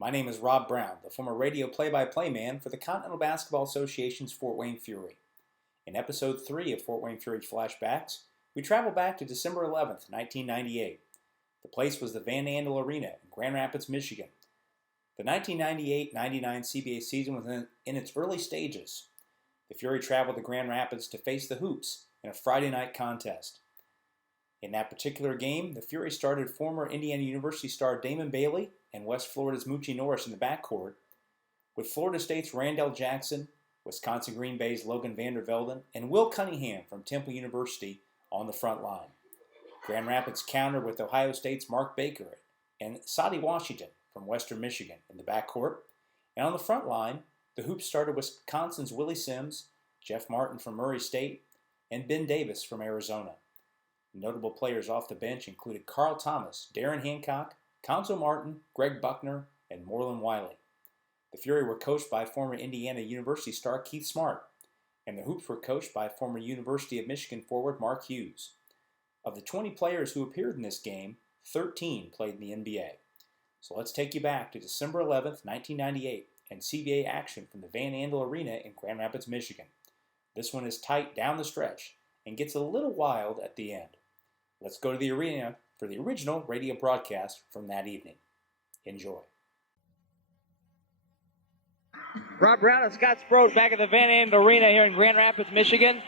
My name is Rob Brown, the former radio play-by-play man for the Continental Basketball Association's Fort Wayne Fury. In Episode 3 of Fort Wayne Fury Flashbacks, we travel back to December 11th, 1998. The place was the Van Andel Arena in Grand Rapids, Michigan. The 1998-99 CBA season was in its early stages. The Fury traveled to Grand Rapids to face the Hoops in a Friday night contest. In that particular game, the Fury started former Indiana University star Damon Bailey and West Florida's Moochie Norris in the backcourt, with Florida State's Randall Jackson, Wisconsin Green Bay's Logan Vandervelden, and Will Cunningham from Temple University on the front line. Grand Rapids countered with Ohio State's Mark Baker and Sadie Washington from Western Michigan in the backcourt. And on the front line, the Hoops started Wisconsin's Willie Sims, Jeff Martin from Murray State, and Ben Davis from Arizona. Notable players off the bench included Carl Thomas, Darren Hancock, Conzo Martin, Greg Buckner, and Moreland Wiley. The Fury were coached by former Indiana University star Keith Smart, and the Hoops were coached by former University of Michigan forward Mark Hughes. Of the 20 players who appeared in this game, 13 played in the NBA. So let's take you back to December 11th, 1998, and CBA action from the Van Andel Arena in Grand Rapids, Michigan. This one is tight down the stretch and gets a little wild at the end. Let's go to the arena for the original radio broadcast from that evening. Enjoy. Rob Brown and Scott Sproat back at the Van Andel Arena here in Grand Rapids, Michigan.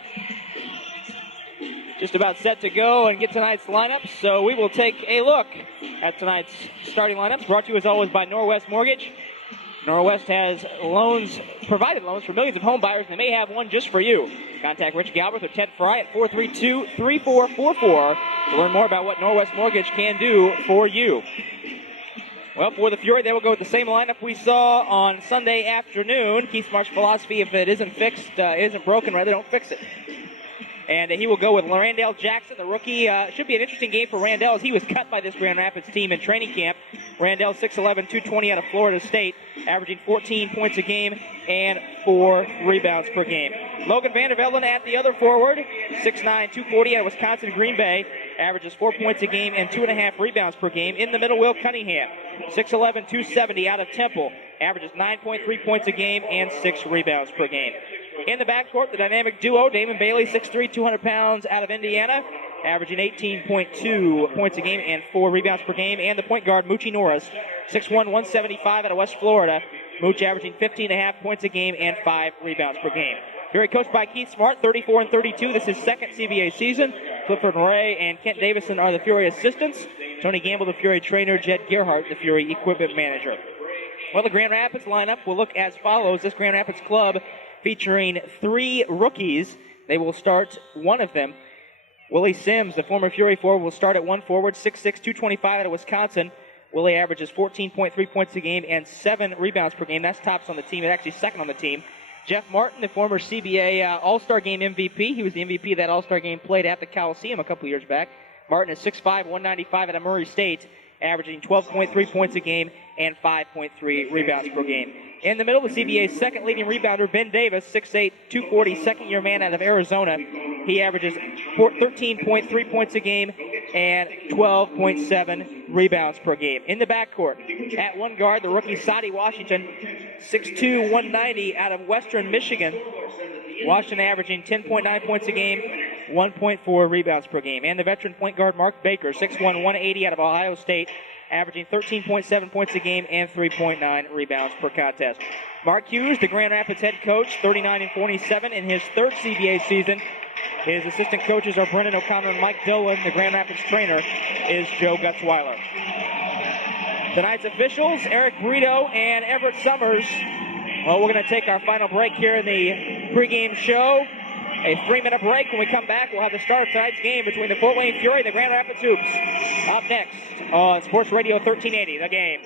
Just about set to go and get tonight's lineup, so we will take a look at tonight's starting lineups, brought to you as always by Norwest Mortgage. Norwest has provided loans for millions of home buyers, and they may have one just for you. Contact Rich Galbraith or Ted Fry at 432-3444 to learn more about what Norwest Mortgage can do for you. Well, for the Fury, they will go with the same lineup we saw on Sunday afternoon. Keith Smart's philosophy, if it isn't fixed, isn't broken, rather don't fix it. And he will go with Randall Jackson, the rookie. Should be an interesting game for Randall as he was cut by this Grand Rapids team in training camp. Randall, 6'11", 220 out of Florida State, averaging 14 points a game and 4 rebounds per game. Logan Vandervelden at the other forward, 6'9", 240 out of Wisconsin Green Bay, averages 4 points a game and 2.5 rebounds per game. In the middle, Will Cunningham, 6'11", 270 out of Temple, averages 9.3 points a game and 6 rebounds per game. In the backcourt, the dynamic duo, Damon Bailey, 6'3", 200 pounds out of Indiana, averaging 18.2 points a game and 4 rebounds per game. And the point guard, Moochie Norris, 6'1", 175 out of West Florida, Mooch averaging 15.5 points a game and 5 rebounds per game. Fury coached by Keith Smart, 34-32. This is his second CBA season. Clifford Ray and Kent Davison are the Fury assistants. Tony Gamble, the Fury trainer. Jed Gerhardt, the Fury equipment manager. Well, the Grand Rapids lineup will look as follows. This Grand Rapids club featuring 3 rookies. They will start one of them. Willie Sims, the former Fury forward, will start at one forward, 6'6", 225 out of Wisconsin. Willie averages 14.3 points a game and 7 rebounds per game. That's tops on the team. It's actually second on the team. Jeff Martin, the former CBA All-Star Game MVP. He was the MVP of that All-Star Game played at the Coliseum a couple years back. Martin is 6'5", 195 out of Murray State, averaging 12.3 points a game and 5.3 rebounds per game. In the middle, the CBA's second leading rebounder, Ben Davis, 6'8", 240, second-year man out of Arizona. He averages 13.3 points a game and 12.7 rebounds per game. In the backcourt, at one guard, the rookie Sadie Washington, 6'2", 190 out of Western Michigan. Washington averaging 10.9 points a game, 1.4 rebounds per game. And the veteran point guard Mark Baker, 6'1", 180 out of Ohio State, averaging 13.7 points a game and 3.9 rebounds per contest. Mark Hughes, the Grand Rapids head coach, 39-47 in his third CBA season. His assistant coaches are Brendan O'Connor and Mike Dillon. The Grand Rapids trainer is Joe Gutzweiler. Tonight's officials, Eric Brito and Everett Summers. Well, we're going to take our final break here in the pregame show. A 3-minute break. When we come back, we'll have the start of tonight's game between the Fort Wayne Fury and the Grand Rapids Hoops. Up next on Sports Radio 1380, The Game.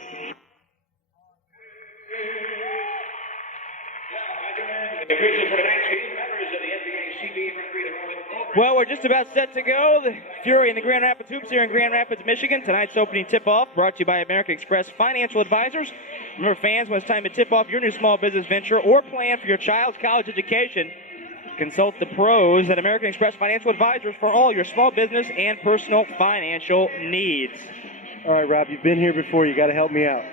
Well, we're just about set to go. The Fury and the Grand Rapids Hoops here in Grand Rapids, Michigan. Tonight's opening tip-off brought to you by American Express Financial Advisors. Remember, fans, when it's time to tip off your new small business venture or plan for your child's college education, consult the pros at American Express Financial Advisors for all your small business and personal financial needs. All right, Rob, you've been here before. You got to help me out.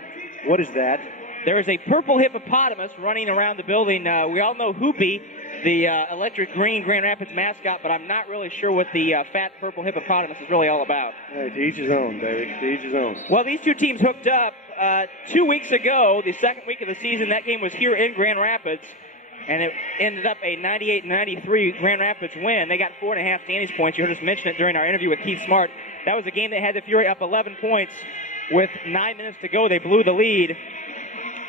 What is that? There is a purple hippopotamus running around the building. We all know Hoopy, the electric green Grand Rapids mascot, but I'm not really sure what the fat purple hippopotamus is really all about. Hey, to each his own, baby. To each his own. Well, these two teams hooked up 2 weeks ago, the second week of the season. That game was here in Grand Rapids, and it ended up a 98-93 Grand Rapids win. They got 4.5 standings points. You heard us mention it during our interview with Keith Smart. That was a game that had the Fury up 11 points with 9 minutes to go. They blew the lead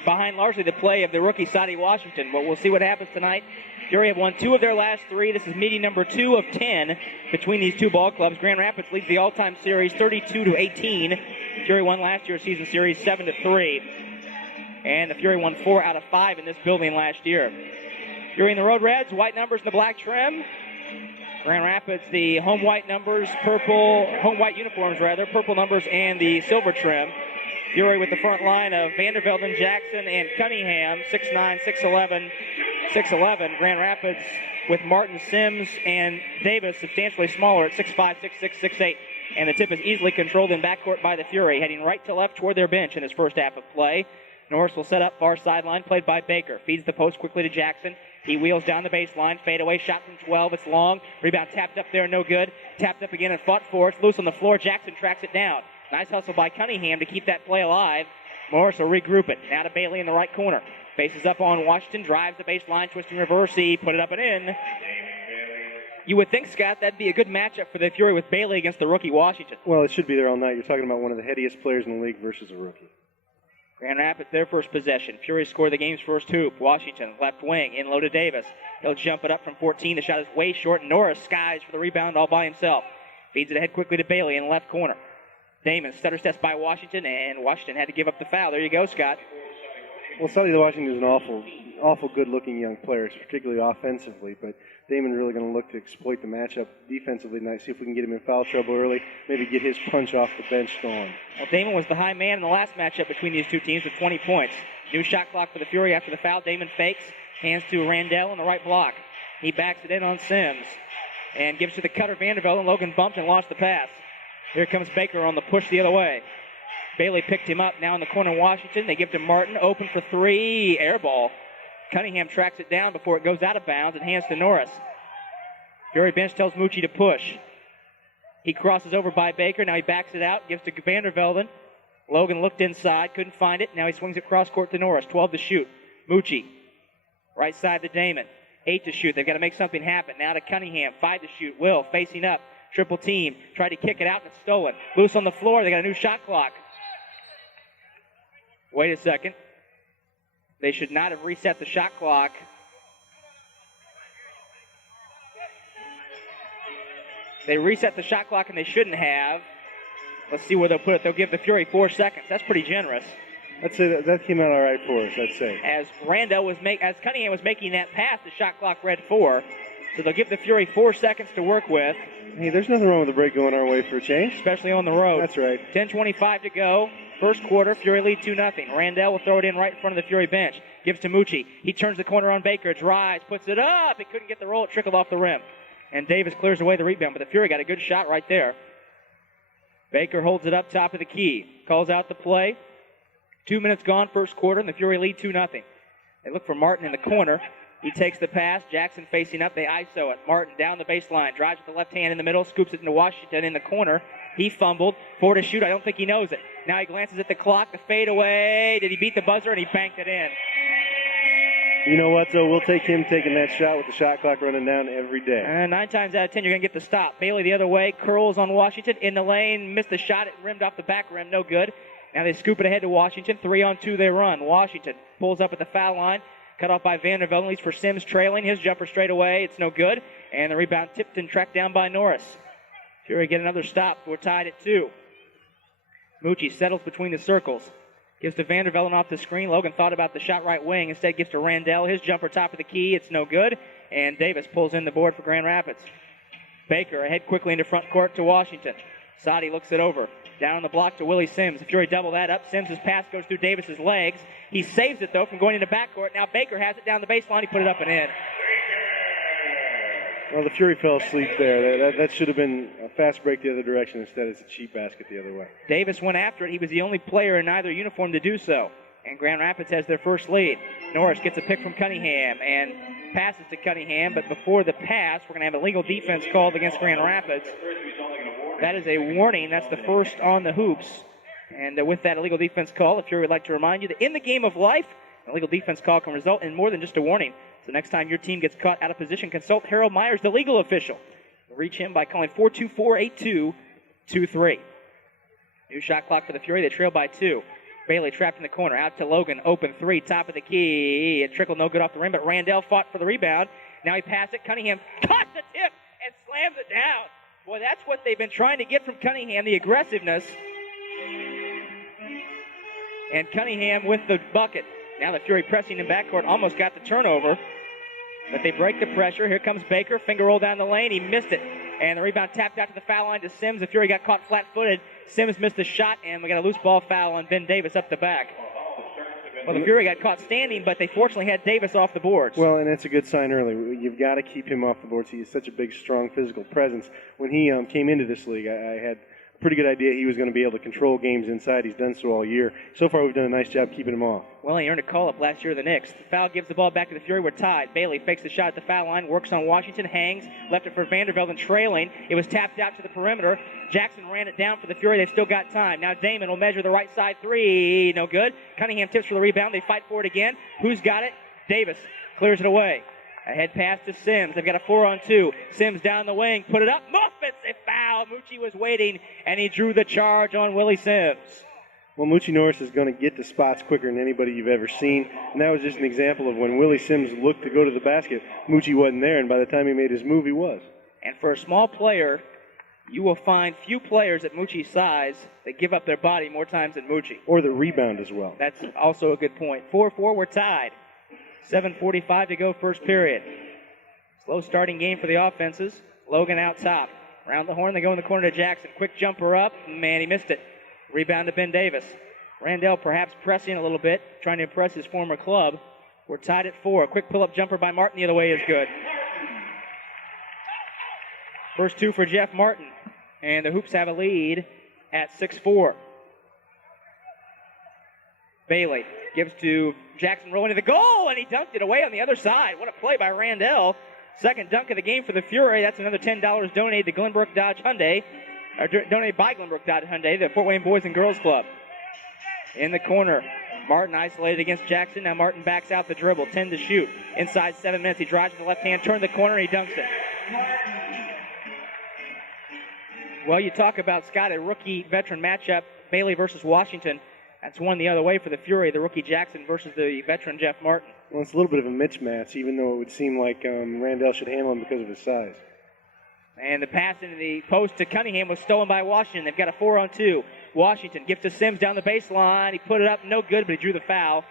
behind largely the play of the rookie Sadie Washington. But we'll see what happens tonight. Fury have won 2 of their last 3. This is meeting number 2 of 10 between these two ball clubs. Grand Rapids leads the all-time series 32-18. Fury won last year's season series 7-3. And the Fury won 4 out of 5 in this building last year. Fury in the road reds, white numbers in the black trim. Grand Rapids, the home white numbers, home white uniforms rather, purple numbers and the silver trim. Fury with the front line of Vandervelden, Jackson, and Cunningham, 6'9", 6'11", 6'11". Grand Rapids with Martin, Sims, and Davis substantially smaller at 6'5", 6'6", 6'8". And the tip is easily controlled in backcourt by the Fury, heading right to left toward their bench in this first half of play. Norris will set up far sideline, played by Baker. Feeds the post quickly to Jackson. He wheels down the baseline, fade away, shot from 12. It's long. Rebound tapped up there, no good. Tapped up again and fought for. It's loose on the floor. Jackson tracks it down. Nice hustle by Cunningham to keep that play alive. Morris will regroup it. Now to Bailey in the right corner. Faces up on Washington, drives the baseline, twisting reverse. He put it up and in. You would think, Scott, that'd be a good matchup for the Fury with Bailey against the rookie Washington. Well, it should be there all night. You're talking about one of the headiest players in the league versus a rookie. Grand Rapids, their first possession. Fury score the game's first hoop. Washington, left wing, in low to Davis. He'll jump it up from 14. The shot is way short. Norris skies for the rebound all by himself. Feeds it ahead quickly to Bailey in the left corner. Damon stutter steps by Washington, and Washington had to give up the foul. There you go, Scott. Well, Sadie Washington is an awful good-looking young player, particularly offensively, but Damon's really going to look to exploit the matchup defensively tonight, see if we can get him in foul trouble early, maybe get his punch off the bench going. Well, Damon was the high man in the last matchup between these two teams with 20 points. New shot clock for the Fury after the foul. Damon fakes, hands to Randall in the right block. He backs it in on Sims and gives to the cutter Vanderbilt, and Logan bumped and lost the pass. Here comes Baker on the push the other way. Bailey picked him up now in the corner. Washington. They give to Martin. Open for 3. Air ball. Cunningham tracks it down before it goes out of bounds and hands to Norris. Fury bench tells Mucci to push. He crosses over by Baker. Now he backs it out. Gives to Vandervelden. Logan looked inside. Couldn't find it. Now he swings it cross court to Norris. 12 to shoot. Mucci. Right side to Damon. 8 to shoot. They've got to make something happen. Now to Cunningham. 5 to shoot. Will facing up. Triple team. Tried to kick it out and it's stolen. Loose on the floor. They got a new shot clock. Wait a second. They should not have reset the shot clock. They reset the shot clock and they shouldn't have. Let's see where they'll put it. They'll give the Fury 4 seconds. That's pretty generous. I'd say that came out all right for us, I'd say. As Cunningham was making that pass, the shot clock read 4. So they'll give the Fury 4 seconds to work with. Hey, there's nothing wrong with the break going our way for a change. Especially on the road. That's right. 10:25 to go. First quarter, Fury lead 2-0. Randall will throw it in right in front of the Fury bench. Gives to Mucci. He turns the corner on Baker. Drives, puts it up. He couldn't get the roll. It trickled off the rim. And Davis clears away the rebound. But the Fury got a good shot right there. Baker holds it up top of the key. Calls out the play. 2 minutes gone, first quarter, and the Fury lead 2-0. They look for Martin in the corner. He takes the pass. Jackson facing up. They ISO it. Martin down the baseline. Drives with the left hand in the middle. Scoops it into Washington in the corner. He fumbled. 4 to shoot. I don't think he knows it. Now he glances at the clock. The fade away. Did he beat the buzzer? And he banked it in. You know what, though? We'll take him taking that shot with the shot clock running down every day. 9 times out of 10, you're going to get the stop. Bailey the other way. Curls on Washington. In the lane. Missed the shot. It rimmed off the back rim. No good. Now they scoop it ahead to Washington. 3-on-2 they run. Washington pulls up at the foul line. Cut off by Vanderbilt. Leads for Sims trailing. His jumper straight away. It's no good. And the rebound tipped and tracked down by Norris. Fury get another stop. We're tied at 2. Mucci settles between the circles. Gives to Vandervelden off the screen. Logan thought about the shot right wing. Instead gives to Randall. His jumper top of the key. It's no good. And Davis pulls in the board for Grand Rapids. Baker ahead quickly into front court to Washington. Sadi looks it over. Down on the block to Willie Sims. The Fury double that up. Sims' pass goes through Davis's legs. He saves it, though, from going into backcourt. Now Baker has it down the baseline. He put it up and in. Well, the Fury fell asleep there. That should have been a fast break the other direction. Instead, it's a cheap basket the other way. Davis went after it. He was the only player in either uniform to do so. And Grand Rapids has their first lead. Norris gets a pick from Cunningham and passes to Cunningham. But before the pass, we're going to have a legal defense called against Grand Rapids. That is a warning. That's the first on the hoops. And with that illegal defense call, the Fury would like to remind you that in the game of life, an illegal defense call can result in more than just a warning. So next time your team gets caught out of position, consult Harold Myers, the legal official. Reach him by calling 424-8223. New shot clock for the Fury. They trail by 2. Bailey trapped in the corner. Out to Logan. Open 3. Top of the key. It trickled no good off the rim, but Randall fought for the rebound. Now he passed it. Cunningham caught the tip and slams it down. Boy, that's what they've been trying to get from Cunningham, the aggressiveness. And Cunningham with the bucket. Now the Fury pressing in backcourt, almost got the turnover. But they break the pressure. Here comes Baker. Finger roll down the lane. He missed it. And the rebound tapped out to the foul line to Sims. The Fury got caught flat-footed. Sims missed the shot, and we got a loose ball foul on Ben Davis up the back. Well, the Fury got caught standing, but they fortunately had Davis off the boards. Well, and that's a good sign early. You've got to keep him off the boards. He is such a big, strong physical presence. When he came into this league, I had pretty good idea he was going to be able to control games inside. He's done so all year. So far, we've done a nice job keeping him off. Well, he earned a call-up last year of the Knicks. The foul gives the ball back to the Fury. We're tied. Bailey fakes the shot at the foul line, works on Washington, hangs, left it for Vandervelde and trailing. It was tapped out to the perimeter. Jackson ran it down for the Fury. They've still got time. Now Damon will measure the right side 3. No good. Cunningham tips for the rebound. They fight for it again. Who's got it? Davis clears it away. A head pass to Sims. They've got a 4-on-2. Sims down the wing. Put it up. Muffets a foul. Moochie was waiting, and he drew the charge on Willie Sims. Well, Moochie Norris is going to get to spots quicker than anybody you've ever seen. And that was just an example of when Willie Sims looked to go to the basket, Moochie wasn't there, and by the time he made his move, he was. And for a small player, you will find few players at Moochie's size that give up their body more times than Moochie. Or the rebound as well. That's also a good point. 4-4, we're tied. 7:45 to go first period. Slow starting game for the offenses. Logan out top. Around the horn, they go in the corner to Jackson. Quick jumper up. Man, he missed it. Rebound to Ben Davis. Randall perhaps pressing a little bit, trying to impress his former club. We're tied at 4. A quick pull-up jumper by Martin the other way is good. First 2 for Jeff Martin. And the Hoops have a lead at 6-4. Bailey gives to Jackson rolling to the goal, and he dunked it away on the other side. What a play by Randall. Second dunk of the game for the Fury. That's another $10 donated to Glenbrook Dodge Hyundai, or donated by Glenbrook Dodge Hyundai, the Fort Wayne Boys and Girls Club. In the corner, Martin isolated against Jackson. Now Martin backs out the dribble, 10 to shoot. Inside 7 minutes, he drives with the left hand, turns the corner, and he dunks it. Well, you talk about, Scott, a rookie-veteran matchup, Bailey versus Washington. That's one the other way for the Fury, the rookie Jackson versus the veteran Jeff Martin. Well, it's a little bit of a mismatch, even though it would seem like Randall should handle him because of his size. And the pass into the post to Cunningham was stolen by Washington. They've got a 4-on-2. Washington gives to Sims down the baseline. He put it up, no good, but he drew the foul.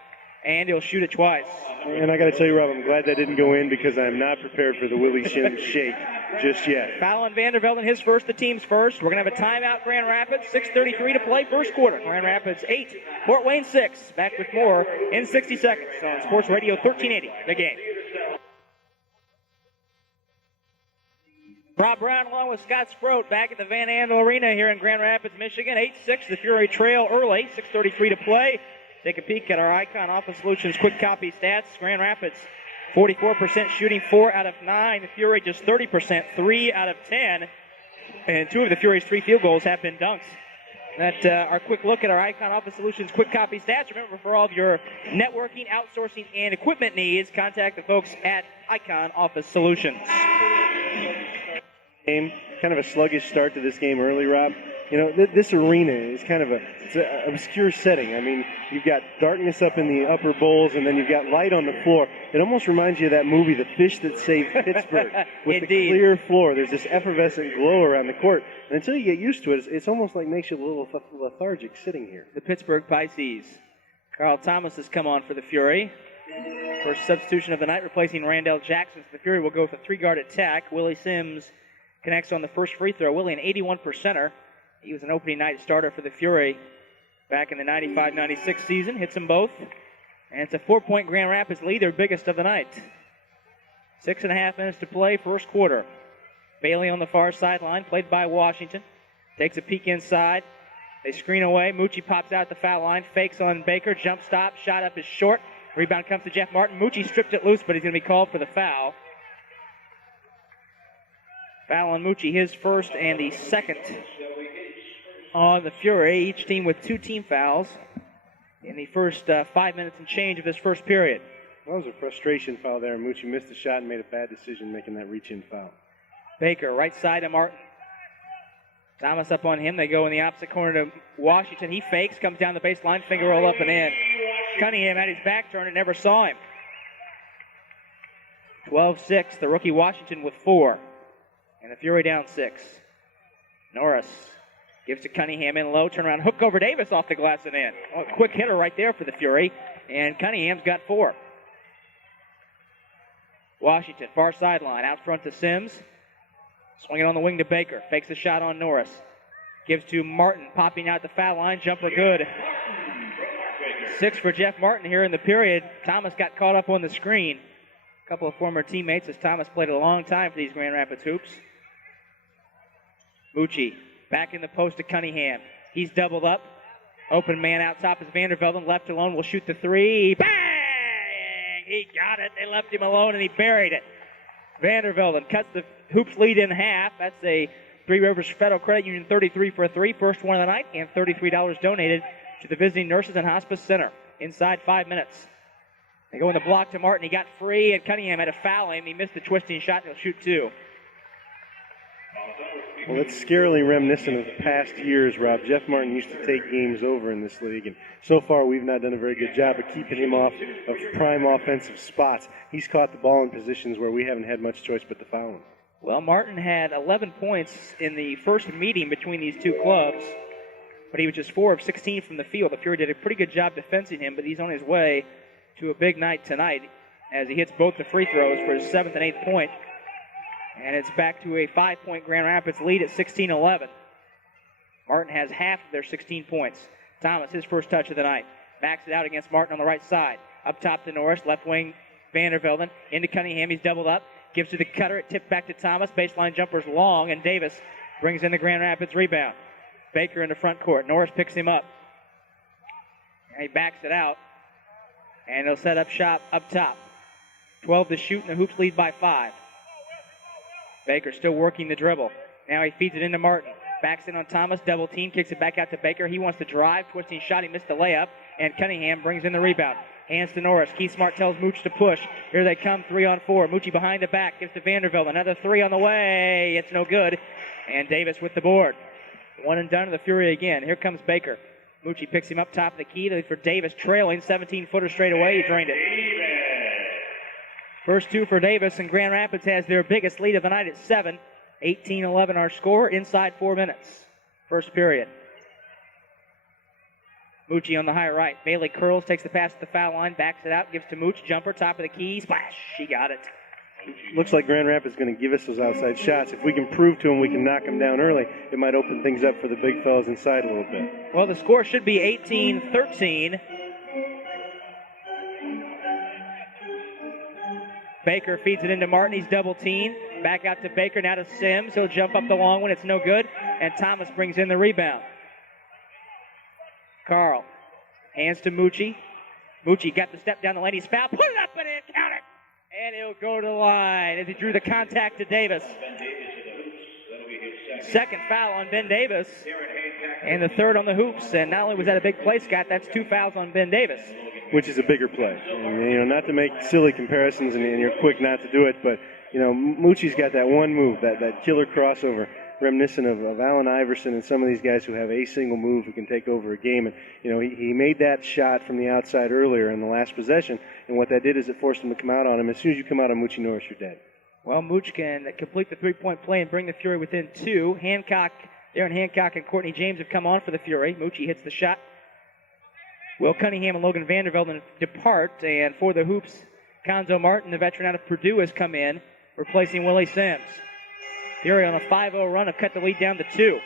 And he'll shoot it twice. And I got to tell you, Rob, I'm glad that didn't go in because I'm not prepared for the Willie Sims shake just yet. Foul on Vandervelde, his first, the team's first. We're going to have a timeout, Grand Rapids. 6:33 to play, first quarter. Grand Rapids 8, Fort Wayne 6. Back with more in 60 seconds on Sports Radio 1380, The Game. Rob Brown along with Scott Sproat back at the Van Andel Arena here in Grand Rapids, Michigan. 8-6, the Fury trail early. 6:33 to play. Take a peek at our Icon Office Solutions quick copy stats. Grand Rapids, 44% shooting, 4 out of 9. The Fury just 30%, 3 out of 10. And 2 of the Fury's 3 field goals have been dunks. That's our quick look at our Icon Office Solutions quick copy stats. Remember, for all of your networking, outsourcing, and equipment needs, contact the folks at Icon Office Solutions. Kind of a sluggish start to this game early, Rob. You know, this arena is kind of an obscure setting. I mean, you've got darkness up in the upper bowls, and then you've got light on the floor. It almost reminds you of that movie, The Fish That Saved Pittsburgh, with the clear floor. There's this effervescent glow around the court. And until you get used to it, it's almost like makes you a little lethargic sitting here. The Pittsburgh Pisces. Carl Thomas has come on for the Fury. First substitution of the night, replacing Randall Jackson. The Fury will go with a 3-guard attack. Willie Sims connects on the first free throw. Willie, an 81%er. He was an opening night starter for the Fury back in the 95-96 season. Hits them both. And it's a 4-point Grand Rapids lead, their biggest of the night. 6.5 minutes to play, first quarter. Bailey on the far sideline, played by Washington. Takes a peek inside. They screen away. Mucci pops out the foul line, fakes on Baker, jump stop, shot up is short. Rebound comes to Jeff Martin. Mucci stripped it loose, but he's going to be called for the foul. Foul on Mucci, his first and the second on the Fury. Each team with 2 team fouls in the first 5 minutes and change of this first period. That was a frustration foul there. Mucci missed the shot and made a bad decision making that reach-in foul. Baker, right side to Martin. Thomas up on him. They go in the opposite corner to Washington. He fakes, comes down the baseline, finger roll up and in. Cunningham had his back turned and never saw him. 12-6, the rookie Washington with 4. And the Fury down 6. Norris gives to Cunningham in low, turn around, hook over Davis off the glass and in. Oh, quick hitter right there for the Fury. And Cunningham's got 4. Washington, far sideline, out front to Sims. Swinging on the wing to Baker. Fakes a shot on Norris. Gives to Martin, popping out the foul line. Jumper good. 6 for Jeff Martin here in the period. Thomas got caught up on the screen. A couple of former teammates as Thomas played a long time for these Grand Rapids Hoops. Mucci back in the post to Cunningham. He's doubled up. Open man out top is Vandervelden. Left alone will shoot the 3. Bang! He got it. They left him alone and he buried it. Vandervelden cuts the Hoops lead in half. That's a Three Rivers Federal Credit Union 33 for a 3. First one of the night, and $33 donated to the Visiting Nurses and Hospice Center. Inside 5 minutes. They go in the block to Martin. He got free, and Cunningham had to foul him. He missed the twisting shot, and he'll shoot 2. Well, it's scarily reminiscent of past years, Rob. Jeff Martin used to take games over in this league, and so far we've not done a very good job of keeping him off of prime offensive spots. He's caught the ball in positions where we haven't had much choice but to foul him. Well, Martin had 11 points in the first meeting between these two clubs, but he was just 4 of 16 from the field. The Fury did a pretty good job defending him, but he's on his way to a big night tonight as he hits both the free throws for his 7th and 8th point. And it's back to a 5-point Grand Rapids lead at 16-11. Martin has half of their 16 points. Thomas, his first touch of the night. Backs it out against Martin on the right side. Up top to Norris, left wing Vandervelden. Into Cunningham, he's doubled up. Gives to the cutter, it tipped back to Thomas. Baseline jumper's long, and Davis brings in the Grand Rapids rebound. Baker in the front court. Norris picks him up. And he backs it out. And he'll set up shop up top. 12 to shoot, and the Hoops lead by 5. Baker still working the dribble. Now he feeds it into Martin. Backs in on Thomas, double team, kicks it back out to Baker. He wants to drive, twisting shot, he missed the layup, and Cunningham brings in the rebound. Hands to Norris. Keith Smart tells Mooch to push. Here they come, 3-on-4. Moochie behind the back, gives to Vanderbilt. Another 3 on the way. It's no good. And Davis with the board. 1 and done to the Fury again. Here comes Baker. Moochie picks him up top of the key for Davis, trailing 17-footer straight away. He drained it. First 2 for Davis, and Grand Rapids has their biggest lead of the night at 7. 18-11 our score, inside 4 minutes. First period. Mucci on the high right. Bailey curls, takes the pass to the foul line, backs it out, gives to Mooch. Jumper, top of the key, splash. She got it. Looks like Grand Rapids is going to give us those outside shots. If we can prove to them we can knock them down early, it might open things up for the big fellas inside a little bit. Well, the score should be 18-13. Baker feeds it into Martin. He's double teamed. Back out to Baker, now to Sims. He'll jump up the long one. It's no good. And Thomas brings in the rebound. Carl. Hands to Mucci. Mucci got the step down the lane. He's fouled. Put it up and in. Count it. And he'll go to the line as he drew the contact to Davis. Second foul on Ben Davis. And the third on the Hoops. And not only was that a big play, Scott, that's 2 fouls on Ben Davis. Which is a bigger play. And, not to make silly comparisons, and you're quick not to do it, but, Mucci's got that one move, that killer crossover, reminiscent of Allen Iverson and some of these guys who have a single move who can take over a game. And, he made that shot from the outside earlier in the last possession, and what that did is it forced him to come out on him. As soon as you come out on Mucci Norris, you're dead. Well, Mooch can complete the three-point play and bring the Fury within 2. Darren Hancock and Courtney James have come on for the Fury. Mucci hits the shot. Will Cunningham and Logan Vandervelden depart, and for the Hoops, Conzo Martin, the veteran out of Purdue, has come in, replacing Willie Sims. Fury on a 5-0 run have cut the lead down to 2.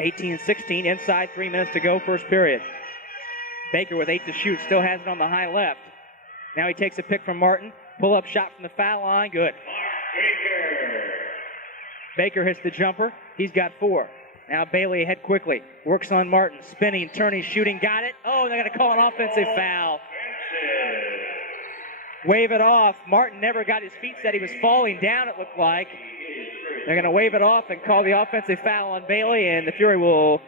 18-16, inside 3 minutes to go, first period. Baker with 8 to shoot, still has it on the high left. Now he takes a pick from Martin, Pull-up shot from the foul line. Good. Baker hits the jumper. He's got 4. Now Bailey ahead quickly. Works on Martin. Spinning, turning, shooting. Got it. Oh, they're going to call an offensive foul. Wave it off. Martin never got his feet set. He was falling down, it looked like. They're going to wave it off and call the offensive foul on Bailey, and the Fury will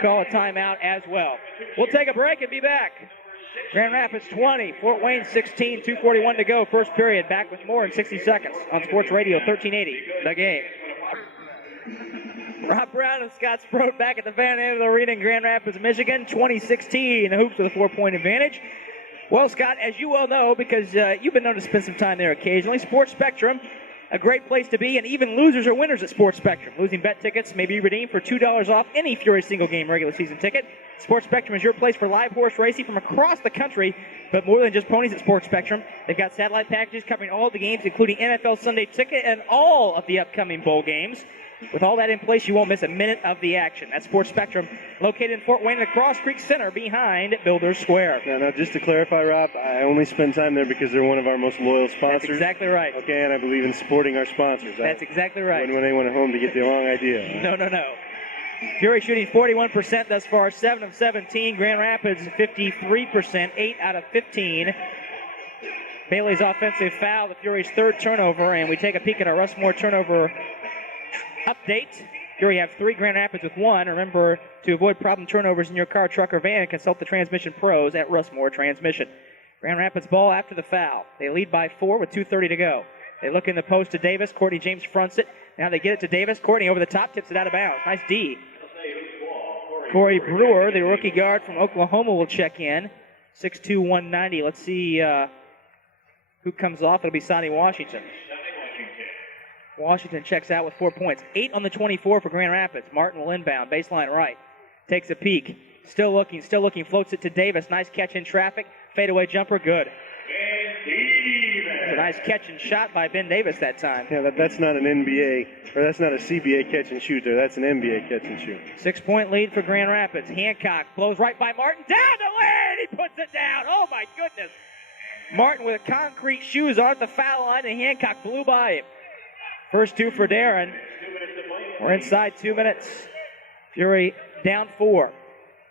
call a timeout as well. We'll take a break and be back. Grand Rapids 20, Fort Wayne 16, 2:41 to go. First period. Back with more in 60 seconds on Sports Radio 1380. The Game. Rob Brown and Scott Sproat back at the Van Andel Arena in Grand Rapids, Michigan. 2016. The Hoops with a 4-point advantage. Well, Scott, as you well know, because you've been known to spend some time there occasionally, Sports Spectrum, a great place to be, and even losers are winners at Sports Spectrum. Losing bet tickets may be redeemed for $2 off any Fury single-game regular season ticket. Sports Spectrum is your place for live horse racing from across the country, but more than just ponies at Sports Spectrum. They've got satellite packages covering all the games, including NFL Sunday Ticket and all of the upcoming bowl games. With all that in place, you won't miss a minute of the action. That's Sports Spectrum, located in Fort Wayne in the Cross Creek Center behind Builders Square. Now, just to clarify, Rob, I only spend time there because they're one of our most loyal sponsors. That's exactly right. Okay, and I believe in supporting our sponsors. That's exactly right. When anyone at home to get the wrong idea. No. Fury shooting 41% thus far, 7 of 17. Grand Rapids 53%, 8 out of 15. Bailey's offensive foul, the Fury's third turnover, and we take a peek at our Rushmore turnover update. Fury have 3, Grand Rapids with 1. Remember, to avoid problem turnovers in your car, truck, or van, consult the transmission pros at Rushmore Transmission. Grand Rapids ball after the foul. They lead by 4 with 2:30 to go. They look in the post to Davis. Courtney James fronts it. Now they get it to Davis. Courtney over the top, tips it out of bounds. Nice D. Corey Brewer, the rookie guard from Oklahoma, will check in. 6'2", 190. Let's see who comes off. It'll be Sonny Washington. Washington checks out with 4 points. 8 on the 24 for Grand Rapids. Martin will inbound. Baseline right. Takes a peek. Still looking. Floats it to Davis. Nice catch in traffic. Fadeaway jumper. Good. A nice catch and shot by Ben Davis that time. Yeah, that's not an NBA, or that's not a CBA catch and shoot there. That's an NBA catch and shoot. 6-point lead for Grand Rapids. Hancock blows right by Martin. Down the lane. He puts it down. Oh, my goodness. Martin with concrete shoes on at the foul line, and Hancock blew by him. First 2 for Darren. We're inside 2 minutes. Fury down 4.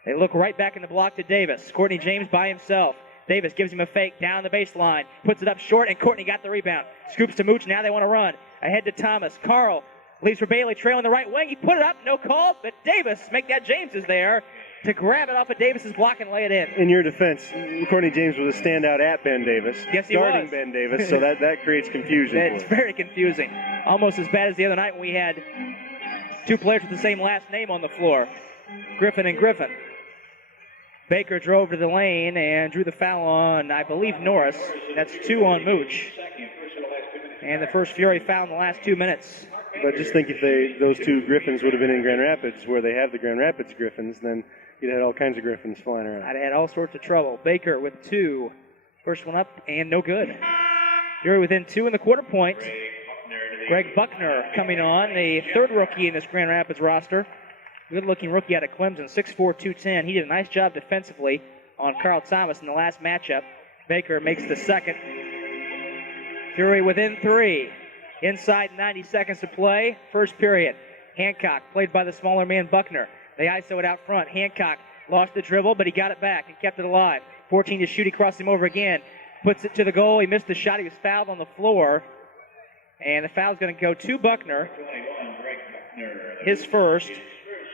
They look right back in the block to Davis. Courtney James by himself. Davis gives him a fake down the baseline. Puts it up short, and Courtney got the rebound. Scoops to Mooch. Now they want to run. Ahead to Thomas. Carl leaves for Bailey, trailing the right wing. He put it up. No call, but Davis, make that James is there to grab it off of Davis's block and lay it in. In your defense, Courtney James was a standout at Ben Davis. Yes, he guarding was. Ben Davis, so that creates confusion. It's very confusing. Almost as bad as the other night when we had 2 players with the same last name on the floor, Griffin and Griffin. Baker drove to the lane and drew the foul on, I believe, Norris. That's 2 on Mooch. And the first Fury foul in the last 2 minutes. But just think if those 2 Griffins would have been in Grand Rapids, where they have the Grand Rapids Griffins, then you'd have had all kinds of Griffins flying around. I'd have had all sorts of trouble. Baker with 2. First one up and no good. Fury within 2 in the quarter point. Greg Buckner coming on, the third rookie in this Grand Rapids roster. Good-looking rookie out of Clemson, 6'4", 210. He did a nice job defensively on Carl Thomas in the last matchup. Baker makes the second. Fury within 3. Inside 90 seconds to play. First period. Hancock, played by the smaller man Buckner. They ISO it out front. Hancock lost the dribble, but he got it back and kept it alive. 14 to shoot. He crossed him over again. Puts it to the goal. He missed the shot. He was fouled on the floor. And the foul's going to go to Buckner. His first.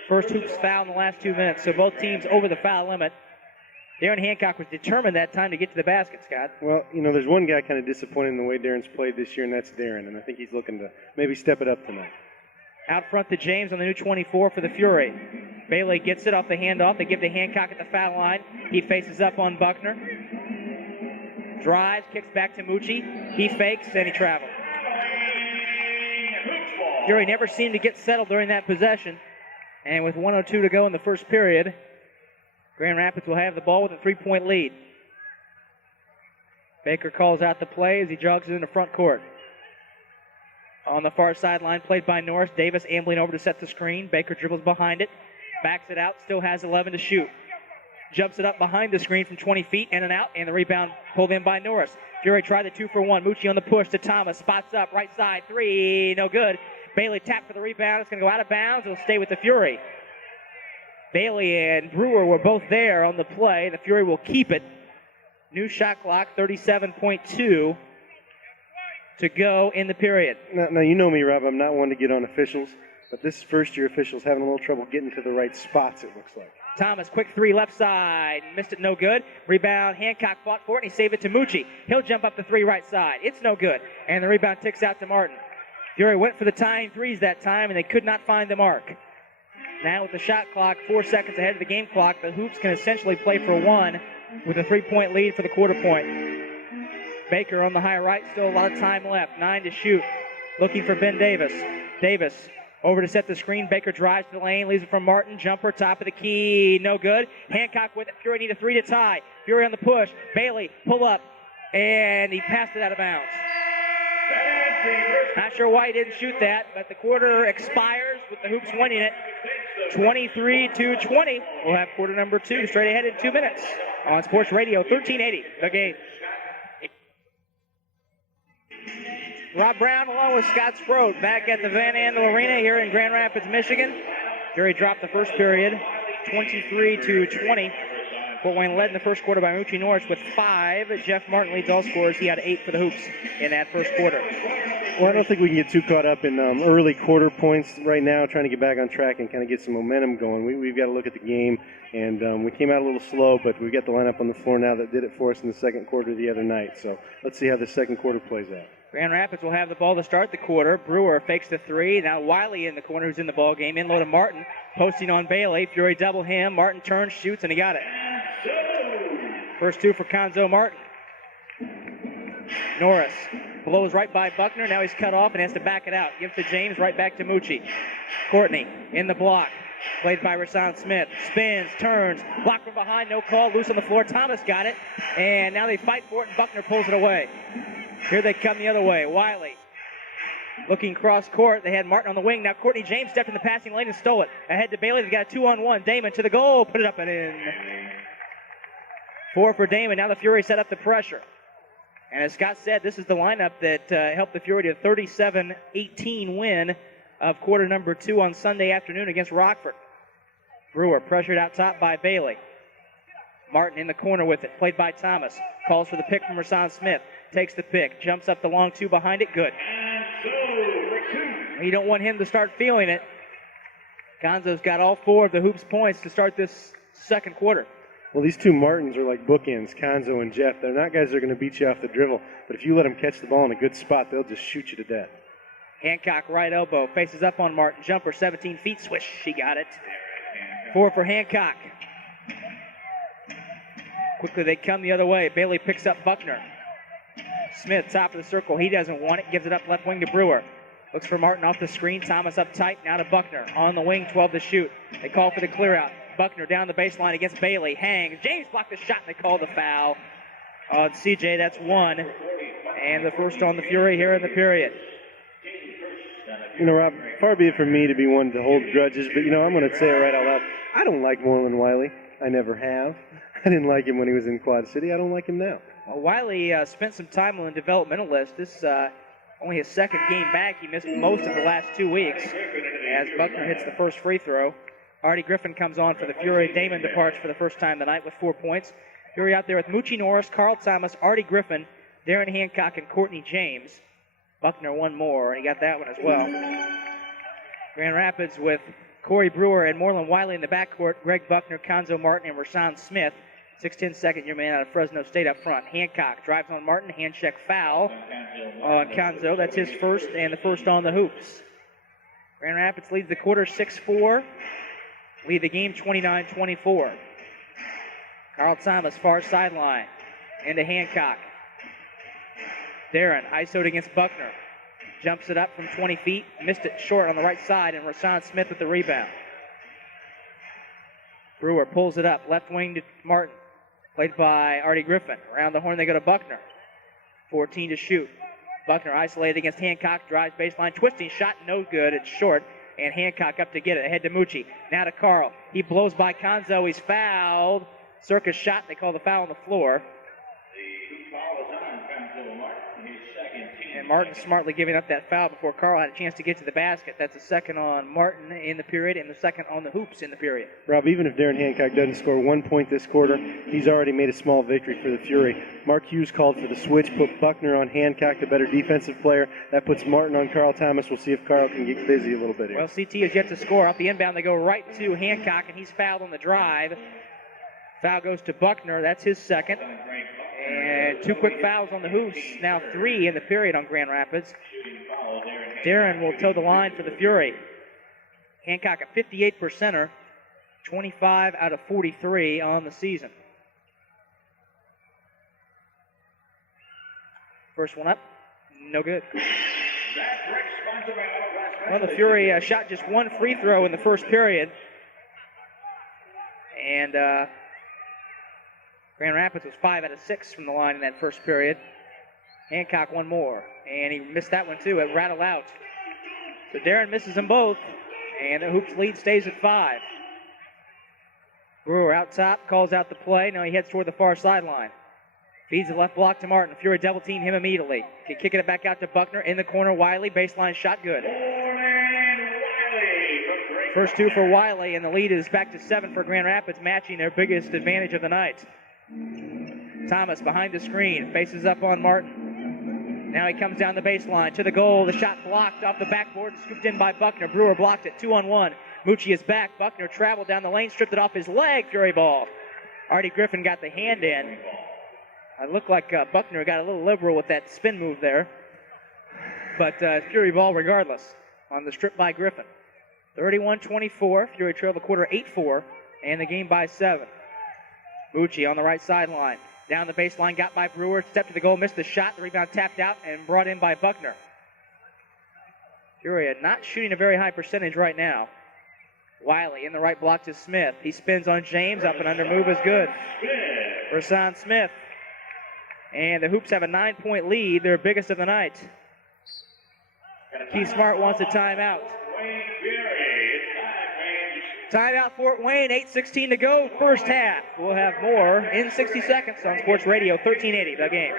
First hoops foul in the last 2 minutes, so both teams over the foul limit. Darren Hancock was determined that time to get to the basket, Scott. Well, there's one guy kind of disappointed in the way Darren's played this year, and that's Darren, and I think he's looking to maybe step it up tonight. Out front to James on the new 24 for the Fury. Bailey gets it off the handoff. They give to Hancock at the foul line. He faces up on Buckner. Drives, kicks back to Mucci. He fakes, and he travels. Fury never seemed to get settled during that possession. And with 1:02 to go in the first period, Grand Rapids will have the ball with a 3-point lead. Baker calls out the play as he jogs it into front court. On the far sideline, played by Norris. Davis ambling over to set the screen. Baker dribbles behind it. Backs it out. Still has 11 to shoot. Jumps it up behind the screen from 20 feet, in and out, and the rebound pulled in by Norris. Fury tried the 2-for-1. Mucci on the push to Thomas. Spots up, right side, three, no good. Bailey tapped for the rebound. It's going to go out of bounds. It'll stay with the Fury. Bailey and Brewer were both there on the play. The Fury will keep it. New shot clock, 37.2 to go in the period. Now, you know me, Rob. I'm not one to get on officials, but this first-year official's having a little trouble getting to the right spots, it looks like. Thomas, quick three, left side. Missed it, no good. Rebound, Hancock fought for it, and he saved it to Mucci. He'll jump up the three right side. It's no good. And the rebound ticks out to Martin. Fury went for the tying threes that time, and they could not find the mark. Now with the shot clock 4 seconds ahead of the game clock, the Hoops can essentially play for one with a 3-point lead for the quarter point. Baker on the high right, still a lot of time left. 9 to shoot. Looking for Ben Davis. Davis over to set the screen. Baker drives to the lane, leaves it from Martin. Jumper, top of the key, no good. Hancock with it. Fury need a three to tie. Fury on the push. Bailey, pull up. And he passed it out of bounds. Not sure why he didn't shoot that, but the quarter expires with the Hoops winning it 23-20. We'll have quarter number 2 straight ahead in 2 minutes on Sports Radio 1380, The Game. Rob Brown along with Scott Sproat back at the Van Andel Arena here in Grand Rapids, Michigan. Fury dropped the first period 23-20. Fort Wayne led in the first quarter by Mucci Norris with 5. Jeff Martin leads all scorers. He had 8 for the Hoops in that first quarter. Well, I don't think we can get too caught up in early quarter points right now, trying to get back on track and kind of get some momentum going. We've got to look at the game, and we came out a little slow, but we've got the lineup on the floor now that did it for us in the second quarter the other night. So let's see how the second quarter plays out. Grand Rapids will have the ball to start the quarter. Brewer fakes the three. Now Wiley in the corner who's in the ball game. In low to Martin. Posting on Bailey. Fury double him. Martin turns, shoots, and he got it. First 2 for Conzo Martin. Norris blows right by Buckner. Now he's cut off and has to back it out. Gives to James, right back to Mucci. Courtney in the block. Played by Rasan Smith. Spins, turns, blocked from behind, no call, loose on the floor. Thomas got it. And now they fight for it, and Buckner pulls it away. Here they come the other way. Wiley looking cross court. They had Martin on the wing. Now Courtney James stepped in the passing lane and stole it. Ahead to Bailey. They got a 2-on-1. Damon to the goal. Put it up and in. 4 for Damon. Now the Fury set up the pressure. And as Scott said, this is the lineup that helped the Fury to a 37-18 win of quarter number 2 on Sunday afternoon against Rockford. Brewer pressured out top by Bailey. Martin in the corner with it. Played by Thomas. Calls for the pick from Rasan Smith. Takes the pick. Jumps up the long 2 behind it. Good. You don't want him to start feeling it. Gonzo's got all 4 of the Hoops points to start this second quarter. Well, these 2 Martins are like bookends, Conzo and Jeff. They're not guys that are going to beat you off the dribble, but if you let them catch the ball in a good spot, they'll just shoot you to death. Hancock, right elbow, faces up on Martin. Jumper, 17 feet, swish, she got it. 4 for Hancock. Quickly they come the other way. Bailey picks up Buckner. Smith, top of the circle. He doesn't want it. Gives it up left wing to Brewer. Looks for Martin off the screen. Thomas up tight. Now to Buckner. On the wing, 12 to shoot. They call for the clear out. Buckner down the baseline against Bailey. Hangs. James blocked the shot, and they call the foul on CJ. That's 1. And the first on the Fury here in the period. You know, Rob, far be it from me to be one to hold grudges, but, I'm going to say it right out loud. I don't like Moreland Wiley. I never have. I didn't like him when he was in Quad City. I don't like him now. Well, Wiley spent some time on the developmental list. This only his second game back. He missed most of the last 2 weeks as Buckner hits the first free throw. Artie Griffin comes on for the Fury. Damon departs for the first time tonight with 4 points. Fury out there with Mucci Norris, Carl Thomas, Artie Griffin, Darren Hancock, and Courtney James. Buckner 1 more, and he got that one as well. Grand Rapids with Corey Brewer and Moreland Wiley in the backcourt. Greg Buckner, Conzo Martin, and Rasan Smith. 6'10" second-year man out of Fresno State up front. Hancock drives on Martin. Hand check foul on Conzo. That's his first and the first on the Hoops. Grand Rapids leads the quarter 6-4. Lead the game 29-24. Carl Thomas, far sideline. Into Hancock. Darren, ISO'd against Buckner. Jumps it up from 20 feet. Missed it short on the right side, and Rasan Smith with the rebound. Brewer pulls it up. Left wing to Martin. Played by Artie Griffin. Around the horn they go to Buckner. 14 to shoot. Buckner isolated against Hancock. Drives baseline. Twisting shot. No good. It's short. And Hancock up to get it. Ahead to Mucci. Now to Carl. He blows by Conzo. He's fouled circus shot. They call the foul on the floor. And Martin smartly giving up that foul before Carl had a chance to get to the basket. That's the second on Martin in the period and the second on the hoops in the period. Rob, even if Darren Hancock doesn't score 1 point this quarter, he's already made a small victory for the Fury. Mark Hughes called for the switch, put Buckner on Hancock, the better defensive player. That puts Martin on Carl Thomas. We'll see if Carl can get busy a little bit here. Well, CT is yet to score. Off the inbound, they go right to Hancock, and he's fouled on the drive. Foul goes to Buckner. That's his second. And 2 quick fouls on the hoops. Now 3 in the period on Grand Rapids. Darren will toe the line for the Fury. Hancock a 58%er, 25 out of 43 on the season. First one up, no good. Well, the Fury shot just 1 free throw in the first period. And Grand Rapids was 5 out of 6 from the line in that first period. Hancock 1 more, and he missed that one too. It rattled out. So Darren misses them both, and the Hoops lead stays at 5. Brewer out top, calls out the play. Now he heads toward the far sideline. Feeds the left block to Martin. Fury double team him immediately. Kicking it back out to Buckner. In the corner, Wiley. Baseline shot, good. First 2 for Wiley, and the lead is back to 7 for Grand Rapids, matching their biggest advantage of the night. Thomas behind the screen, faces up on Martin. Now he comes down the baseline to the goal. The shot blocked off the backboard, scooped in by Buckner. Brewer blocked it, 2-on-1. Mucci is back. Buckner traveled down the lane, stripped it off his leg. Fury ball. Artie Griffin got the hand in. It looked like Buckner got a little liberal with that spin move there. But Fury ball regardless on the strip by Griffin. 31-24. Fury trailed the quarter 8-4 and the game by 7. Mucci on the right sideline. Down the baseline, got by Brewer. Stepped to the goal, missed the shot. The rebound tapped out and brought in by Buckner. Fury not shooting a very high percentage right now. Wiley in the right block to Smith. He spins on James. Up and under move is good. Rasan Smith. And the Hoops have a 9-point lead, their biggest of the night. Keith Smart wants a timeout. Timeout Fort Wayne, 8:16 to go, first half. We'll have more in 60 seconds on Sports Radio 1380, The Game.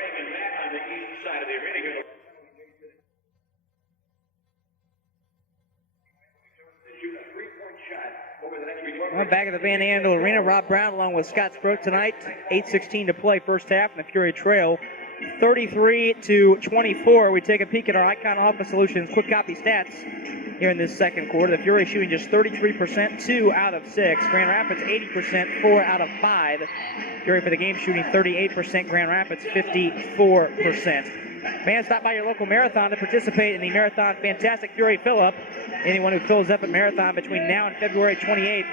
Well, back at the Van Andel Arena, Rob Brown along with Scott Sproat tonight. 8:16 to play, first half, and the Fury trail 33-24. We take a peek at our Icon Office Solutions quick copy stats here in this second quarter. The Fury shooting just 33%, 2 out of 6. Grand Rapids 80%, 4 out of 5. Fury for the game shooting 38%, Grand Rapids 54%. Fans, stop by your local marathon to participate in the Marathon Fantastic Fury Fill-Up. Anyone who fills up at Marathon between now and February 28th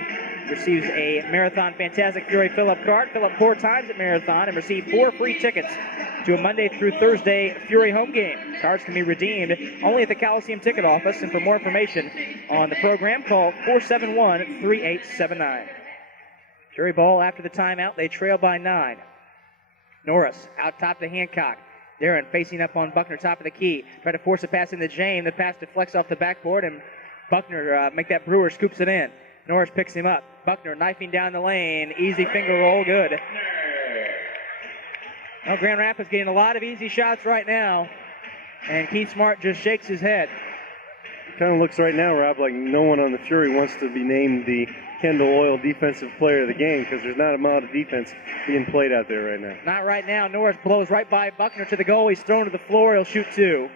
receives a Marathon Fantastic Fury Fill-Up card. Fill up 4 times at Marathon and receive 4 free tickets to a Monday through Thursday Fury home game. Cards can be redeemed only at the Coliseum Ticket Office. And for more information on the program, call 471-3879. Fury ball after the timeout. They trail by 9. Norris out top to Hancock. Darren facing up on Buckner, top of the key. Try to force a pass into James. The pass deflects off the backboard, and Buckner make that Brewer scoops it in. Norris picks him up. Buckner knifing down the lane. Easy finger roll, good. Well, Grand Rapids getting a lot of easy shots right now, and Keith Smart just shakes his head. It kind of looks right now, Rob, like no one on the Fury wants to be named the Kendall Oil Defensive Player of the Game because there's not a lot of defense being played out there right now. Not right now. Norris blows right by Buckner to the goal. He's thrown to the floor. He'll shoot 2.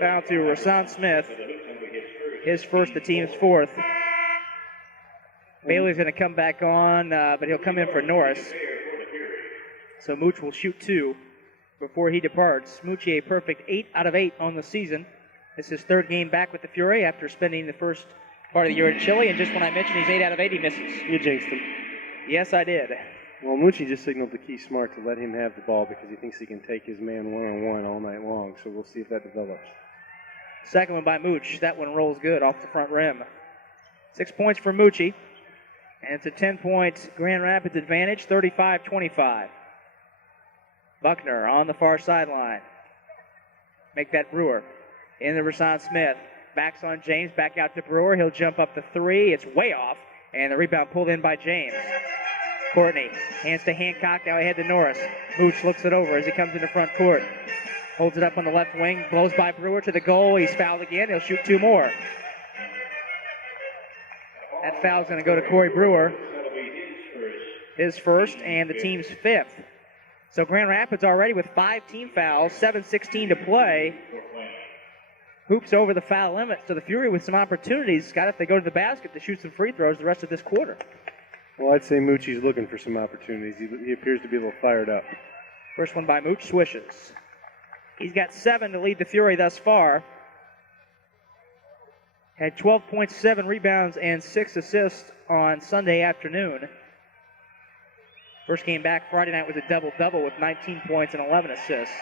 Foul to Rasan Smith. His first, the team's 4th. Bailey's going to come back on, but he'll come in for Norris. So Mooch will shoot 2 before he departs. Mooch a perfect 8 out of 8 on the season. This is his 3rd game back with the Fury after spending the first part of the year in Chile. And just when I mentioned he's 8 out of 8, he misses. You jinxed him. Yes, I did. Well, Moochie just signaled to Keith Smart to let him have the ball because he thinks he can take his man one-on-one all night long. So we'll see if that develops. Second one by Mooch. That one rolls good off the front rim. 6 points for Moochie. And it's a 10-point Grand Rapids advantage, 35-25. Buckner on the far sideline. Make that Brewer. In the Rasan Smith. Backs on James, back out to Brewer. He'll jump up the 3. It's way off. And the rebound pulled in by James. Courtney hands to Hancock, now ahead to Norris. Mooch looks it over as he comes into front court. Holds it up on the left wing, blows by Brewer to the goal. He's fouled again. He'll shoot 2 more. That foul's going to go to Corey Brewer. His first and the team's 5th. So Grand Rapids already with 5 team fouls, 7:16 to play. Hoops over the foul limit, so the Fury with some opportunities. Scott, if they go to the basket to shoot some free throws the rest of this quarter. Well, I'd say Moochie's looking for some opportunities. He appears to be a little fired up. First one by Mooch, swishes. He's got 7 to lead the Fury thus far. Had 12.7 rebounds and 6 assists on Sunday afternoon. First game back Friday night was a double-double with 19 points and 11 assists.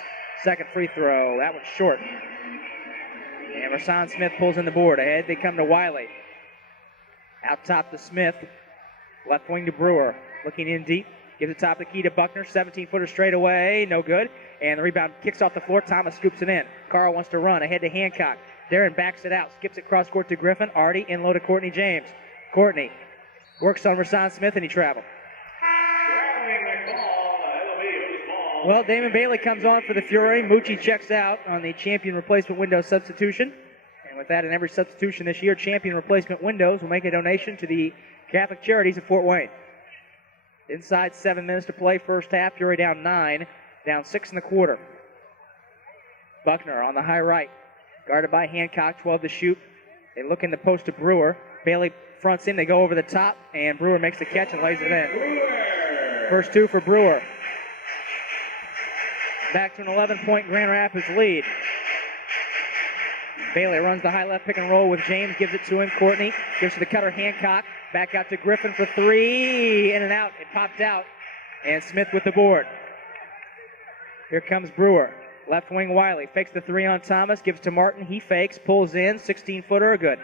Second free throw, that one's short. And Rasan Smith pulls in the board. Ahead they come to Wiley. Out top to Smith. Left wing to Brewer. Looking in deep. Gives the top of the key to Buckner. 17-footer straight away. No good. And the rebound kicks off the floor. Thomas scoops it in. Carl wants to run. Ahead to Hancock. Darren backs it out. Skips it cross court to Griffin. Artie in low to Courtney James. Courtney works on Rasan Smith and he traveled. Well, Damon Bailey comes on for the Fury. Moochie checks out on the champion replacement window substitution. And with that, in every substitution this year, champion replacement windows will make a donation to the Catholic Charities of Fort Wayne. Inside 7 minutes to play, first half. Fury down 9, down 6 in the quarter. Buckner on the high right, guarded by Hancock, 12 to shoot. They look in the post to Brewer. Bailey fronts in, they go over the top, and Brewer makes the catch and lays it in. First 2 for Brewer. Back to an 11-point Grand Rapids lead. Bailey runs the high left pick and roll with James, gives it to him. Courtney gives to the cutter Hancock. Back out to Griffin for 3. In and out. It popped out. And Smith with the board. Here comes Brewer. Left wing Wiley. Fakes the 3 on Thomas. Gives to Martin. He fakes. Pulls in. 16-footer. Good.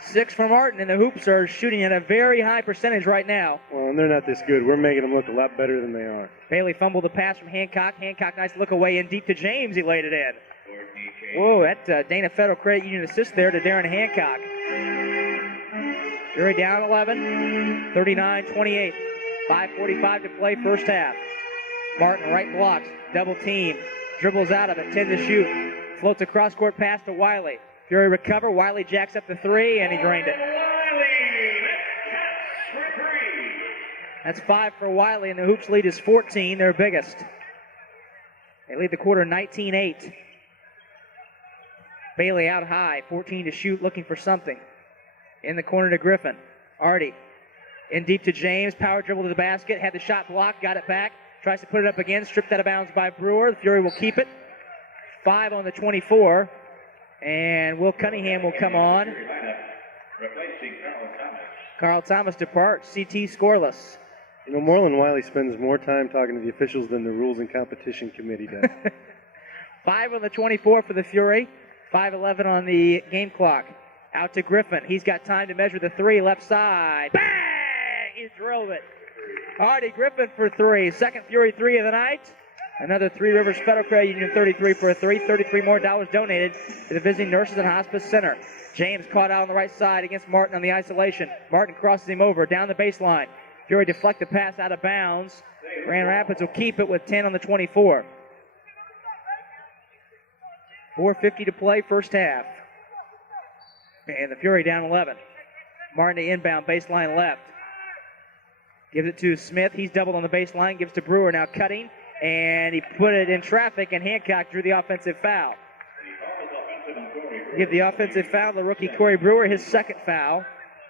6 for Martin, and the Hoops are shooting at a very high percentage right now. Well, and they're not this good. We're making them look a lot better than they are. Bailey fumbled the pass from Hancock. Hancock, nice look away in deep to James. He laid it in. Whoa, that Dana Federal Credit Union assist there to Darren Hancock. Fury down 11, 39-28. 5:45 to play, first half. Martin right blocks, double team, dribbles out of it, 10 to shoot. Floats a cross-court pass to Wiley. Fury recover. Wiley jacks up the 3, and he drained it. That's 5 for Wiley, and the Hoops lead is 14, their biggest. They lead the quarter 19-8. Bailey out high, 14 to shoot, looking for something. In the corner to Griffin. Artie in deep to James. Power dribble to the basket. Had the shot blocked, got it back. Tries to put it up again. Stripped out of bounds by Brewer. The Fury will keep it. 5 on the 24. And Will Cunningham will come on. Carl Thomas departs. CT scoreless. You know, Marlon Wiley spends more time talking to the officials than the Rules and Competition Committee does. 5 on the 24 for the Fury. 5:11 on the game clock. Out to Griffin. He's got time to measure the 3, left side. Bang! He drove it. Artie Griffin for 3. Second Fury 3 of the night. Another Three Rivers Federal Credit Union 33 for a 3. $33 more donated to the Visiting Nurses and Hospice Center. James caught out on the right side against Martin on the isolation. Martin crosses him over down the baseline. Fury deflect the pass out of bounds. Grand Rapids will keep it with 10 on the 24. 4:50 to play, first half. And the Fury down 11. Martin to inbound, baseline left. Gives it to Smith. He's doubled on the baseline. Gives to Brewer, now cutting. And he put it in traffic, and Hancock drew the offensive foul. Give the offensive foul to rookie Corey Brewer, his second foul.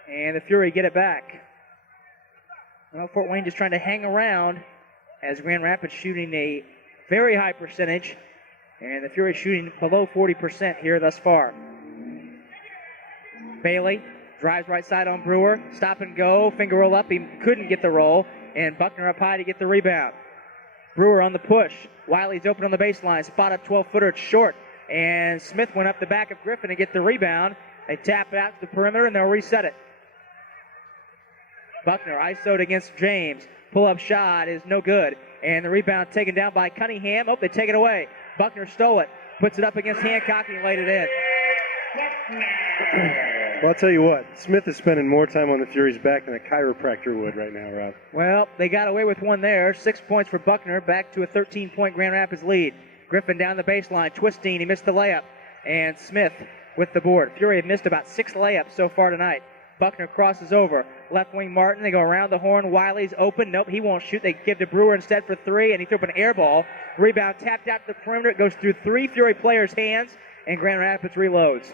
And the Fury get it back. Well, Fort Wayne just trying to hang around as Grand Rapids shooting a very high percentage. And the Fury shooting below 40% here thus far. Bailey drives right side on Brewer. Stop and go. Finger roll up. He couldn't get the roll. And Buckner up high to get the rebound. Brewer on the push. Wiley's open on the baseline. Spot up 12-footer. It's short. And Smith went up the back of Griffin to get the rebound. They tap it out to the perimeter, and they'll reset it. Buckner ISO'd against James. Pull-up shot is no good. And the rebound taken down by Cunningham. Oh, they take it away. Buckner stole it. Puts it up against Hancock, and he laid it in. Well, I'll tell you what, Smith is spending more time on the Fury's back than a chiropractor would right now, Rob. Well, they got away with one there. 6 points for Buckner, back to a 13-point Grand Rapids lead. Griffin down the baseline, twisting, he missed the layup. And Smith with the board. Fury have missed about 6 layups so far tonight. Buckner crosses over. Left wing Martin, they go around the horn. Wiley's open. Nope, he won't shoot. They give to Brewer instead for 3, and he threw up an air ball. Rebound tapped out to the perimeter. It goes through 3 Fury players' hands, and Grand Rapids reloads.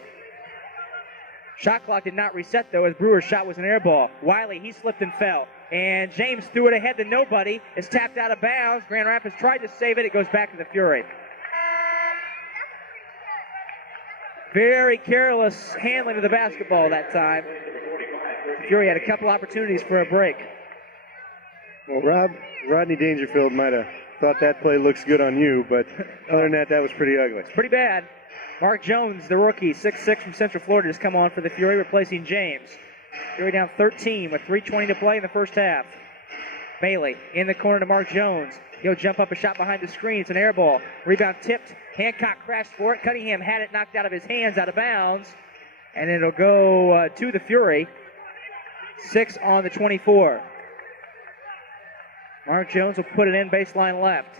Shot clock did not reset, though, as Brewer's shot was an air ball. Wiley, he slipped and fell. And James threw it ahead to nobody. It's tapped out of bounds. Grand Rapids tried to save it. It goes back to the Fury. Very careless handling of the basketball that time. Fury had a couple opportunities for a break. Well, Rodney Dangerfield might have thought that play looks good on you, but other than that, that was pretty ugly. It's pretty bad. Mark Jones, the rookie, 6'6" from Central Florida, has come on for the Fury, replacing James. Fury down 13 with 3:20 to play in the first half. Bailey in the corner to Mark Jones. He'll jump up a shot behind the screen. It's an air ball. Rebound tipped. Hancock crashed for it. Cunningham had it knocked out of his hands, out of bounds. And it'll go to the Fury. 6 on the 24. Mark Jones will put it in baseline left.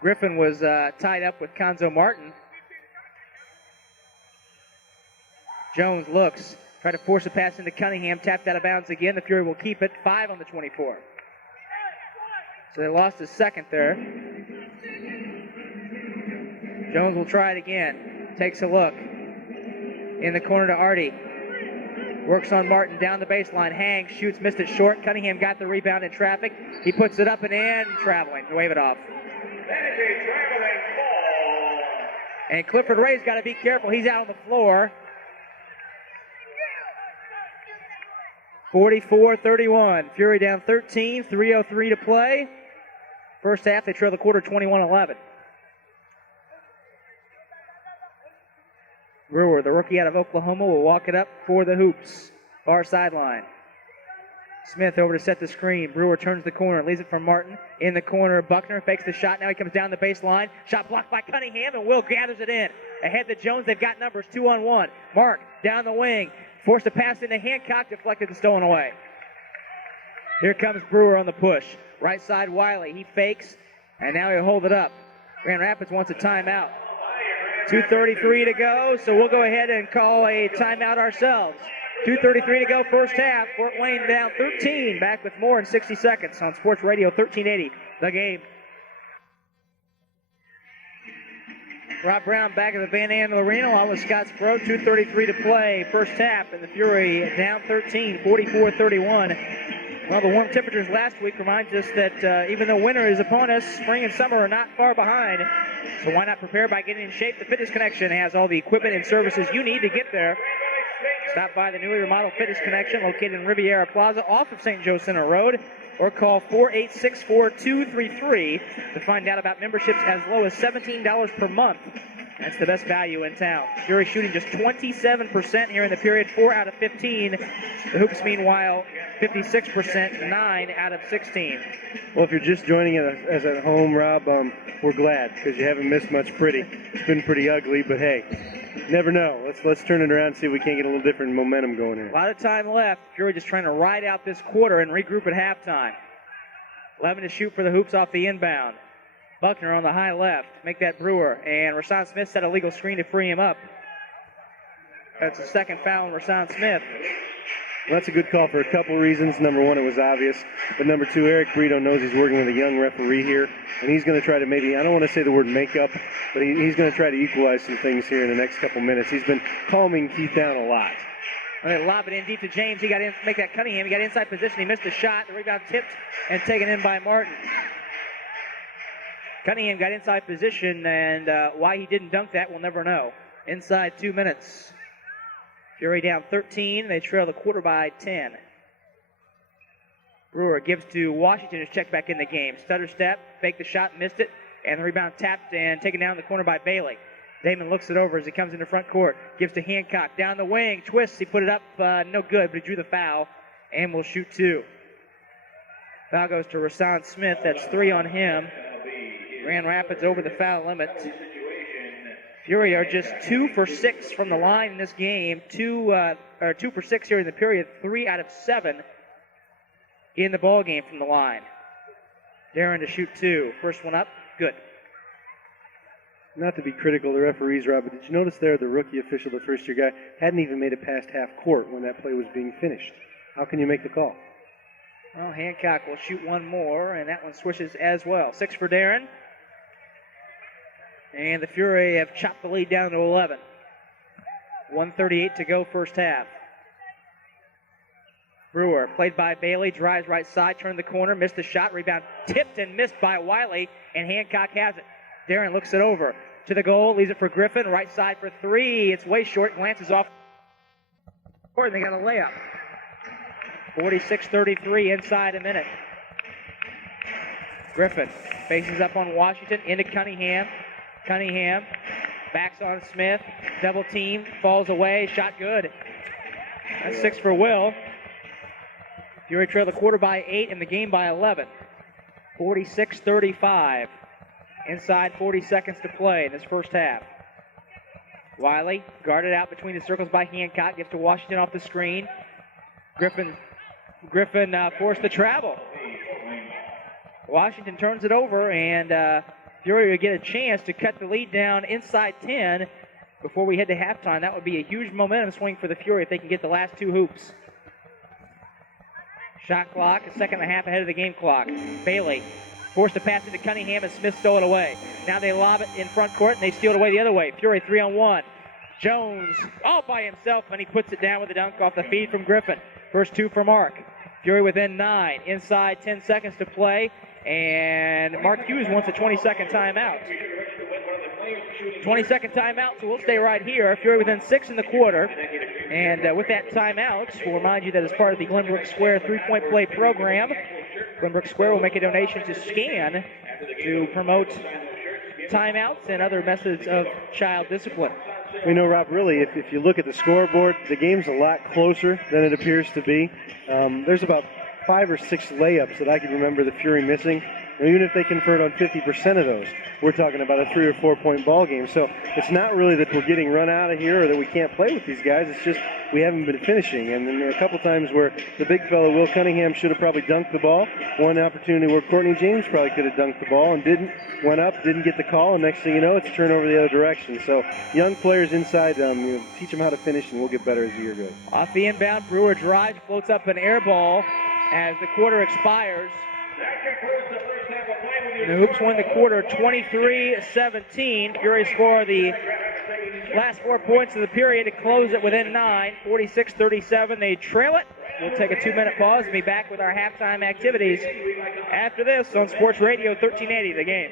Griffin was tied up with Conzo Martin. Jones looks, try to force a pass into Cunningham, tapped out of bounds again. The Fury will keep it. 5 on the 24. So they lost his second there. Jones will try it again. Takes a look. In the corner to Artie. Works on Martin down the baseline. Hangs, shoots, missed it short. Cunningham got the rebound in traffic. He puts it up and in. Traveling. Wave it off. And Clifford Ray's got to be careful. He's out on the floor. 44-31. Fury down 13. 3:03 to play. First half, they trail the quarter 21-11. Brewer, the rookie out of Oklahoma, will walk it up for the Hoops. Far sideline. Smith over to set the screen. Brewer turns the corner, leaves it for Martin. In the corner, Buckner fakes the shot. Now he comes down the baseline. Shot blocked by Cunningham, and Will gathers it in. Ahead to Jones. They've got numbers 2-on-1. Mark down the wing. Forced a pass into Hancock, deflected and stolen away. Here comes Brewer on the push. Right side, Wiley. He fakes, and now he'll hold it up. Grand Rapids wants a timeout. 2:33 to go, so we'll go ahead and call a timeout ourselves. 2:33 to go, first half. Fort Wayne down 13. Back with more in 60 seconds on Sports Radio 1380. The Game. Rob Brown back at the Van Andel Arena along with Scott Sproat. 2:33 to play, first half, and the Fury down 13, 44-31. Well, the warm temperatures last week reminds us that even though winter is upon us, spring and summer are not far behind. So why not prepare by getting in shape? The Fitness Connection has all the equipment and services you need to get there. Stop by the newly remodeled Fitness Connection located in Riviera Plaza off of St. Joe Center Road, or call 486-4233 to find out about memberships as low as $17 per month. That's the best value in town. Fury shooting just 27% here in the period, 4 out of 15. The Hoops, meanwhile, 56%, 9 out of 16. Well, if you're just joining us at home, Rob, we're glad because you haven't missed much pretty. It's been pretty ugly, but hey, never know. Let's turn it around and see if we can't get a little different momentum going here. A lot of time left. Fury just trying to ride out this quarter and regroup at halftime. 11 to shoot for the Hoops off the inbound. Buckner on the high left. Make that Brewer. And Rasan Smith set a legal screen to free him up. That's the second foul on Rasan Smith. Well, that's a good call for a couple reasons. Number one, it was obvious. But number two, Eric Brito knows he's working with a young referee here. And he's going to try to maybe, I don't want to say the word make up, but he's going to try to equalize some things here in the next couple minutes. He's been calming Keith down a lot. And they lob it in deep to James. He got in, make that Cunningham. He got inside position. He missed a shot. The rebound tipped and taken in by Martin. Cunningham got inside position, and why he didn't dunk that, we'll never know. Inside 2 minutes. Fury down 13. They trail the quarter by 10. Brewer gives to Washington, who's checked back in the game. Stutter step, faked the shot, missed it, and the rebound tapped and taken down the corner by Bailey. Damon looks it over as he comes into front court. Gives to Hancock. Down the wing. Twists. He put it up. No good, but he drew the foul and will shoot 2. Foul goes to Rasan Smith. That's 3 on him. Grand Rapids over the foul limit. Fury are just 2 for 6 from the line in this game. 2 for 6 here in the period. 3 out of 7 in the ball game from the line. Darren to shoot 2. First one up, good. Not to be critical of the referees, Rob, but did you notice there the rookie official, the first-year guy, hadn't even made it past half court when that play was being finished? How can you make the call? Well, Hancock will shoot one more, and that one swishes as well. 6 for Darren. And the Fury have chopped the lead down to 11. 1:38 to go first half. Brewer, played by Bailey, drives right side, turned the corner, missed the shot, rebound tipped and missed by Wiley, and Hancock has it. Darren looks it over to the goal, leaves it for Griffin, right side for 3. It's way short, glances off. And they got a layup. 46-33 inside a minute. Griffin faces up on Washington, into Cunningham. Cunningham backs on Smith, double team, falls away, shot good. That's 6 for Will. Fury trail the quarter by 8 and the game by 11. 46-35. Inside 40 seconds to play in this first half. Wiley guarded out between the circles by Hancock, gives to Washington off the screen. Griffin forced the travel. Washington turns it over, and Fury will get a chance to cut the lead down inside 10 before we head to halftime. That would be a huge momentum swing for the Fury if they can get the last 2 hoops. Shot clock, a second and a half ahead of the game clock. Bailey forced to pass it to Cunningham, and Smith stole it away. Now they lob it in front court, and they steal it away the other way. Fury 3-on-1. Jones all by himself, and he puts it down with a dunk off the feed from Griffin. First 2 for Mark. Fury within 9. Inside 10 seconds to play, and Mark Hughes wants a 20-second timeout. 20-second timeout, so we'll stay right here. Fury within 6 in the quarter. And with that timeout, we'll remind you that as part of the Glenbrook Square three-point play program, Glenbrook Square will make a donation to SCAN to promote timeouts and other methods of child discipline. We know, Rob, really, if you look at the scoreboard, the game's a lot closer than it appears to be. There's about 5 or 6 layups that I can remember the Fury missing. And even if they convert on 50% of those, we're talking about a 3 or 4 point ball game. So it's not really that we're getting run out of here or that we can't play with these guys. It's just we haven't been finishing. And then there are a couple times where the big fellow, Will Cunningham, should have probably dunked the ball. One opportunity where Courtney James probably could have dunked the ball and didn't. Went up, didn't get the call, and next thing you know, it's a turnover the other direction. So young players inside, teach them how to finish, and we'll get better as the year goes. Off the inbound, Brewer drives, floats up an air ball as the quarter expires. The Hoops win the quarter 23-17. Fury score the last 4 points of the period to close it within 9. 46-37. They trail it. We'll take a 2-minute pause and be back with our halftime activities after this on Sports Radio 1380, The Game.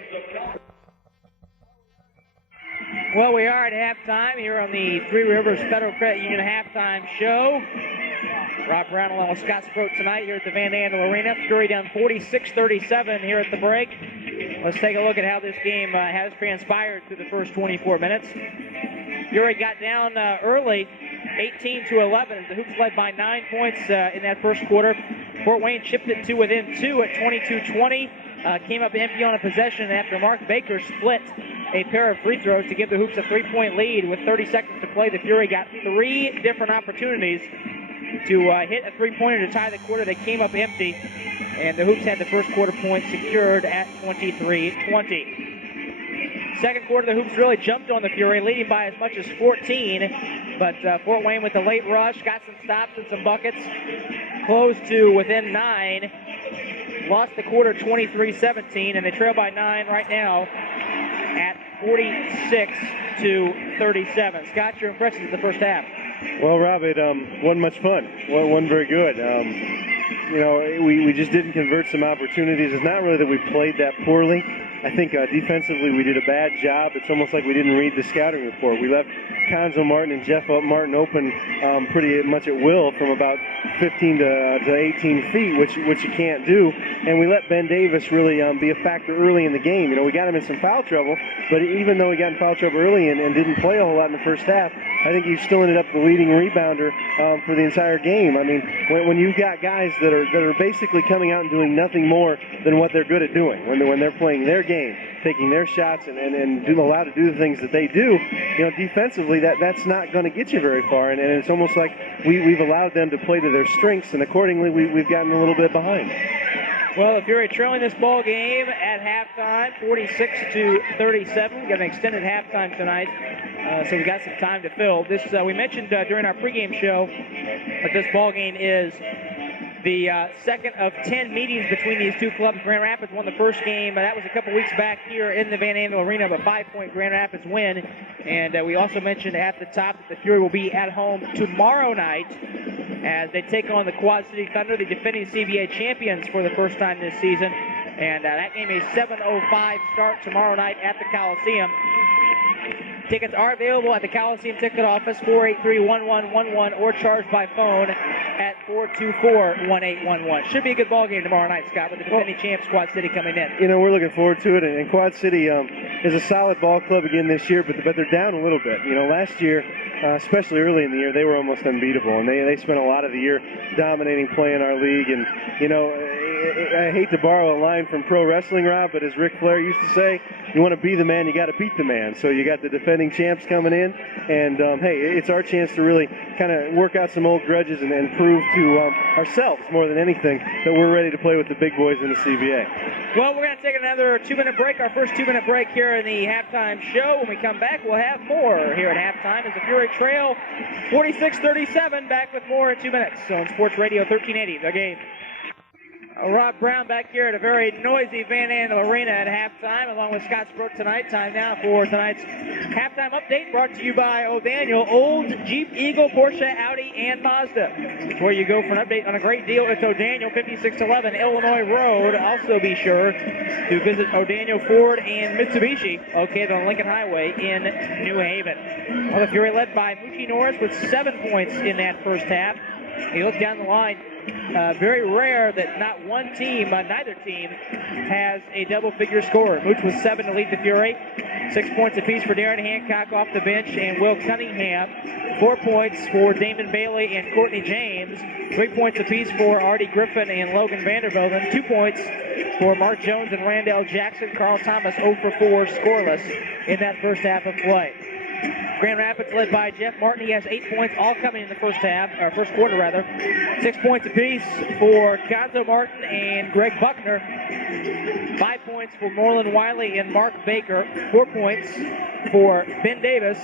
Well, we are at halftime here on the Three Rivers Federal Credit Union halftime show. Rob Brown along with Scott Sproat tonight here at the Van Andel Arena. Fury down 46-37 here at the break. Let's take a look at how this game has transpired through the first 24 minutes. Fury got down early, 18-11. The Hoops led by 9 points in that first quarter. Fort Wayne chipped it to within 2 at 22-20. Came up empty on a possession after Mark Baker split a pair of free throws to give the Hoops a 3-point lead. With 30 seconds to play, the Fury got 3 different opportunities to hit a three-pointer to tie the quarter. They came up empty, and the Hoops had the first quarter point secured at 23-20. Second quarter, the Hoops really jumped on the Fury, leading by as much as 14, but Fort Wayne with the late rush got some stops and some buckets, closed to within 9, lost the quarter 23-17, and they trail by 9 right now at 46-37. Scott, your impressions of the first half? Well, Rob, it wasn't much fun. Wasn't very good. We just didn't convert some opportunities. It's not really that we played that poorly. I think defensively we did a bad job. It's almost like we didn't read the scouting report. We left Conzo Martin and Jeff Martin open pretty much at will from about 15 to 18 feet, which you can't do. And we let Ben Davis really be a factor early in the game. We got him in some foul trouble, but even though he got in foul trouble early and didn't play a whole lot in the first half, I think he still ended up the leading rebounder for the entire game. I mean, when you've got guys that are basically coming out and doing nothing more than what they're good at doing, when they're playing their game, taking their shots and allowed to do the things that they do, defensively that's not going to get you very far. And it's almost like we've allowed them to play to their strengths, and accordingly we've gotten a little bit behind. Well, the Fury trailing this ball game at halftime, 46-37. We got an extended halftime tonight, so we got some time to fill. This we mentioned during our pregame show that this ball game is the second of 10 meetings between these two clubs. Grand Rapids won the first game. That was a couple weeks back here in the Van Andel Arena, a 5-point Grand Rapids win. And we also mentioned at the top that the Fury will be at home tomorrow night as they take on the Quad City Thunder, the defending CBA champions for the first time this season. And that game is 7:05 start tomorrow night at the Coliseum. Tickets are available at the Coliseum Ticket Office, 483-1111, or charged by phone at 424-1811. Should be a good ball game tomorrow night, Scott, with the defending champs Quad City coming in. We're looking forward to it, and Quad City is a solid ball club again this year, but they're down a little bit. Last year, especially early in the year, they were almost unbeatable, and they spent a lot of the year dominating play in our league. And I hate to borrow a line from pro wrestling, Rob, but as Ric Flair used to say, you want to be the man, you got to beat the man. So you got the defending champs coming in, and hey, it's our chance to really kind of work out some old grudges and prove to ourselves more than anything that we're ready to play with the big boys in the CBA. Well, we're going to take another 2-minute break, our first 2-minute break here in the halftime show. When we come back, we'll have more here at halftime as the Fury trail 46-37. Back with more in 2 minutes on Sports Radio 1380, The Game. Rob Brown back here at a very noisy Van Andel Arena at halftime, along with Scott Sproat tonight. Time now for tonight's halftime update, brought to you by O'Daniel, Old Jeep, Eagle, Porsche, Audi, and Mazda. Before you go for an update on a great deal, it's O'Daniel, 5611 Illinois Road. Also be sure to visit O'Daniel Ford and Mitsubishi, located on Lincoln Highway in New Haven. Well, the Fury led by Mookie Norris with 7 points in that first half. He looked down the line. Very rare that not one team, neither team, has a double-figure score. Mooch with 7 to lead the Fury. 6 points apiece for Darren Hancock off the bench and Will Cunningham. 4 points for Damon Bailey and Courtney James. 3 points apiece for Artie Griffin and Logan Vanderbilt. And 2 points for Mark Jones and Randall Jackson. Carl Thomas 0 for 4 scoreless in that first half of play. Grand Rapids led by Jeff Martin. He has 8 points, all coming in the first quarter rather. 6 points apiece for Gonzo Martin and Greg Buckner. 5 points for Morland Wiley and Mark Baker. 4 points for Ben Davis,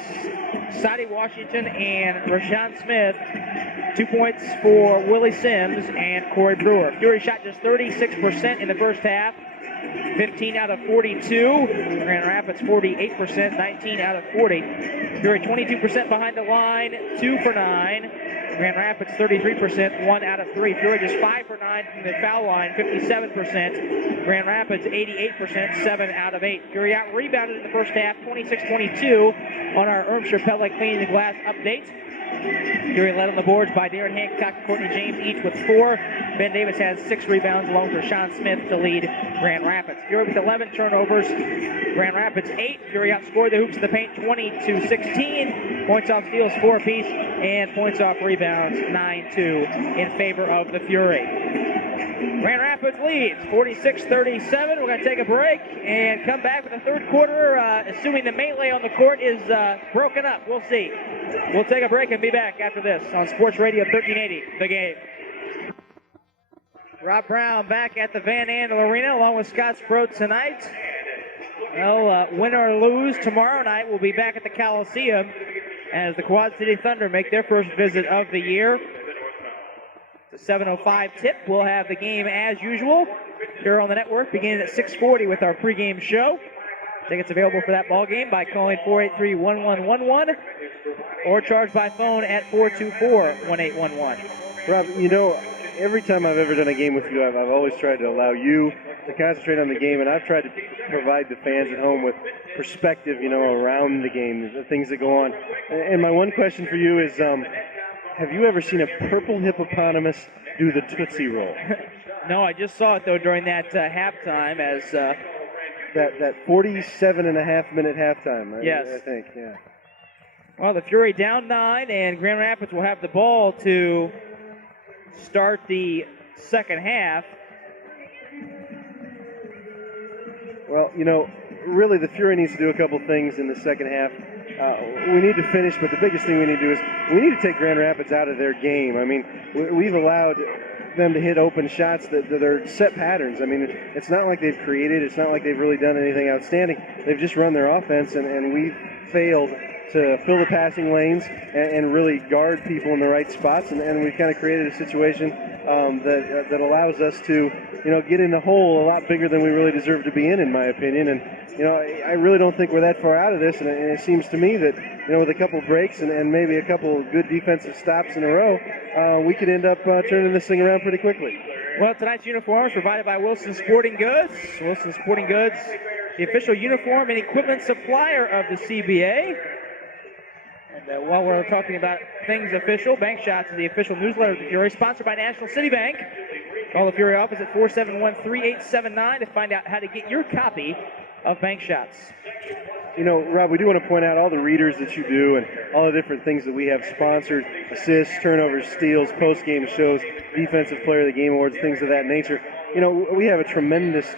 Sadie Washington, and Rashawn Smith. 2 points for Willie Sims and Corey Brewer. Fury shot just 36% in the first half. 15 out of 42. Grand Rapids 48%, 19 out of 40. Fury 22% behind the line, 2 for 9. Grand Rapids 33%, 1 out of 3. Fury just 5 for 9 from the foul line, 57%. Grand Rapids 88%, 7 out of 8. Fury out rebounded in the first half, 26-22 on our Ermshire Pellet Cleaning the Glass update. Fury led on the boards by Darren Hancock and Courtney James, each with 4. Ben Davis has 6 rebounds, along with Rashawn Smith to lead Grand Rapids. Fury with 11 turnovers. Grand Rapids 8. Fury outscored the hoops in the paint 20-16. Points off steals 4 apiece, and points off rebounds 9-2 in favor of the Fury. Grand Rapids leads 46-37. We're going to take a break and come back with the third quarter, assuming the melee on the court is broken up. We'll see. We'll take a break and be back after this on Sports Radio 1380, The Game. Rob Brown back at the Van Andel Arena along with Scott Sproat tonight. Well, win or lose, tomorrow night we'll be back at the Coliseum as the Quad City Thunder make their first visit of the year. It's a 7:05 tip. We'll have the game as usual here on the network beginning at 6:40 with our pregame show. Tickets available for that ball game by calling 483-1111 or charged by phone at 424-1811. Rob, every time I've ever done a game with you, I've always tried to allow you to concentrate on the game, and I've tried to provide the fans at home with perspective, around the game, the things that go on. And my one question for you is, have you ever seen a purple hippopotamus do the Tootsie Roll? No, I just saw it, though, during that halftime as... that 47-and-a-half-minute halftime, right? Yes. I think, yeah. Well, the Fury down 9, and Grand Rapids will have the ball to start the second half. Well, really the Fury needs to do a couple things in the second half. We need to finish, but the biggest thing we need to do is we need to take Grand Rapids out of their game. I mean, we've allowed them to hit open shots that are set patterns. I mean, it's not like they've created. It's not like they've really done anything outstanding. They've just run their offense, and we've failed to fill the passing lanes and really guard people in the right spots. And we've kind of created a situation that allows us to, get in the hole a lot bigger than we really deserve to be in my opinion. And, I really don't think we're that far out of this. And it seems to me that, with a couple breaks and maybe a couple of good defensive stops in a row, we could end up turning this thing around pretty quickly. Well, tonight's uniforms provided by Wilson Sporting Goods. Wilson Sporting Goods, the official uniform and equipment supplier of the CBA. And while we're talking about things official, Bank Shots is the official newsletter of the Fury, sponsored by National City Bank. Call the Fury office at 471-3879 to find out how to get your copy of Bank Shots. Rob, we do want to point out all the readers that you do and all the different things that we have sponsored: assists, turnovers, steals, post-game shows, defensive player of the game awards, things of that nature. We have a tremendous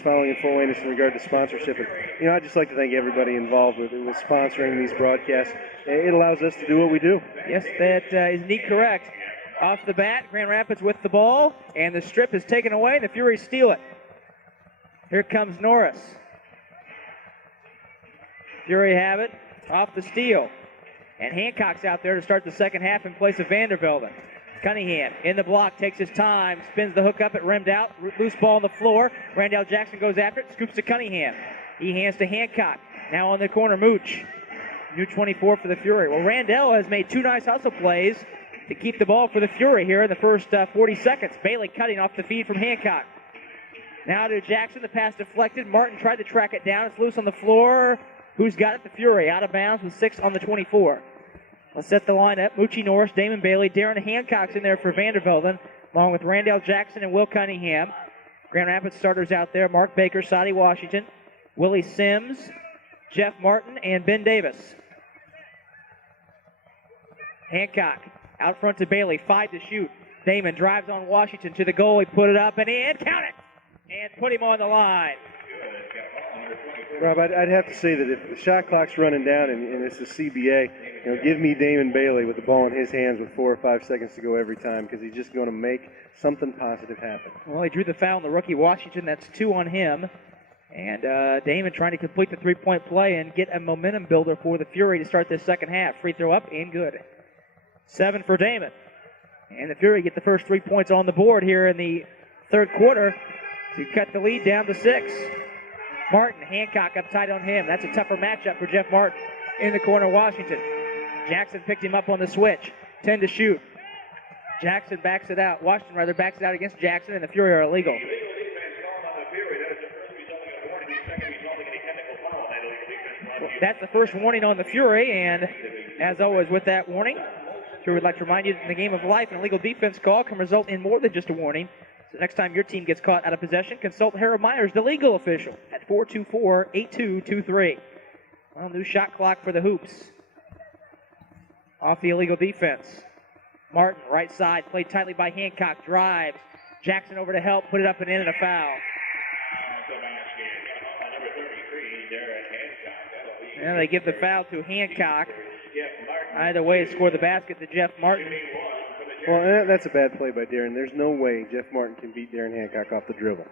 following in Fort Wayne in regard to sponsorship. And, I'd just like to thank everybody involved with sponsoring these broadcasts. It allows us to do what we do. Yes, that is indeed correct. Off the bat, Grand Rapids with the ball, and the strip is taken away, and the Fury steal it. Here comes Norris. Fury have it off the steal. And Hancock's out there to start the second half in place of Vandervelden. Cunningham in the block, takes his time, spins the hook up, it rimmed out, loose ball on the floor. Randall Jackson goes after it, scoops to Cunningham. He hands to Hancock. Now on the corner, Mooch. New 24 for the Fury. Well, Randall has made two nice hustle plays to keep the ball for the Fury here in the first 40 seconds. Bailey cutting off the feed from Hancock. Now to Jackson, the pass deflected. Martin tried to track it down. It's loose on the floor. Who's got it? The Fury, out of bounds with 6 on the 24. Let's set the lineup. Moochie Norris, Damon Bailey, Darren Hancock's in there for Vandervelden, along with Randall Jackson and Will Cunningham. Grand Rapids starters out there: Mark Baker, Sadie Washington, Willie Sims, Jeff Martin, and Ben Davis. Hancock out front to Bailey, 5 to shoot. Damon drives on Washington to the goal. He put it up and in. Count it! And put him on the line. Rob, I'd have to say that if the shot clock's running down and it's the CBA, give me Damon Bailey with the ball in his hands with 4 or 5 seconds to go every time, because he's just going to make something positive happen. Well, he drew the foul on the rookie Washington. That's 2 on him. And Damon trying to complete the three-point play and get a momentum builder for the Fury to start this second half. Free throw up and good. 7 for Damon. And the Fury get the first 3 points on the board here in the third quarter to cut the lead down to 6. Martin, Hancock up tight on him. That's a tougher matchup for Jeff Martin. In the corner, Washington. Jackson picked him up on the switch. 10 to shoot. Jackson backs it out. Washington, rather, backs it out against Jackson, and the Fury are illegal. Well, that's the first warning on the Fury, and as always with that warning, Fury would like to remind you that in the game of life, an illegal defense call can result in more than just a warning. So next time your team gets caught out of possession, consult Harold Myers, the legal official, at 424-8223. Well, new shot clock for the Hoops. Off the illegal defense. Martin, right side, played tightly by Hancock, drives. Jackson over to help, put it up and in, and a foul. And they give the foul to Hancock. Either way, it scored the basket to Jeff Martin. Well, that's a bad play by Darren. There's no way Jeff Martin can beat Darren Hancock off the dribble.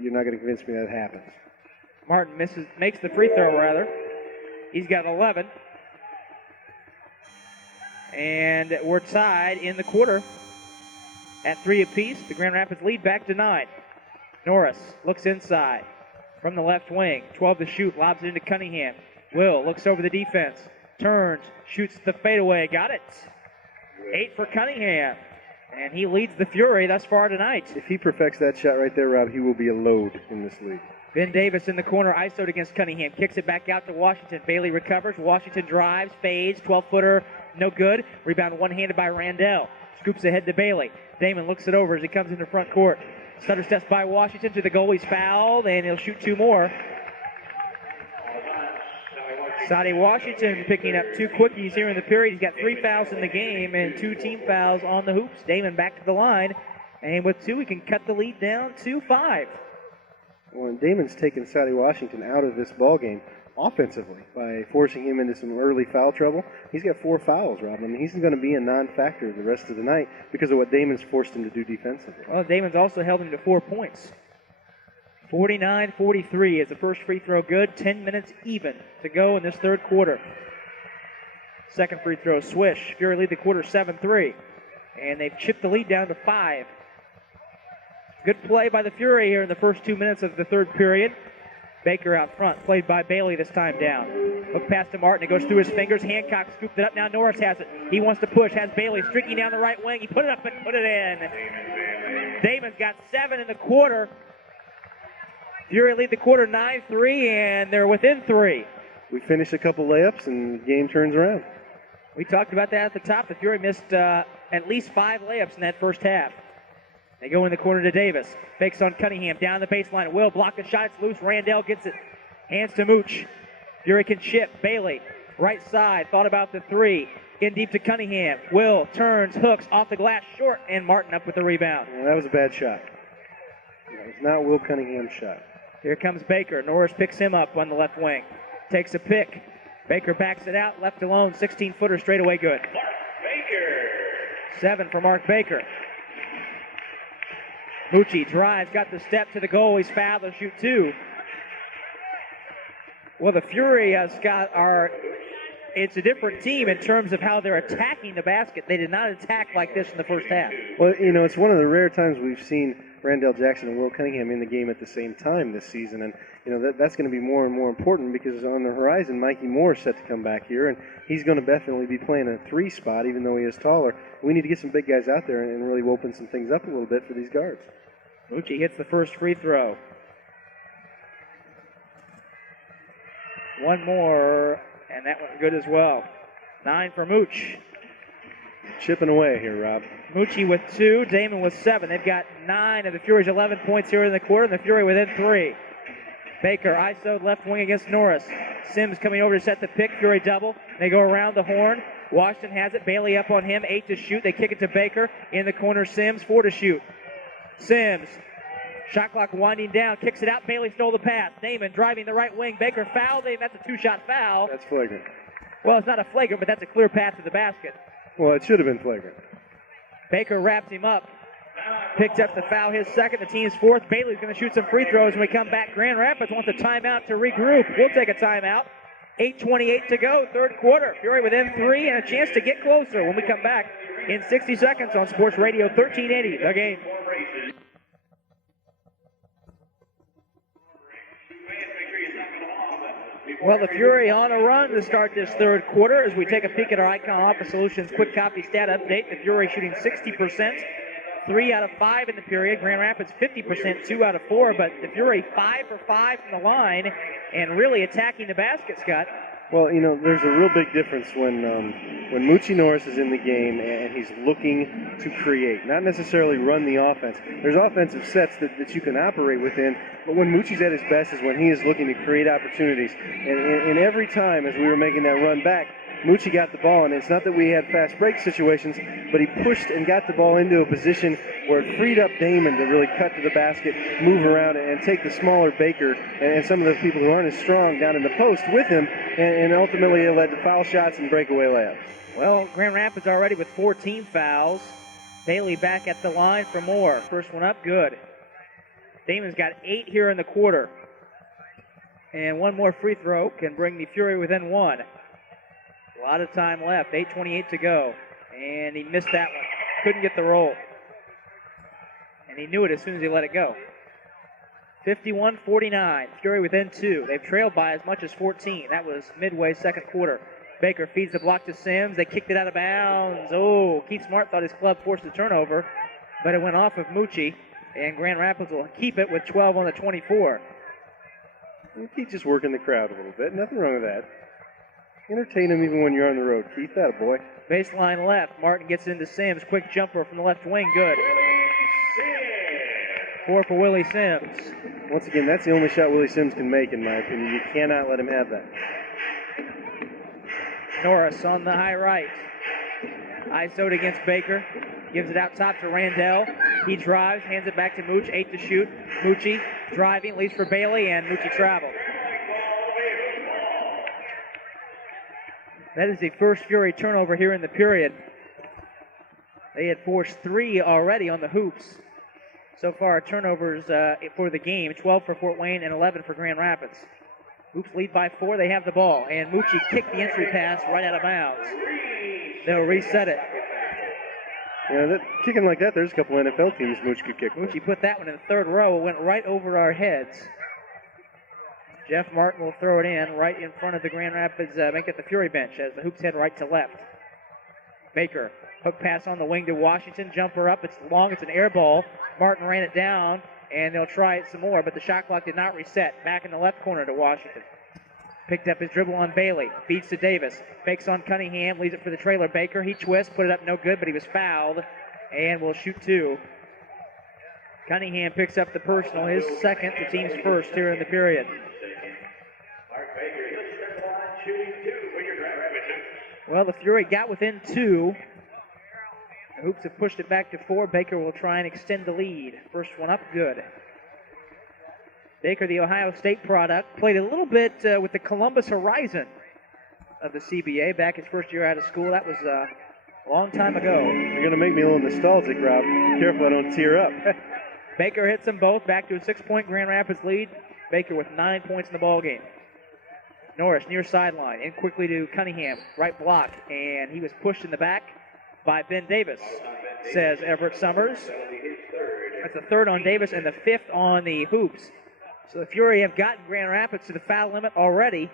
You're not going to convince me that happens. Martin makes the free throw, rather. He's got 11. And we're tied in the quarter at 3 apiece. The Grand Rapids lead back to 9. Norris looks inside from the left wing. 12 to shoot, lobs it into Cunningham. Will looks over the defense, turns, shoots the fadeaway. Got it. 8 for Cunningham. And he leads the Fury thus far tonight. If he perfects that shot right there, Rob, he will be a load in this league. Ben Davis in the corner, ISO'd against Cunningham. Kicks it back out to Washington. Bailey recovers. Washington drives, fades. 12-footer, no good. Rebound one-handed by Randall. Scoops ahead to Bailey. Damon looks it over as he comes into front court. Stutter steps by Washington to the goal. He's fouled, and he'll shoot 2 more. Sadie Washington picking up 2 quickies here in the period. He's got 3 fouls in the game and 2 team fouls on the hoops. Damon back to the line, and with 2, he can cut the lead down to 5. Well, and Damon's taken Sadie Washington out of this ball game offensively by forcing him into some early foul trouble. He's got 4 fouls, Rob. I mean, he's going to be a non-factor the rest of the night because of what Damon's forced him to do defensively. Well, Damon's also held him to 4 points. 49-43 is the first free throw good. 10 minutes even to go in this third quarter. Second free throw swish. Fury lead the quarter 7-3. And they've chipped the lead down to 5. Good play by the Fury here in the first 2 minutes of the third period. Baker out front, played by Bailey this time down. Hook pass to Martin, it goes through his fingers. Hancock scooped it up, now Norris has it. He wants to push, has Bailey streaking down the right wing. He put it up and put it in. Damon's got 7 in the quarter. Fury lead the quarter 9-3, and they're within 3. We finish a couple layups, and the game turns around. We talked about that at the top. The Fury missed at least 5 layups in that first half. They go in the corner to Davis. Fakes on Cunningham. Down the baseline. Will block the shot. It's loose. Randall gets it. Hands to Mooch. Fury can chip. Bailey. Right side. Thought about the 3. In deep to Cunningham. Will turns. Hooks. Off the glass. Short. And Martin up with the rebound. Well, that was a bad shot. That was not Will Cunningham's shot. Here comes Baker. Norris picks him up on the left wing. Takes a pick. Baker backs it out. Left alone. 16-footer straight away good. Baker. 7 for Mark Baker. Mucci drives, got the step to the goal. He's fouled. They'll shoot 2. Well, the Fury has got it's a different team in terms of how they're attacking the basket. They did not attack like this in the first half. Well, it's one of the rare times we've seen Randall Jackson and Will Cunningham in the game at the same time this season. And, that's going to be more and more important because on the horizon, Mikey Moore is set to come back here, and he's going to definitely be playing a 3 spot, even though he is taller. We need to get some big guys out there and really open some things up a little bit for these guards. Mucci hits the first free throw. One more, and that one's good as well. 9 for Mooch. Chipping away here, Rob. Mucci with 2, Damon with 7. They've got 9 of the Fury's 11 points here in the quarter, and the Fury within 3. Baker ISO'd left wing against Norris. Sims coming over to set the pick. Fury double. They go around the horn. Washington has it. Bailey up on him. 8 to shoot. They kick it to Baker. In the corner, Sims. 4 to shoot. Sims. Shot clock winding down. Kicks it out. Bailey stole the pass. Damon driving the right wing. Baker fouled him. That's a 2-shot foul. That's flagrant. Well, it's not a flagrant, but that's a clear pass to the basket. Well, it should have been flagrant. Baker wraps him up. Picked up the foul, his second, the team's 4th. Bailey's going to shoot some free throws when we come back. Grand Rapids wants a timeout to regroup. We'll take a timeout. 8:28 to go, third quarter. Fury within 3 and a chance to get closer when we come back in 60 seconds on Sports Radio 1380. The Game. Well, the Fury on a run to start this third quarter as we take a peek at our Icon Office Solutions quick copy stat update. The Fury shooting 60%, 3 out of 5 in the period. Grand Rapids 50%, 2 out of 4. But the Fury 5 for 5 from the line and really attacking the basket, Scott. Well, there's a real big difference when Mucci Norris is in the game and he's looking to create, not necessarily run the offense. There's offensive sets that you can operate within, but when Mucci's at his best is when he is looking to create opportunities. And every time as we were making that run back, Mucci got the ball, and it's not that we had fast break situations, but he pushed and got the ball into a position where it freed up Damon to really cut to the basket, move around, and take the smaller Baker and some of the people who aren't as strong down in the post with him, and ultimately it led to foul shots and breakaway layups. Well, Grand Rapids already with 14 fouls. Bailey back at the line for more. First one up, good. Damon's got 8 here in the quarter. And one more free throw can bring the Fury within 1. A lot of time left, 8:28 to go. And he missed that one. Couldn't get the roll. And he knew it as soon as he let it go. 51-49, Fury within 2. They've trailed by as much as 14. That was midway second quarter. Baker feeds the block to Sims. They kicked it out of bounds. Oh, Keith Smart thought his club forced the turnover, but it went off of Mucci, and Grand Rapids will keep it with 12 on the 24. Keith just working the crowd a little bit. Nothing wrong with that. Entertain him even when you're on the road, Keith. That a boy. Baseline left. Martin gets into Sims. Quick jumper from the left wing. Good. 4 for Willie Sims. Once again, that's the only shot Willie Sims can make, in my opinion. You cannot let him have that. Norris on the high right. ISO'd against Baker. Gives it out top to Randall. He drives, hands it back to Mooch. 8 to shoot. Moochie driving, leaves for Bailey, and Moochie traveled. That is the first Fury turnover here in the period. They had forced 3 already on the hoops. So far, turnovers for the game, 12 for Fort Wayne and 11 for Grand Rapids. Hoops lead by 4. They have the ball, and Moochie kicked the entry pass right out of bounds. They'll reset it. Yeah, kicking like that, there's a couple NFL teams Mooch could kick. Moochie put that one in the third row. It went right over our heads. Jeff Martin will throw it in right in front of the Grand Rapids, make it the Fury bench as the hoops head right to left. Baker, hook pass on the wing to Washington. Jumper up. It's long. It's an air ball. Martin ran it down, and they'll try it some more, but the shot clock did not reset. Back in the left corner to Washington. Picked up his dribble on Bailey. Feeds to Davis. Fakes on Cunningham. Leaves it for the trailer. Baker. He twists. Put it up no good, but he was fouled. And will shoot 2. Cunningham picks up the personal. His second. The team's first here in the period. Well, the Fury got within 2. The Hoops have pushed it back to 4. Baker will try and extend the lead. First one up, good. Baker, the Ohio State product, played a little bit with the Columbus Horizon of the CBA back his first year out of school. That was a long time ago. You're going to make me a little nostalgic, Rob. Be careful I don't tear up. Baker hits them both. Back to a 6-point Grand Rapids lead. Baker with 9 points in the ball game. Norris near sideline. In quickly to Cunningham. Right block. And he was pushed in the back by Ben Davis, says Everett Summers. That's the 3rd on Davis and the 5th on the Hoops. So the Fury have gotten Grand Rapids to the foul limit already,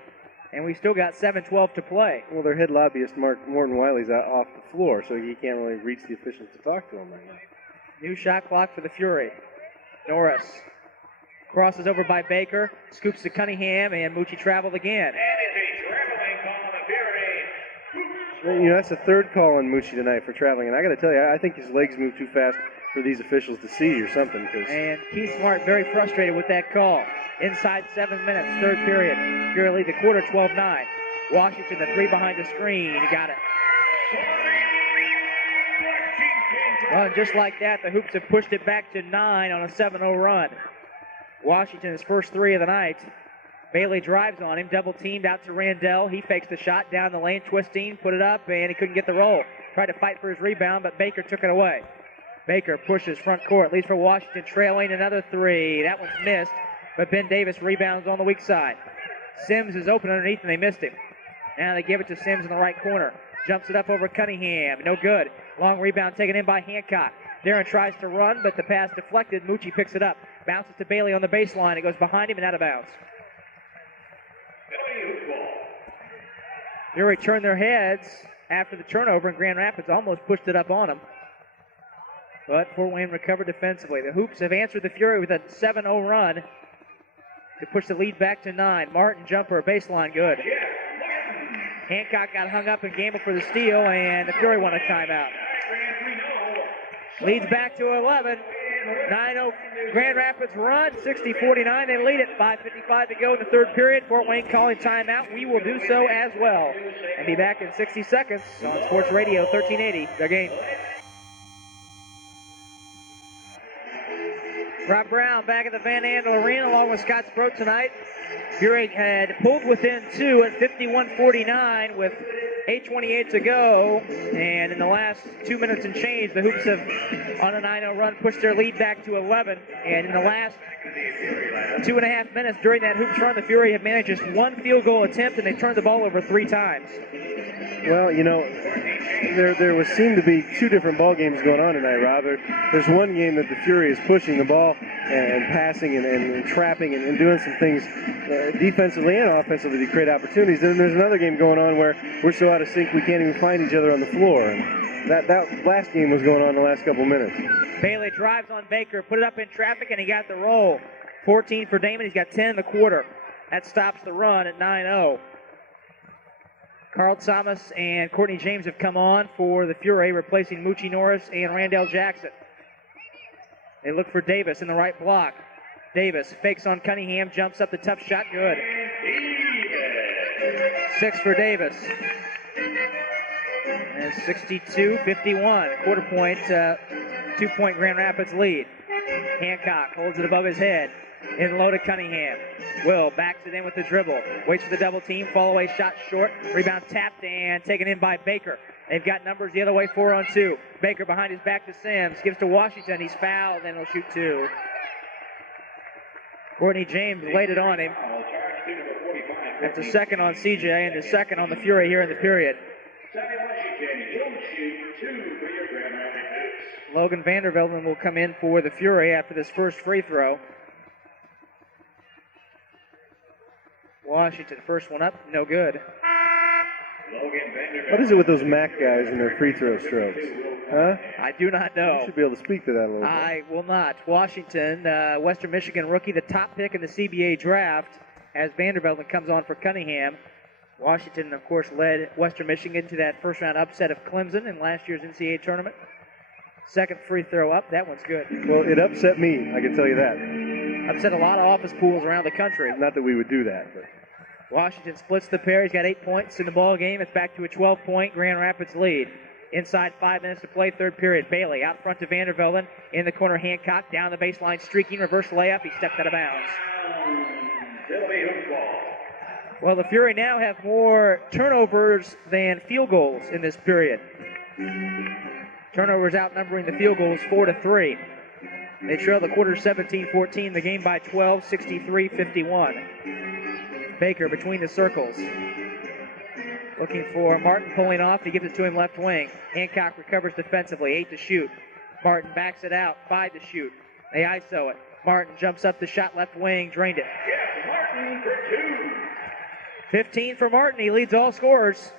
and we've still got 7:12 to play. Well, their head lobbyist, Morton Wiley's out off the floor, so he can't really reach the officials to talk to him right now. New shot clock for the Fury. Norris crosses over by Baker, scoops to Cunningham, and Moochie traveled again. You know, that's the 3rd call on Moochie tonight for traveling, and I got to tell you, I think his legs move too fast for these officials to see or something. And Keith Smart very frustrated with that call. Inside 7 minutes, 3rd period. Fury lead the quarter 12-9. Washington, the 3 behind the screen. He got it. Well, just like that, the Hoops have pushed it back to 9 on a 7-0 run. Washington's first 3 of the night. Bailey drives on him, double teamed out to Randall. He fakes the shot down the lane, twisting, put it up, and he couldn't get the roll. Tried to fight for his rebound, but Baker took it away. Baker pushes front court, leads for Washington, trailing another 3. That one's missed, but Ben Davis rebounds on the weak side. Sims is open underneath, and they missed him. Now they give it to Sims in the right corner. Jumps it up over Cunningham. No good. Long rebound taken in by Hancock. Darren tries to run, but the pass deflected. Moochie picks it up. Bounces to Bailey on the baseline. It goes behind him and out of bounds. Fury turned their heads after the turnover, and Grand Rapids almost pushed it up on them. But Fort Wayne recovered defensively. The Hoops have answered the Fury with a 7-0 run to push the lead back to 9. Martin jumper, baseline, good. Hancock got hung up and gambled for the steal, and the Fury won a timeout. Leads back to 11. 9-0 Grand Rapids run, 60-49. They lead it. 5:55 to go in the 3rd period. Fort Wayne calling timeout. We will do so as well. And be back in 60 seconds on Sports Radio 1380, The Game. Rob Brown back at the Van Andel Arena along with Scott Sproat tonight. Fury had pulled within 2 at 51-49 with 8:28 to go, and in the last 2 minutes and change, the Hoops have, on a 9-0 run, pushed their lead back to 11, and in the last 2.5 minutes during that Hoops run, the Fury have managed just 1 field goal attempt, and they turned the ball over 3 times. Well, you know, there seem to be 2 different ball games going on tonight, Rob. There's one game that the Fury is pushing the ball and passing and trapping and doing some things defensively and offensively to create opportunities. Then there's another game going on where we're so out of sync we can't even find each other on the floor. And that last game was going on the last couple minutes. Bailey drives on Baker, put it up in traffic, and he got the roll. 14 for Damon. He's got 10 in the quarter. That stops the run at 9-0. Carl Thomas and Courtney James have come on for the Fury, replacing Moochie Norris and Randall Jackson. They look for Davis in the right block. Davis fakes on Cunningham, jumps up the tough shot, good. 6 for Davis. And 62-51. Quarter point, 2-point Grand Rapids lead. Hancock holds it above his head. In low to Cunningham. Will backs it in with the dribble. Waits for the double team. Fall away shot short. Rebound tapped and taken in by Baker. They've got numbers the other way, 4-on-2. Baker behind his back to Sims. Gives to Washington. He's fouled and he'll shoot 2. Courtney James laid it on him. That's a second on CJ and the second on the Fury here in the period. Logan Vandervelden will come in for the Fury after this first free throw. Washington, first one up, no good. What is it with those MAC guys and their free throw strokes? Huh? I do not know. You should be able to speak to that a little bit. I will not. Washington, Western Michigan rookie, the top pick in the CBA draft, as Vandervelden comes on for Cunningham. Washington, of course, led Western Michigan to that first-round upset of Clemson in last year's NCAA tournament. Second free throw up. That one's good. Well, it upset me, I can tell you that. Upset a lot of office pools around the country. Not that we would do that, but... Washington splits the pair. He's got 8 points in the ball game. It's back to a 12-point Grand Rapids lead. Inside 5 minutes to play, third period. Bailey out front to Vandervelden. In the corner, Hancock. Down the baseline, streaking. Reverse layup. He stepped out of bounds. Well, the Fury now have more turnovers than field goals in this period. Turnovers outnumbering the field goals 4-3. They trail the quarter 17-14. The game by 12, 63-51. Baker between the circles. Looking for Martin pulling off. He gives it to him left wing. Hancock recovers defensively. 8 to shoot. Martin backs it out. 5 to shoot. They ISO it. Martin jumps up the shot left wing. Drained it. 15 for Martin. He leads all scorers.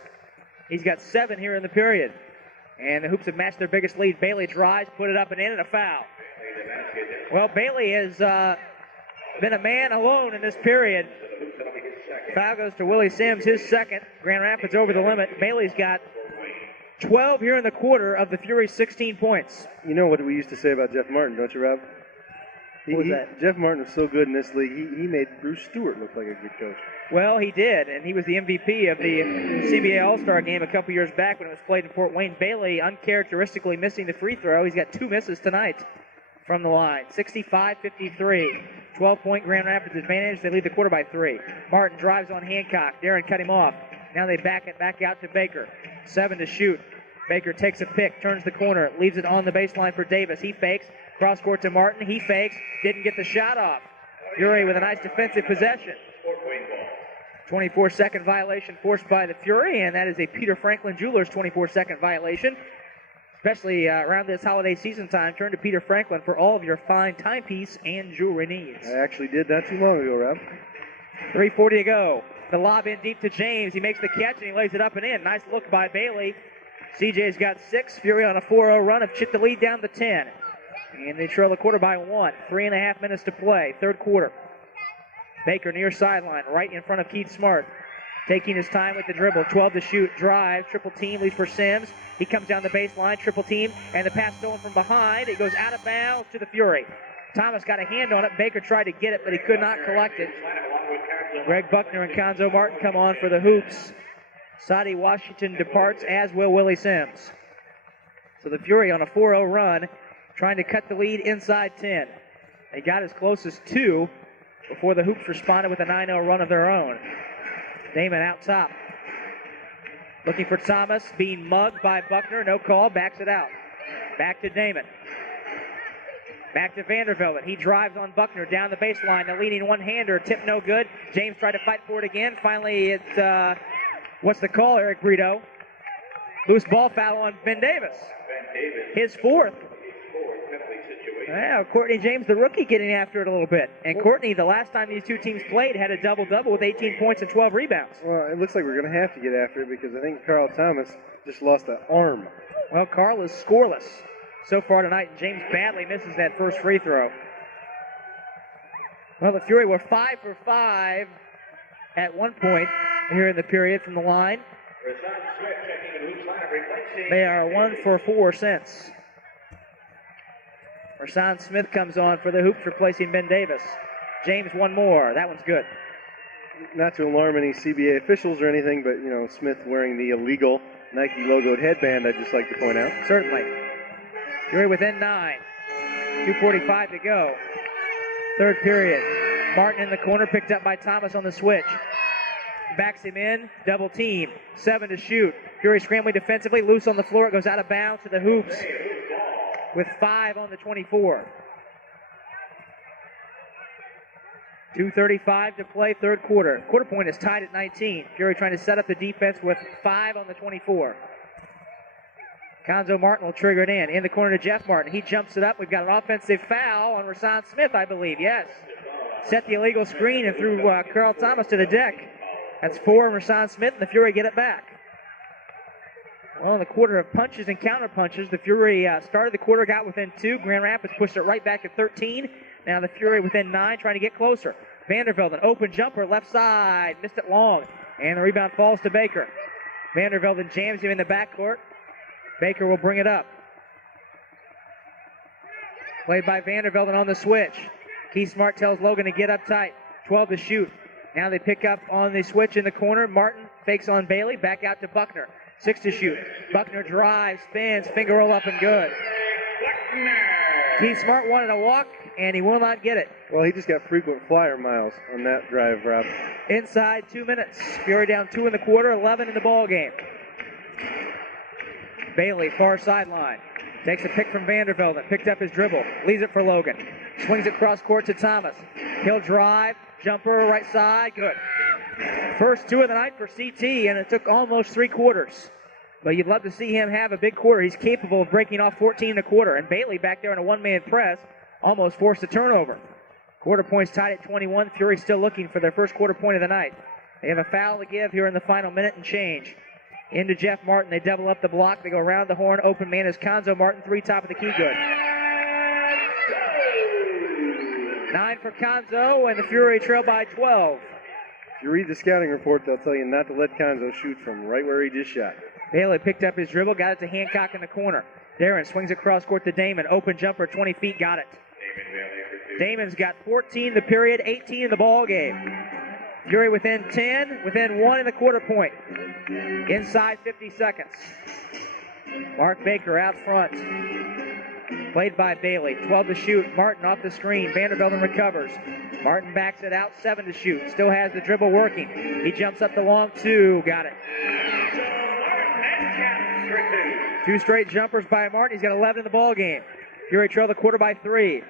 He's got 7 here in the period. And the Hoops have matched their biggest lead. Bailey drives, put it up and in, and a foul. Well, Bailey has been a man alone in this period. Foul goes to Willie Sims, his second. Grand Rapids over the limit. Bailey's got 12 here in the quarter of the Fury's 16 points. You know what we used to say about Jeff Martin, don't you, Rob? What was that? Jeff Martin was so good in this league, he made Bruce Stewart look like a good coach. Well, he did, and he was the MVP of the CBA All-Star game a couple years back when it was played in Fort Wayne. Bailey uncharacteristically missing the free throw. He's got 2 misses tonight from the line. 65-53. 12-point Grand Rapids advantage. They lead the quarter by 3. Martin drives on Hancock. Darren cut him off. Now they back it back out to Baker. 7 to shoot. Baker takes a pick, turns the corner, leaves it on the baseline for Davis. He fakes. Cross court to Martin. He fakes. Didn't get the shot off. Fury with a nice defensive possession. 24-second violation forced by the Fury, and that is a Peter Franklin Jewelers 24-second violation. Especially around this holiday season time, turn to Peter Franklin for all of your fine timepiece and jewelry needs. I actually did that too long ago, Rob. 3:40 to go. The lob in deep to James. He makes the catch and he lays it up and in. Nice look by Bailey. CJ's got 6. Fury on a 4-0 run have chipped the lead down to 10. And they trail the quarter by 1. 3.5 minutes to play. Third quarter. Baker near sideline, right in front of Keith Smart. Taking his time with the dribble. 12 to shoot. Drive. Triple team. Leads for Sims. He comes down the baseline. Triple team. And the pass stolen from behind. It goes out of bounds to the Fury. Thomas got a hand on it. Baker tried to get it, but he could not collect it. Greg Buckner and Conzo Martin come on for the Hoops. Sadi Washington departs, as will Willie Sims. So the Fury on a 4-0 run, trying to cut the lead inside 10. They got as close as 2 before the Hoops responded with a 9-0 run of their own. Damon out top. Looking for Thomas, being mugged by Buckner. No call, backs it out. Back to Damon. Back to Vandervelden. He drives on Buckner down the baseline. The leading one-hander, tip no good. James tried to fight for it again. Finally, it's, what's the call, Eric Brito? Loose ball foul on Ben Davis. His 4th. Well, Courtney James, the rookie, getting after it a little bit. And Courtney, the last time these two teams played, had a double-double with 18 points and 12 rebounds. Well, it looks like we're going to have to get after it because I think Carl Thomas just lost an arm. Well, Carl is scoreless so far tonight, and James badly misses that first free throw. Well, the Fury were 5 for 5 at one point here in the period from the line. They are 1 for 4 since. Rasan Smith comes on for the Hoops, replacing Ben Davis. James, one more. That one's good. Not to alarm any CBA officials or anything, but, you know, Smith wearing the illegal Nike logoed headband, I'd just like to point out. Certainly. Fury within 9. 2:45 to go. Third period. Martin in the corner, picked up by Thomas on the switch. Backs him in, double team. 7 to shoot. Fury scrambling defensively, loose on the floor. It goes out of bounds to the hoops with 5 on the 24. 2:35 to play, third quarter. Quarter point is tied at 19. Fury trying to set up the defense with 5 on the 24. Conzo Martin will trigger it in the corner to Jeff Martin. He jumps it up. We've got an offensive foul on Rasan Smith, I believe. Yes. Set the illegal screen and threw Carl Thomas to the deck. That's 4 on Rasan Smith, and the Fury get it back. Well, in the quarter of punches and counter punches, the Fury started the quarter, got within 2. Grand Rapids pushed it right back at 13. Now the Fury within 9, trying to get closer. Vandervelde, an open jumper, left side, missed it long. And the rebound falls to Baker. Vandervelde jams him in the backcourt. Baker will bring it up. Played by Vandervelde on the switch. Keith Smart tells Logan to get up tight. 12 to shoot. Now they pick up on the switch in the corner. Martin fakes on Bailey. Back out to Buckner. 6 to shoot. Buckner drives, spins, finger roll up and good. Keith Smart wanted a walk, and he will not get it. Well, he just got frequent flyer miles on that drive, Rob. Inside 2 minutes. Fury down 2 in the quarter, 11 in the ball game. Bailey, far sideline. Takes a pick from Vandervelde. Picked up his dribble. Leaves it for Logan. Swings it cross court to Thomas. He'll drive. Jumper, right side. Good. First 2 of the night for CT, and it took almost 3 quarters. But you'd love to see him have a big quarter. He's capable of breaking off 14 in a quarter. And Bailey back there in a one-man press almost forced a turnover. Quarter points tied at 21. Fury still looking for their first quarter point of the night. They have a foul to give here in the final minute and change. Into Jeff Martin. They double up the block. They go around the horn. Open man is Conzo Martin. 3 top of the key. Good. 9 for Conzo, and the Fury trail by 12. If you read the scouting report, they'll tell you not to let Conzo shoot from right where he just shot. Bailey picked up his dribble. Got it to Hancock in the corner. Darren swings across court to Damon. Open jumper, 20 feet. Got it. Damon's got 14 the period, 18 in the ball game. Fury within 10, within 1 in the quarter point. Inside 50 seconds. Mark Baker out front. Played by Bailey. 12 to shoot. Martin off the screen. Vandervelde recovers. Martin backs it out. 7 to shoot. Still has the dribble working. He jumps up the long 2. Got it. 2 straight jumpers by Martin. He's got 11 in the ball game. Fury trail the quarter by 3.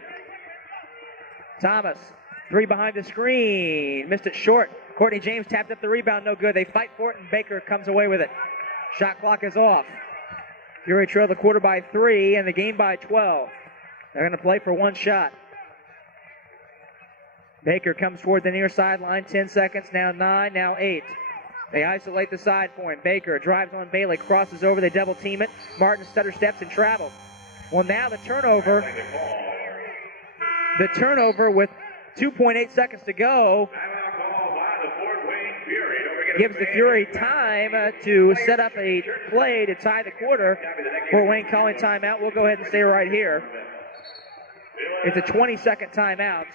Thomas. 3 behind the screen. Missed it short. Courtney James tapped up the rebound. No good. They fight for it, and Baker comes away with it. Shot clock is off. Fury trail the quarter by 3 and the game by 12. They're going to play for 1 shot. Baker comes toward the near sideline. 10 seconds. Now 9. Now 8. They isolate the side point. Baker drives on Bailey. Crosses over. They double team it. Martin stutter steps and travels. Well, now the turnover. The turnover with 2.8 seconds to go gives the Fury time to set up a play to tie the quarter. Fort Wayne calling timeout. We'll go ahead and stay right here. It's a 20-second timeout.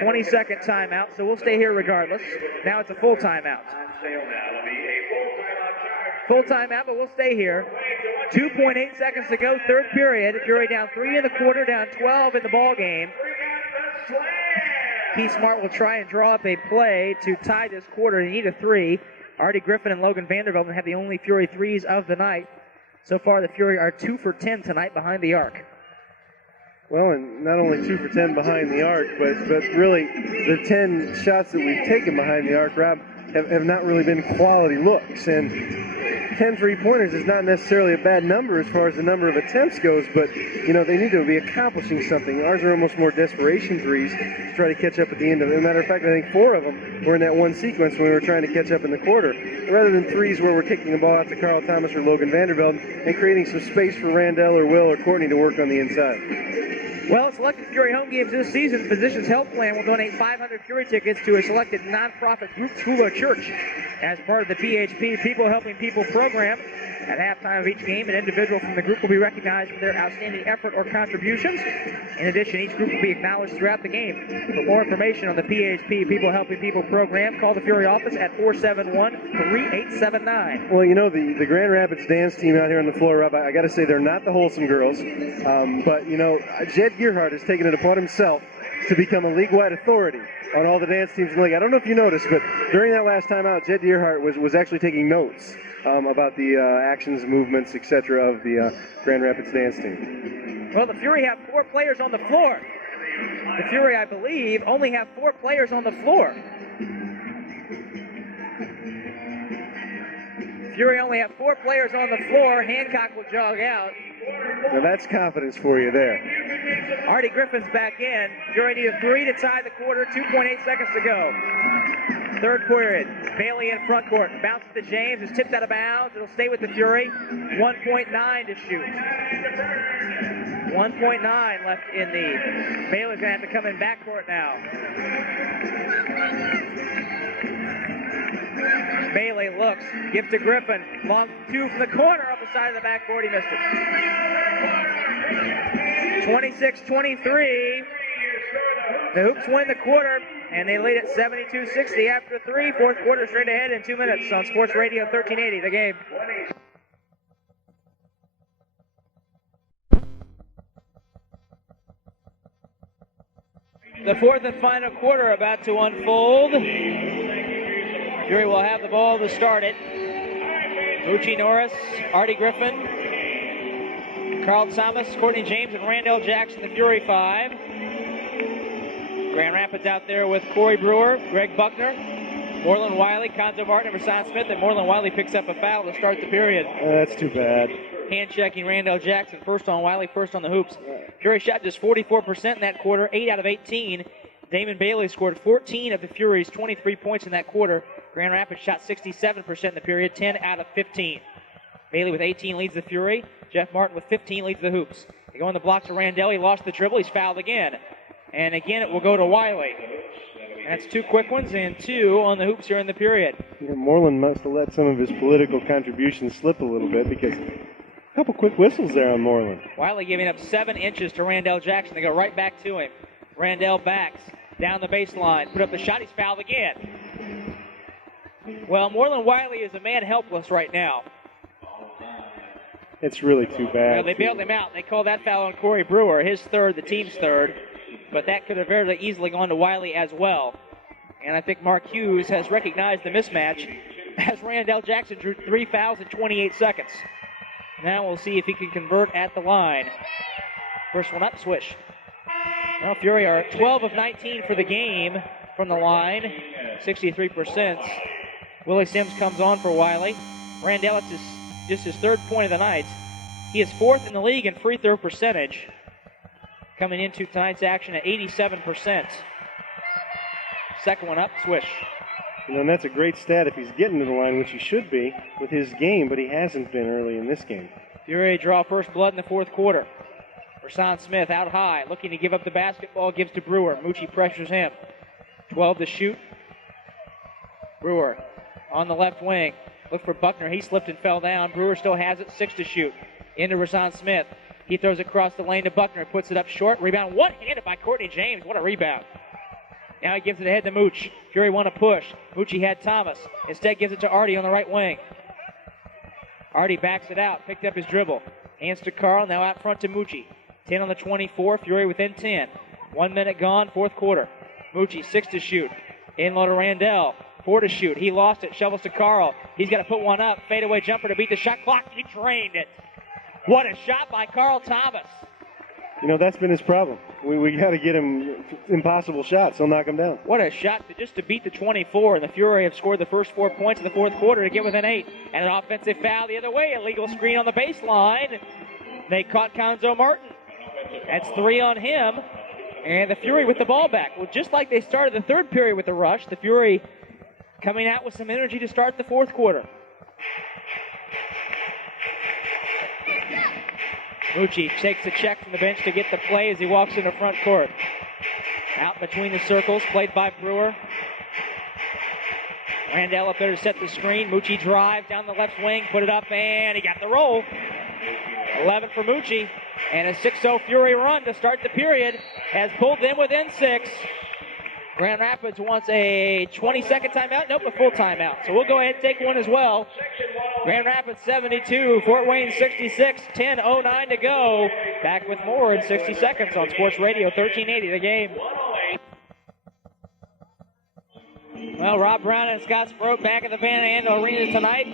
20-second timeout, so we'll stay here regardless. Now it's a full timeout. Full timeout, but we'll stay here. 2.8 seconds to go, third period. Fury down 3 in the quarter, down 12 in the ball game. Keith Smart will try and draw up a play to tie this quarter. They need a 3. Artie Griffin and Logan Vandervelde have the only Fury 3s of the night. So far, the Fury are 2 for 10 tonight behind the arc. Well, and not only 2 for 10 behind the arc, but really the 10 shots that we've taken behind the arc, Rob, have not really been quality looks. And 10 3-pointers is not necessarily a bad number as far as the number of attempts goes, but, you know, they need to be accomplishing something. Ours are almost more desperation threes to try to catch up at the end of it. As a matter of fact, I think 4 of them were in that one sequence when we were trying to catch up in the quarter, rather than 3s where we're kicking the ball out to Carl Thomas or Logan Vandervelde and creating some space for Randall or Will or Courtney to work on the inside. Well, selected Fury home games this season, Physicians Health Plan will donate 500 Fury tickets to a selected nonprofit group, school, or church as part of the PHP People Helping People program. At halftime of each game, an individual from the group will be recognized for their outstanding effort or contributions. In addition, each group will be acknowledged throughout the game. For more information on the PHP People Helping People program, call the Fury office at 471-3879. Well, you know, the Grand Rapids dance team out here on the floor, Rob, I got to say they're not the wholesome girls. But, you know, Jed Gearhart has taken it upon himself to become a league-wide authority on all the dance teams in the league. I don't know if you noticed, but during that last time out, Jed Gearhart was actually taking notes about the actions, movements, etc. of the Grand Rapids dance team. Well, the Fury have 4 players on the floor. The Fury, I believe, only have 4 players on the floor. Fury only have 4 players on the floor. Hancock will jog out. Now that's confidence for you there. Artie Griffin's back in. Fury need a 3 to tie the quarter. 2.8 seconds to go. Third period. Bailey in front court. Bounces to James. Is tipped out of bounds. It'll stay with the Fury. 1.9 to shoot. 1.9 left in the. Bailey's going to have to come in backcourt now. Bailey looks, gives to Griffin. Long 2 from the corner off the side of the backboard. He missed it. 26-23. The Hoops win the quarter, and they lead at 72-60 after 3. Fourth quarter straight ahead in 2 minutes on Sports Radio 1380. The game. The fourth and final quarter about to unfold. Fury will have the ball to start it. Moochie Norris, Artie Griffin, Carl Thomas, Courtney James, and Randall Jackson, the Fury 5. Grand Rapids out there with Corey Brewer, Greg Buckner, Moreland Wiley, Conzo Martin, and Rasan Smith, and Moreland Wiley picks up a foul to start the period. That's too bad. Hand checking Randall Jackson, first on Wiley, first on the hoops. Fury shot just 44% in that quarter, 8 out of 18. Damon Bailey scored 14 of the Fury's 23 points in that quarter. Grand Rapids shot 67% in the period, 10 out of 15. Bailey with 18 leads the Fury. Jeff Martin with 15 leads the Hoops. They go on the blocks of Randell. He lost the dribble. He's fouled again. And again, it will go to Wiley. That's 2 quick ones and 2 on the Hoops here in the period. You know, Moreland must have let some of his political contributions slip a little bit because a couple quick whistles there on Moreland. Wiley giving up 7 inches to Randell Jackson. They go right back to him. Randell backs down the baseline. Put up the shot. He's fouled again. Well, Moreland Wiley is a man helpless right now. It's really too bad. Well, they bailed him out. They called that foul on Corey Brewer, his third, the team's third. But that could have very easily gone to Wiley as well. And I think Mark Hughes has recognized the mismatch as Randell Jackson drew 3 fouls in 28 seconds. Now we'll see if he can convert at the line. First one up, swish. Well, Fury are 12 of 19 for the game from the line, 63%. Willie Sims comes on for Wiley. Randell, it's just his 3rd point of the night. He is 4th in the league in free throw percentage. Coming into tonight's action at 87%. Second one up, swish. You know, and that's a great stat if he's getting to the line, which he should be with his game, but he hasn't been early in this game. Fury draw first blood in the 4th quarter. Rasan Smith out high, looking to give up the basketball, gives to Brewer. Moochie pressures him. 12 to shoot. Brewer on the left wing. Look for Buckner. He slipped and fell down. Brewer still has it. 6 to shoot. Into Rasan Smith. He throws it across the lane to Buckner. Puts it up short. Rebound one-handed by Courtney James. What a rebound. Now he gives it ahead to Mooch. Fury want to push. Moochie had Thomas. Instead gives it to Artie on the right wing. Artie backs it out. Picked up his dribble. Hands to Carl. Now out front to Moochie. 10 on the 24. Fury within 10. 1 minute gone. 4th quarter. Moochie 6 to shoot. In low to Randell. 4 to shoot. He lost it. Shovels to Carl. He's got to put one up. Fadeaway jumper to beat the shot clock. He drained it. What a shot by Carl Thomas. You know, that's been his problem. We got to get him impossible shots. He'll knock him down. What a shot just to beat the 24. And the Fury have scored the first 4 points in the 4th quarter to get within 8. And an offensive foul the other way. Illegal screen on the baseline. They caught Conzo Martin. That's 3 on him. And the Fury with the ball back. Well, just like they started the 3rd period with the rush, the Fury coming out with some energy to start the 4th quarter. Moochie takes a check from the bench to get the play as he walks into front court. Out between the circles, played by Brewer. Randall up there to set the screen. Mucci drive down the left wing, put it up, and he got the roll. 11 for Mucci, and a 6-0 Fury run to start the period has pulled them within 6. Grand Rapids wants a 20-second timeout. Nope, a full timeout. So we'll go ahead and take one as well. Grand Rapids 72, Fort Wayne 66, 10:09 to go. Back with more in 60 seconds on Sports Radio 1380, The Game. Well, Rob Brown and Scott Sproat back at the Van Andel Arena tonight.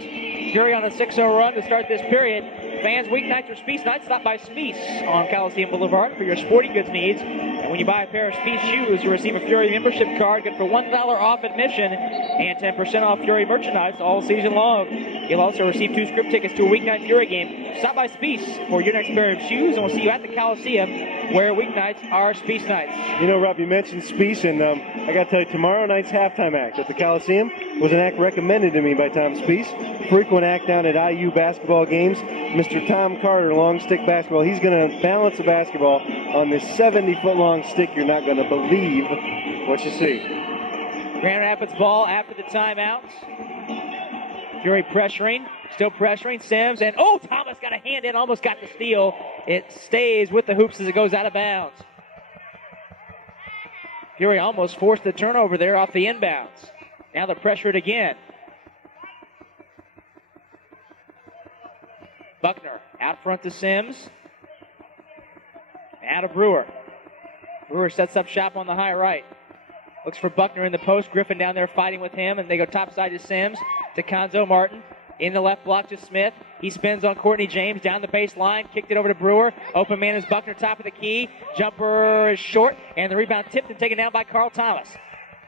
Fury on a 6-0 run to start this period. Fans, weeknights or Spiece nights, stop by Spiece on Coliseum Boulevard for your sporting goods needs. And when you buy a pair of Spiece shoes, you receive a Fury membership card good for $1 off admission and 10% off Fury merchandise all season long. You'll also receive 2 script tickets to a weeknight Fury game. Stop by Spiece for your next pair of shoes, and we'll see you at the Coliseum, where weeknights are Spiece nights. You know, Rob, you mentioned Spiece, and I got to tell you, tomorrow night's halftime act at the Coliseum was an act recommended to me by Tom Spiece. Frequent act down at IU basketball games. Mr. Tom Carter, long stick basketball. He's going to balance the basketball on this 70-foot-long stick. You're not going to believe what you see. Grand Rapids ball after the timeout. Fury pressuring, still pressuring Sims, and Thomas got a hand in, almost got the steal. It stays with the hoops as it goes out of bounds. Fury almost forced the turnover there off the inbounds. Now they're pressured again. Buckner out front to Sims. Out of Brewer. Brewer sets up shop on the high right. Looks for Buckner in the post. Griffin down there fighting with him, and they go topside to Sims, to Conzo Martin. In the left block to Smith. He spins on Courtney James down the baseline. Kicked it over to Brewer. Open man is Buckner, top of the key. Jumper is short, and the rebound tipped and taken down by Carl Thomas.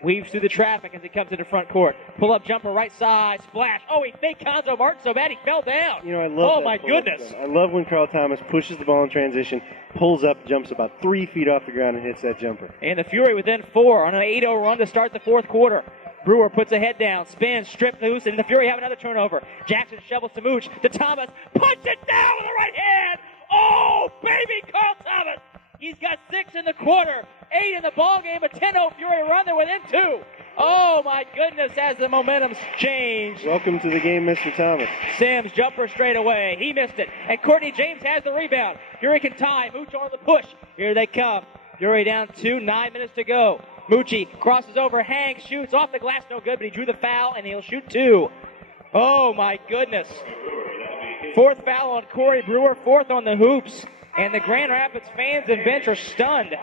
Weaves through the traffic as he comes into front court. Pull up jumper right side. Splash. He faked Conzo Martin so bad he fell down. You know, I love my goodness. I love when Carl Thomas pushes the ball in transition, pulls up, jumps about 3 feet off the ground, and hits that jumper. And the Fury within 4 on an 8-0 run to start the fourth quarter. Brewer puts a head down, spins, stripped loose, and the Fury have another turnover. Jackson shovels to Mooch, to Thomas, punch it down with the right hand! Oh, baby, Carl Thomas! He's got 6 in the quarter, 8 in the ball game, a 10-0 Fury run. They're within 2. Oh, my goodness, as the momentum's changed. Welcome to the game, Mr. Thomas. Sims, jumper straight away. He missed it. And Courtney James has the rebound. Fury can tie. Mooch on the push. Here they come. Fury down 2, 9 minutes to go. Mucci crosses over, hangs, shoots off the glass, no good, but he drew the foul, and he'll shoot 2. Oh, my goodness. 4th foul on Corey Brewer, 4th on the hoops, and the Grand Rapids fans and bench are stunned.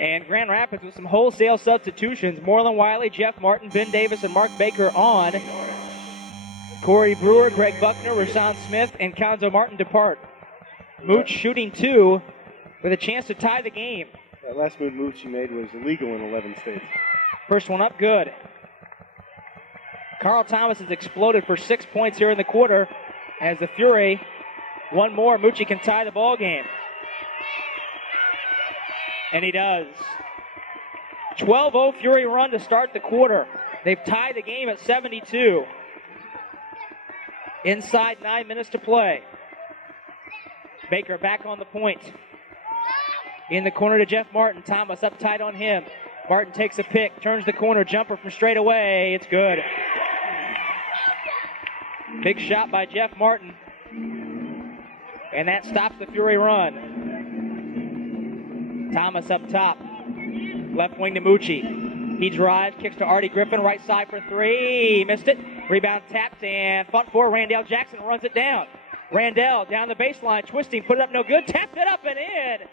And Grand Rapids with some wholesale substitutions. Moreland Wiley, Jeff Martin, Ben Davis, and Mark Baker on. Corey Brewer, Greg Buckner, Rashawn Smith, and Conzo Martin depart. Mooch shooting 2 with a chance to tie the game. That last move Mooch made was illegal in 11 states. First one up, good. Carl Thomas has exploded for 6 points here in the quarter as the Fury, one more, Mucci can tie the ball game. And he does. 12-0 Fury run to start the quarter. They've tied the game at 72. Inside 9 minutes to play. Baker back on the point. In the corner to Jeff Martin. Thomas up tight on him. Martin takes a pick, turns the corner, jumper from straight away. It's good. Big shot by Jeff Martin. And that stops the Fury run. Thomas up top. Left wing to Mucci. He drives, kicks to Artie Griffin, right side for 3. He missed it. Rebound tapped and fought for. Randall Jackson runs it down. Randall down the baseline, twisting, put it up, no good. Tapped it up and in.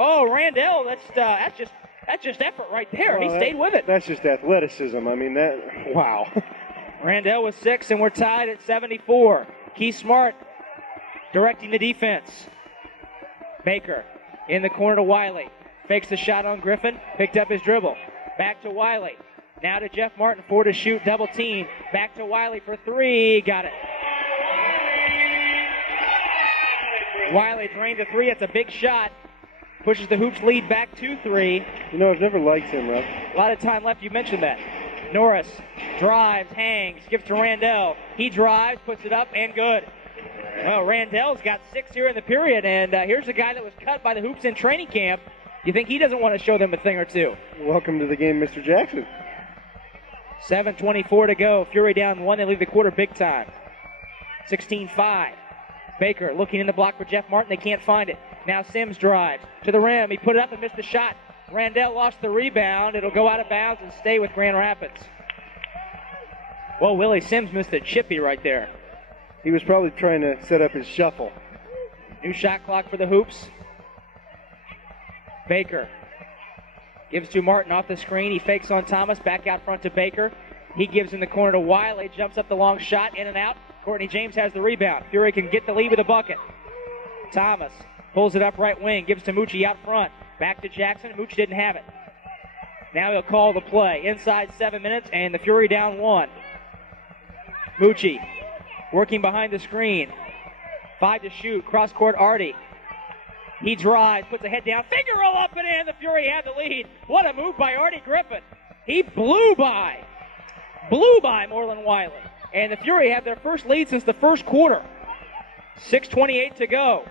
Oh, Randall, that's just effort right there. He stayed with it. That's just athleticism. I mean, wow. Randall with 6, and we're tied at 74. Keith Smart directing the defense. Baker in the corner to Wiley. Fakes the shot on Griffin, picked up his dribble. Back to Wiley. Now to Jeff Martin, 4 to shoot, double team. Back to Wiley for 3, got it. Wiley drained the 3, it's a big shot. Pushes the hoops lead back 2-3. You know, I've never liked him, Rob. A lot of time left, you mentioned that. Norris drives, hangs, gives to Randall. He drives, puts it up, and good. Well, Randall's got 6 here in the period, and here's a guy that was cut by the hoops in training camp. You think he doesn't want to show them a thing or two? Welcome to the game, Mr. Jackson. 7:24 to go. Fury down 1. They lead the quarter big time. 16-5. Baker looking in the block for Jeff Martin. They can't find it. Now Sims drives to the rim. He put it up and missed the shot. Randall lost the rebound. It'll go out of bounds and stay with Grand Rapids. Well, Willie Sims missed a chippy right there. He was probably trying to set up his shuffle. New shot clock for the Hoops. Baker gives to Martin off the screen. He fakes on Thomas. Back out front to Baker. He gives in the corner to Wiley. Jumps up the long shot. In and out. Courtney James has the rebound. Fury can get the lead with a bucket. Thomas pulls it up right wing. Gives to Mucci out front. Back to Jackson. Mucci didn't have it. Now he'll call the play. Inside 7 minutes, and the Fury down 1. Mucci working behind the screen. 5 to shoot. Cross court, Artie. He drives, puts a head down. Finger roll up and in. The Fury had the lead. What a move by Artie Griffin. He blew by Moreland Wiley. And the Fury have their first lead since the first quarter. 6:28 to go.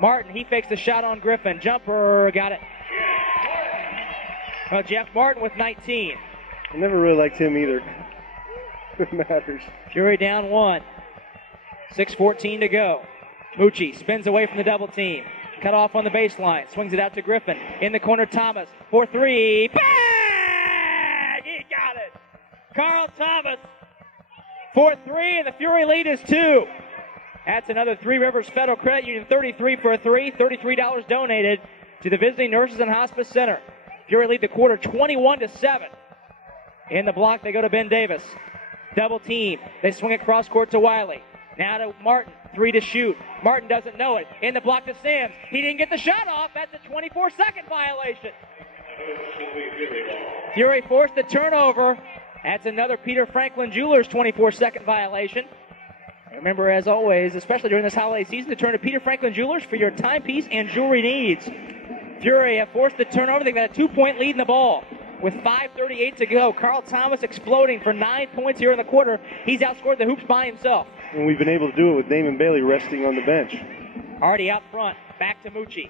Martin, he fakes the shot on Griffin. Jumper, got it. Jeff Martin with 19. I never really liked him either. It matters. Fury down 1. 6:14 to go. Mucci spins away from the double team. Cut off on the baseline. Swings it out to Griffin. In the corner, Thomas. 4-3. Bang! He got it. Carl Thomas. 4-3, and the Fury lead is 2. That's another Three Rivers Federal Credit Union 33 for a 3. $33 donated to the Visiting Nurses and Hospice Center. Fury lead the quarter 21-7. In the block, they go to Ben Davis. Double team. They swing it cross court to Wiley. Now to Martin. 3 to shoot. Martin doesn't know it. In the block to Sims. He didn't get the shot off. That's a 24-second violation. Fury forced the turnover. That's another Peter Franklin Jewelers 24-second violation. Remember, as always, especially during this holiday season, to turn to Peter Franklin Jewelers for your timepiece and jewelry needs. Fury have forced the turnover. They've got a 2-point lead in the ball with 5:38 to go. Carl Thomas exploding for 9 points here in the quarter. He's outscored the Hoops by himself. And we've been able to do it with Damon Bailey resting on the bench. Already out front. Back to Mucci.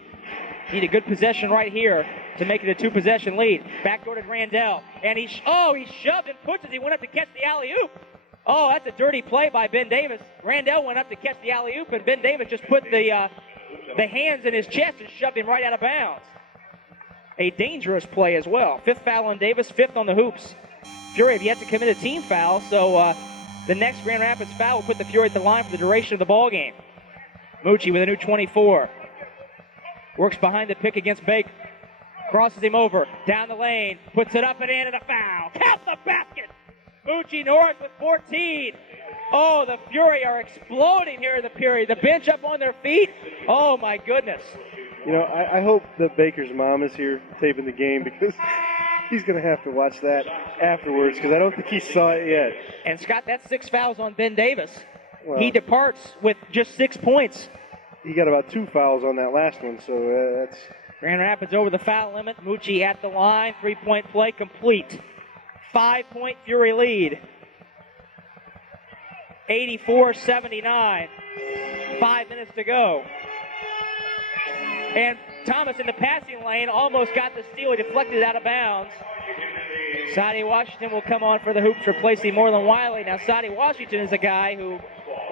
Need a good possession right here to make it a 2-possession lead. Backdoor to Randall. And he shoved and pushes. He went up to catch the alley-oop. Oh, that's a dirty play by Ben Davis. Randall went up to catch the alley-oop, and Ben Davis just put the hands in his chest and shoved him right out of bounds. A dangerous play as well. 5th foul on Davis, 5th on the Hoops. Fury have yet to commit a team foul, so the next Grand Rapids foul will put the Fury at the line for the duration of the ball game. Mucci with a new 24. Works behind the pick against Baker. Crosses him over, down the lane, puts it up and in, and a foul. Count the basket! Mucci Norris with 14. Oh, the Fury are exploding here in the period. The bench up on their feet. Oh, my goodness. You know, I hope that Baker's mom is here taping the game because he's going to have to watch that afterwards because I don't think he saw it yet. And, Scott, that's 6 fouls on Ben Davis. Well, he departs with just 6 points. He got about 2 fouls on that last one, so that's... Grand Rapids over the foul limit. Mucci at the line. 3-point play complete. 5-point Fury lead. 84-79. 5 minutes to go. And Thomas in the passing lane almost got the steal. He deflected it out of bounds. Sadie Washington will come on for the Hoops, replacing Moreland Wiley. Now, Sadie Washington is a guy who,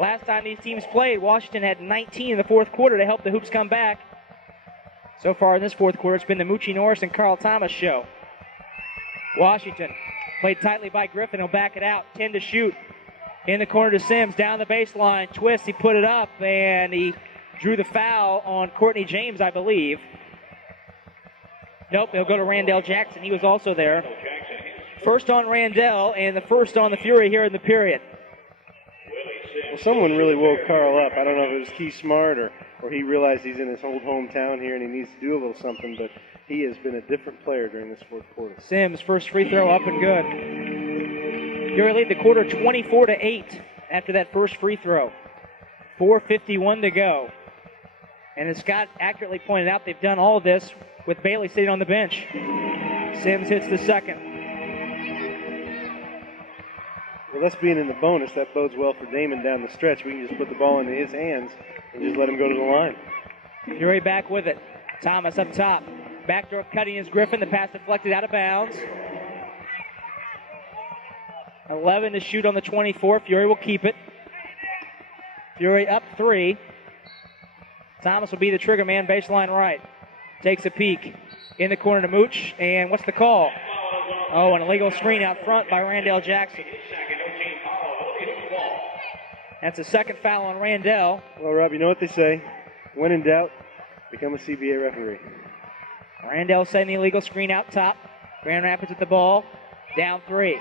last time these teams played, Washington had 19 in the fourth quarter to help the Hoops come back. So far in this fourth quarter, it's been the Mucci Norris and Carl Thomas show. Washington played tightly by Griffin. He'll back it out. 10 to shoot. In the corner to Sims. Down the baseline. Twist. He put it up, and he drew the foul on Courtney James, I believe. Nope, he'll go to Randall Jackson. He was also there. First on Randall, and the first on the Fury here in the period. Well, someone really woke Carl up. I don't know if it was Keith Smart or he realized he's in his old hometown here and he needs to do a little something, but he has been a different player during this fourth quarter. Sims, first free throw up and good. Fury lead the quarter 24-8 after that first free throw. 4:51 to go. And as Scott accurately pointed out, they've done all of this with Bailey sitting on the bench. Sims hits the second. Well, that's being in the bonus. That bodes well for Damon down the stretch. We can just put the ball into his hands and just let him go to the line. Fury back with it. Thomas up top. Backdoor cutting is Griffin. The pass deflected out of bounds. 11 to shoot on the 24. Fury will keep it. Fury up 3. Thomas will be the trigger man, baseline right. Takes a peek in the corner to Mooch, and what's the call? Oh, an illegal screen out front by Randall Jackson. That's a second foul on Randall. Well, Rob, you know what they say. When in doubt, become a CBA referee. Randall setting the illegal screen out top. Grand Rapids with the ball. Down 3.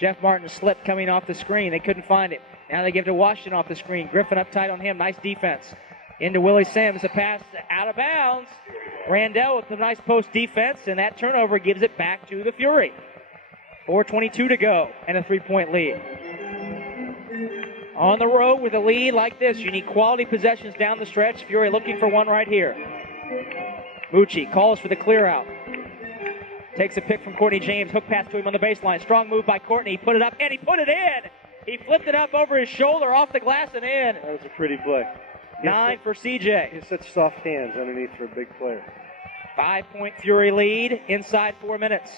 Jeff Martin slipped coming off the screen. They couldn't find it. Now they give to Washington off the screen. Griffin up tight on him. Nice defense. Into Willie Sims. The pass out of bounds. Randall with the nice post defense, and that turnover gives it back to the Fury. 4:22 to go, and a 3-point lead. On the road with a lead like this, you need quality possessions down the stretch. Fury looking for one right here. Mucci calls for the clear out. Takes a pick from Courtney James. Hook pass to him on the baseline. Strong move by Courtney. He put it up, and he put it in. He flipped it up over his shoulder, off the glass, and in. That was a pretty play. 9 for CJ. He has such soft hands underneath for a big player. 5-point Fury lead inside 4 minutes.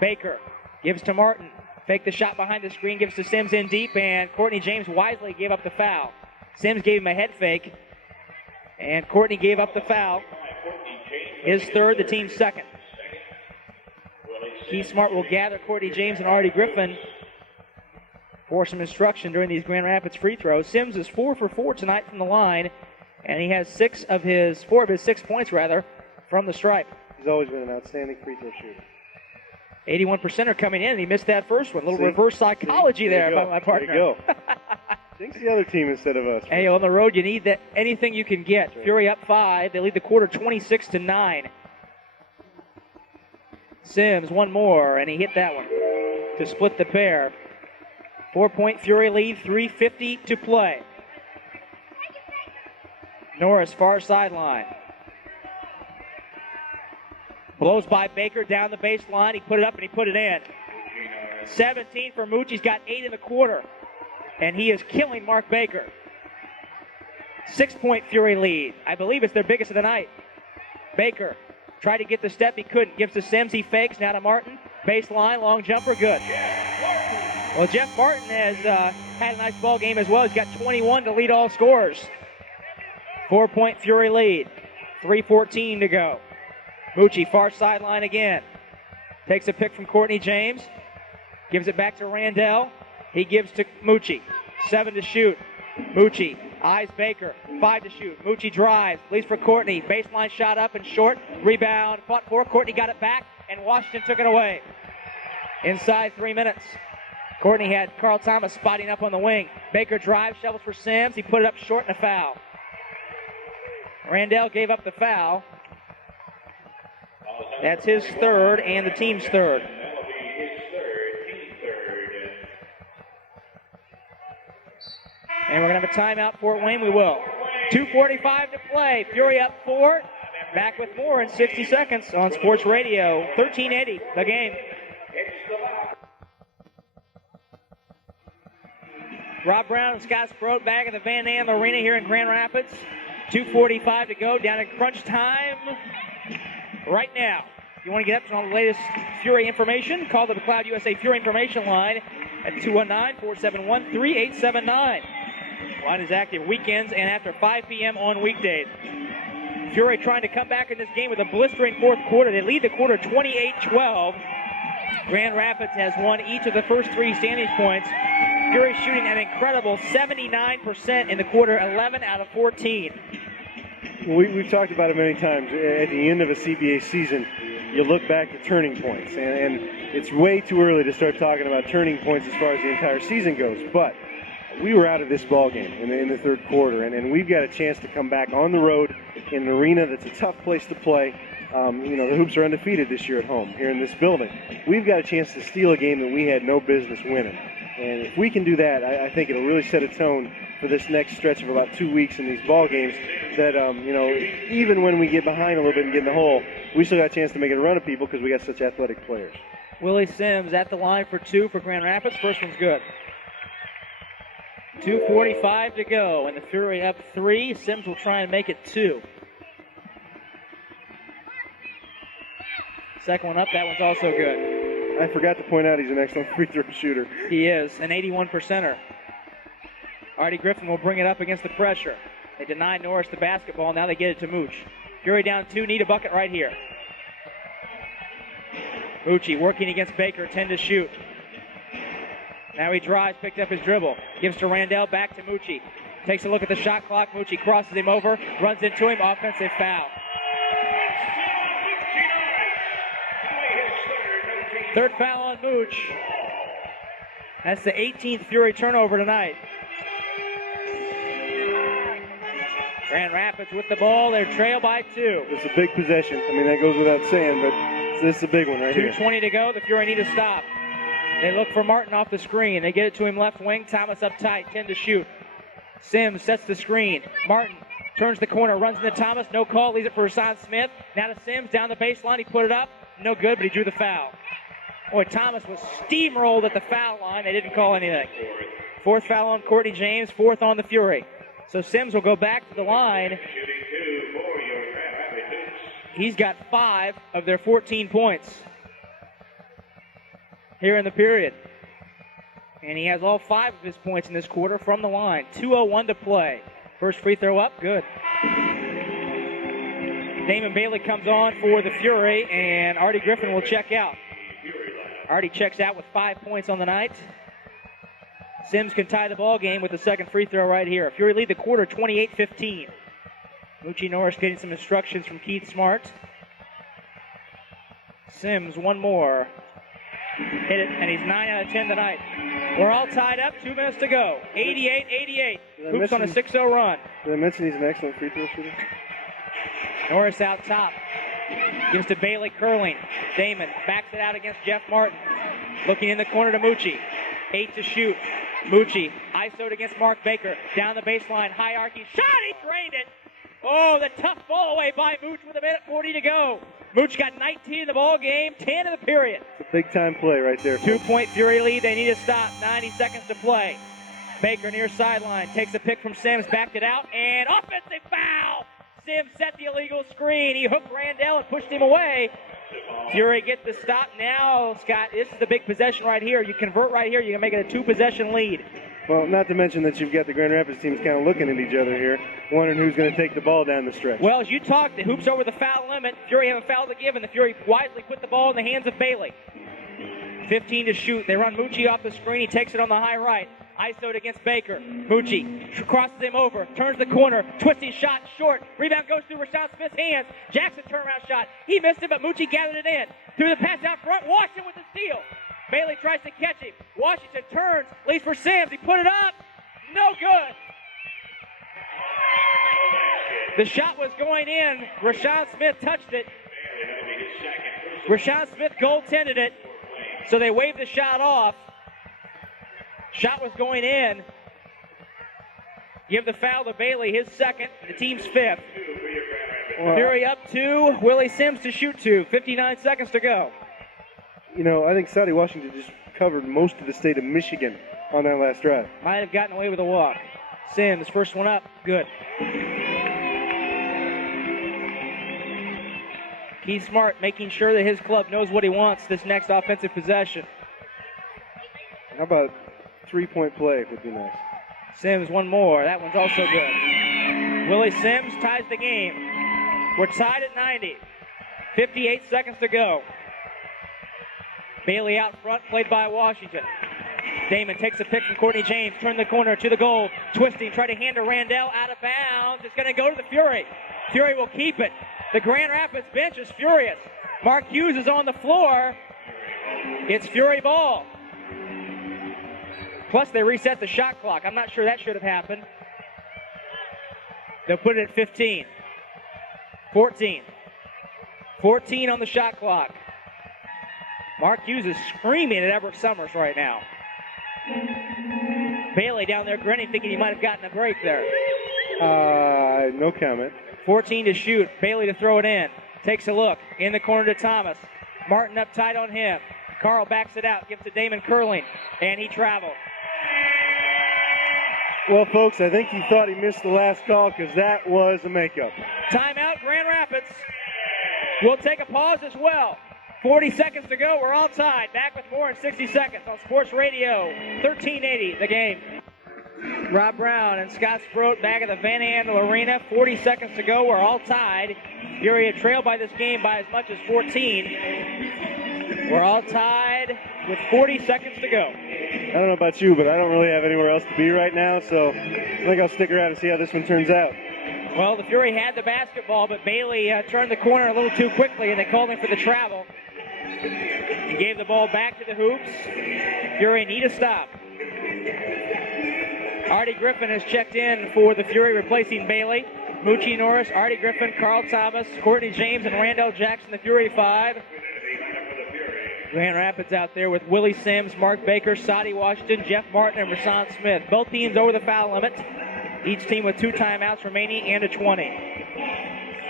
Baker gives to Martin. Fake the shot behind the screen, gives to Sims in deep, and Courtney James wisely gave up the foul. Sims gave him a head fake, and Courtney gave up the foul. His third, the team's second. Keith Smart will gather Courtney James and Artie Griffin for some instruction during these Grand Rapids free throws. Sims is 4 for 4 tonight from the line, and he has 4 of his 6 points from the stripe. He's always been an outstanding free throw shooter. 81% are coming in, and he missed that first one. A little reverse psychology there by my partner. There you go. Jinx the other team instead of us. Hey, on the road, you need that anything you can get. Sure. Fury up 5. They lead the quarter 26-9. Sims, one more, and he hit that one to split the pair. 4-point Fury lead, 3:50 to play. Norris, far sideline. Blows by Baker down the baseline. He put it up and he put it in. 17 for Mooch. He's got 8 in the quarter. And he is killing Mark Baker. 6-point Fury lead. I believe it's their biggest of the night. Baker tried to get the step. He couldn't. Gives to Sims. He fakes. Now to Martin. Baseline. Long jumper. Good. Well, Jeff Martin has had a nice ball game as well. He's got 21 to lead all scorers. 4-point Fury lead. 3:14 to go. Mucci, far sideline again. Takes a pick from Courtney James. Gives it back to Randall. He gives to Mucci. 7 to shoot. Mucci eyes Baker. 5 to shoot. Mucci drives. Leads for Courtney. Baseline shot up and short. Rebound. Fought for. Courtney got it back, and Washington took it away. Inside 3 minutes. Courtney had Carl Thomas spotting up on the wing. Baker drives, shovels for Sims. He put it up short and a foul. Randall gave up the foul. That's his third and the team's third. And we're going to have a timeout, Fort Wayne. We will. 2:45 to play. Fury up 4. Back with more in 60 seconds on Sports Radio 1380, the game. Rob Brown and Scott Sproat back at the Van Nam Arena here in Grand Rapids. 2:45 to go, down in crunch time right now. If you want to get up to all the latest Fury information, call the McLeod USA Fury information line at 219-471-3879. Line is active weekends and after 5 p.m. on weekdays. Fury trying to come back in this game with a blistering fourth quarter. They lead the quarter 28-12. Grand Rapids has won each of the first 3 standings points. Fury shooting an incredible 79% in the quarter, 11 out of 14. We've talked about it many times. At the end of a CBA season, you look back to turning points, and it's way too early to start talking about turning points as far as the entire season goes. But we were out of this ball game in the third quarter, and we've got a chance to come back on the road in an arena that's a tough place to play. The Hoops are undefeated this year at home here in this building. We've got a chance to steal a game that we had no business winning. And if we can do that, I think it'll really set a tone for this next stretch of about 2 weeks in these ball games that, even when we get behind a little bit and get in the hole, we still got a chance to make it a run of people because we got such athletic players. Willie Sims at the line for 2 for Grand Rapids. First one's good. 2:45 to go, and the Fury up 3. Sims will try and make it 2. Second one up, that one's also good. I forgot to point out he's an excellent free throw shooter. He is, an 81%er. Artie Griffin will bring it up against the pressure. They deny Norris the basketball. Now they get it to Mooch. Fury down 2, need a bucket right here. Moochie working against Baker, 10 to shoot. Now he drives, picked up his dribble. Gives to Randall, back to Moochie. Takes a look at the shot clock. Moochie crosses him over, runs into him, offensive foul. Third foul on Mooch. That's the 18th Fury turnover tonight. Grand Rapids with the ball. They're trailed by 2. It's a big possession. I mean, that goes without saying, but this is a big one right here. 2:20 to go. The Fury need to stop. They look for Martin off the screen. They get it to him left wing. Thomas up tight, 10 to shoot. Sims sets the screen. Martin turns the corner, runs into Thomas. No call, leaves it for Rashawn Smith. Now to Sims, down the baseline. He put it up. No good, but he drew the foul. Boy, Thomas was steamrolled at the foul line. They didn't call anything. Fourth foul on Courtney James, fourth on the Fury. So Sims will go back to the line. He's got 5 of their 14 points here in the period. And he has all 5 of his points in this quarter from the line. 2:01 to play. First free throw up, good. Damon Bailey comes on for the Fury, and Artie Griffin will check out. Artie checks out with 5 points on the night. Sims can tie the ball game with the second free throw right here. Fury lead the quarter 28-15. Moochie Norris getting some instructions from Keith Smart. Sims, one more. Hit it, and he's 9 out of 10 tonight. We're all tied up, 2 minutes to go. 88-88. Hoops on a 6-0 run. Did I mention he's an excellent free throw shooter? Norris out top. Gives to Bailey curling. Damon backs it out against Jeff Martin. Looking in the corner to Moochie. 8 to shoot. Moochie ISO'd against Mark Baker. Down the baseline. High arcing shot. He drained it. Oh, the tough ball away by Mooch with 1:40 to go. Mooch got 19 in the ball game, 10 in the period. It's a big-time play right there. 2-point Fury lead. They need to stop. 90 seconds to play. Baker near sideline. Takes a pick from Sims. Backed it out. And offensive foul. Sims set the illegal screen. He hooked Randall and pushed him away. Fury gets the stop now. Scott, this is the big possession right here. You convert right here, you can make it a 2-possession lead. Well, not to mention that you've got the Grand Rapids teams kind of looking at each other here, wondering who's going to take the ball down the stretch. Well, as you talked, the Hoops over the foul limit. Fury have a foul to give, and the Fury wisely put the ball in the hands of Bailey. 15 to shoot. They run Moochie off the screen. He takes it on the high right. ISO'd against Baker. Moochie crosses him over, turns the corner, twisting shot short. Rebound goes through Rashawn Smith's hands. Jackson turnaround shot. He missed it, but Moochie gathered it in. Threw the pass out front. Washington with the steal. Bailey tries to catch him. Washington turns, leads for Sims. He put it up. No good. The shot was going in. Rashawn Smith touched it. Rashawn Smith goaltended it. So they waved the shot off. Shot was going in. Give the foul to Bailey, his second, the team's 5th. Fury up 2, Willie Sims to shoot 2. 59 seconds to go. You know, I think Saudi Washington just covered most of the state of Michigan on that last drive. Might have gotten away with a walk. Sims, first one up, good. Keith Smart making sure that his club knows what he wants this next offensive possession. How about 3-point play would be nice. Sims, one more. That one's also good. Willie Sims ties the game. We're tied at 90. 58 seconds to go. Bailey out front, played by Washington. Damon takes a pick from Courtney James. Turn the corner to the goal. Twisting, try to hand to Randall. Out of bounds. It's going to go to the Fury. Fury will keep it. The Grand Rapids bench is furious. Mark Hughes is on the floor. It's Fury ball. Plus, they reset the shot clock. I'm not sure that should have happened. They'll put it at 15. 14. 14 on the shot clock. Mark Hughes is screaming at Everett Summers right now. Bailey down there grinning, thinking he might have gotten a break there. No comment. 14 to shoot. Bailey to throw it in. Takes a look. In the corner to Thomas. Martin up tight on him. Carl backs it out. Gives to Damon Curling. And he traveled. Well, folks, I think he thought he missed the last call because that was a makeup. Timeout, Grand Rapids. We'll take a pause as well. 40 seconds to go. We're all tied. Back with more in 60 seconds on Sports Radio 1380, the game. Rob Brown and Scott Sproat back at the Van Andel Arena. 40 seconds to go. We're all tied. Fury had trailed by this game by as much as 14. We're all tied with 40 seconds to go. I don't know about you, but I don't really have anywhere else to be right now, so I think I'll stick around and see how this one turns out. Well, the Fury had the basketball, but Bailey turned the corner a little too quickly, and they called him for the travel. And gave the ball back to the hoops. Fury need a stop. Artie Griffin has checked in for the Fury, replacing Bailey. Moochie Norris, Artie Griffin, Carl Thomas, Courtney James, and Randall Jackson, the Fury 5. Grand Rapids out there with Willie Sims, Mark Baker, Sadi Washington, Jeff Martin, and Rasan Smith. Both teams over the foul limit. Each team with 2 timeouts remaining and a 20.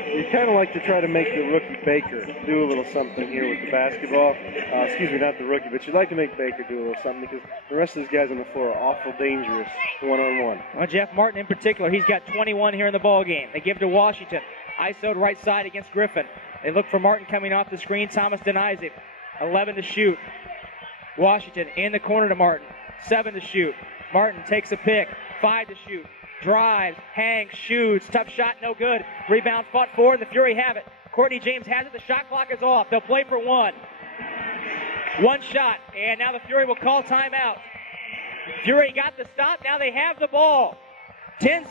You kind of like to try to make the rookie Baker do a little something here with the basketball. Excuse me, not the rookie, but you'd like to make Baker do a little something because the rest of these guys on the floor are awful dangerous one-on-one. Well, Jeff Martin in particular, he's got 21 here in the ball game. They give to Washington. ISO'd right side against Griffin. They look for Martin coming off the screen. Thomas denies it. 11 to shoot. Washington in the corner to Martin. 7 to shoot. Martin takes a pick. 5 to shoot. Drives, hangs, shoots. Tough shot, no good. Rebound fought for, and the Fury have it. Courtney James has it. The shot clock is off. They'll play for one. One shot, and now the Fury will call timeout. Fury got the stop. Now they have the ball. 9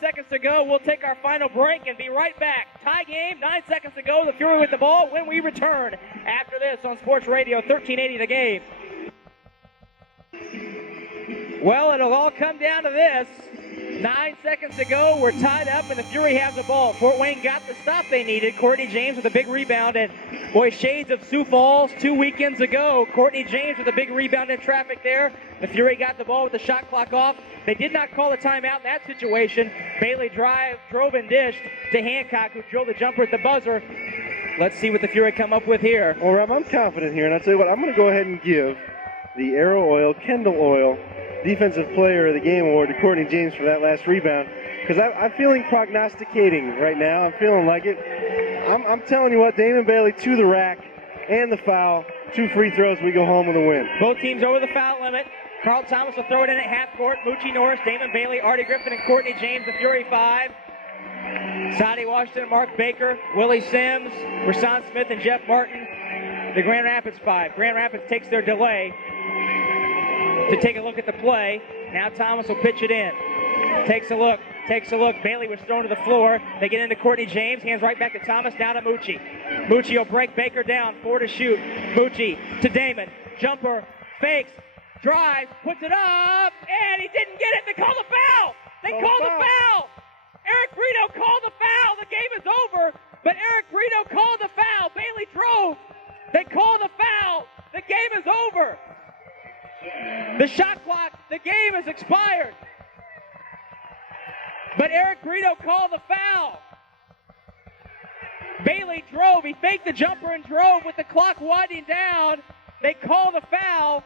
seconds to go. We'll take our final break and be right back. Tie game, 9 seconds to go. The Fury with the ball when we return after this on Sports Radio 1380, the game. Well, it'll all come down to this. 9 seconds to go. We're tied up, and the Fury has the ball. Fort Wayne got the stop they needed. Courtney James with a big rebound, and boy, shades of Sioux Falls 2 weekends ago. Courtney James with a big rebound in traffic there. The Fury got the ball with the shot clock off. They did not call a timeout in that situation. Bailey drove and dished to Hancock, who drilled the jumper at the buzzer. Let's see what the Fury come up with here. Well, Rob, I'm confident here, and I'll tell you what, I'm going to go ahead and give the Arrow Oil, Kendall Oil, Defensive Player of the Game award to Courtney James for that last rebound, because I'm feeling prognosticating right now. I'm feeling like it. I'm telling you what, Damon Bailey to the rack and the foul. 2 free throws, we go home with a win. Both teams over the foul limit. Carl Thomas will throw it in at half court. Moochie Norris, Damon Bailey, Artie Griffin, and Courtney James, the Fury 5. Sadi Washington, Mark Baker, Willie Sims, Rasan Smith, and Jeff Martin, the Grand Rapids 5. Grand Rapids takes their delay to take a look at the play. Now Thomas will pitch it in. Takes a look. Bailey was thrown to the floor. They get into Courtney James. Hands right back to Thomas. Now to Moochie. Moochie will break Baker down. 4 to shoot. Moochie to Damon. Jumper. Fakes. Drives. Puts it up. And he didn't get it. They call the foul. They call the foul. Eric Brito called the foul. The game is over. But Eric Brito called the foul. Bailey drove. They call the foul. The game is over. The shot clock, the game has expired. But Eric Brito called the foul. Bailey drove. He faked the jumper and drove with the clock winding down. They call the foul.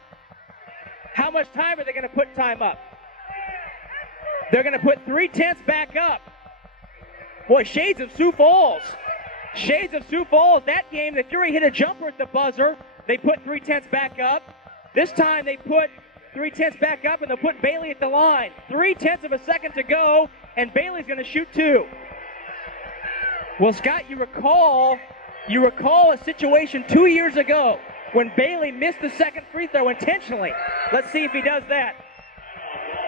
How much time are they going to put time up? They're going to put 3/10 back up. Boy, shades of Sioux Falls. Shades of Sioux Falls. That game, the Fury hit a jumper at the buzzer. They put 3/10 back up. This time they put 3/10 back up, and they'll put Bailey at the line. 0.3 of a second to go, and Bailey's going to shoot 2. Well, Scott, you recall a situation 2 years ago when Bailey missed the second free throw intentionally. Let's see if he does that.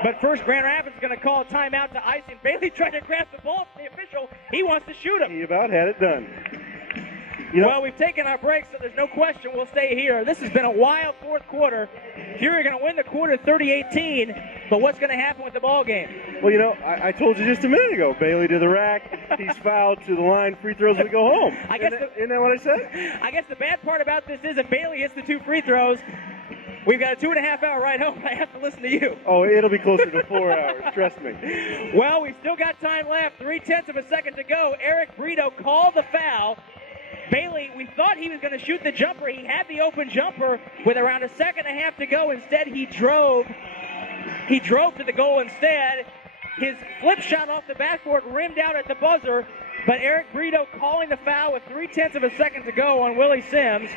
But first, Grand Rapids is going to call a timeout to icing. Bailey trying to grab the ball from the official. He wants to shoot him. He about had it done. Well, we've taken our break, so there's no question we'll stay here. This has been a wild fourth quarter. Fury are going to win the quarter 30-18, but what's going to happen with the ball game? Well, I told you just a minute ago, Bailey to the rack, he's fouled to the line, free throws, we go home. Isn't that what I said? I guess the bad part about this is if Bailey hits the 2 free throws, we've got a 2.5-hour ride home. I have to listen to you. Oh, it'll be closer to 4 hours, trust me. Well, we've still got time left. 0.3 of a second to go. Eric Brito called the foul. Bailey, we thought he was going to shoot the jumper. He had the open jumper with around a second and a half to go. Instead, he drove to the goal instead. His flip shot off the backboard rimmed out at the buzzer. But Eric Brito calling the foul with 0.3 of a second to go on Willie Sims.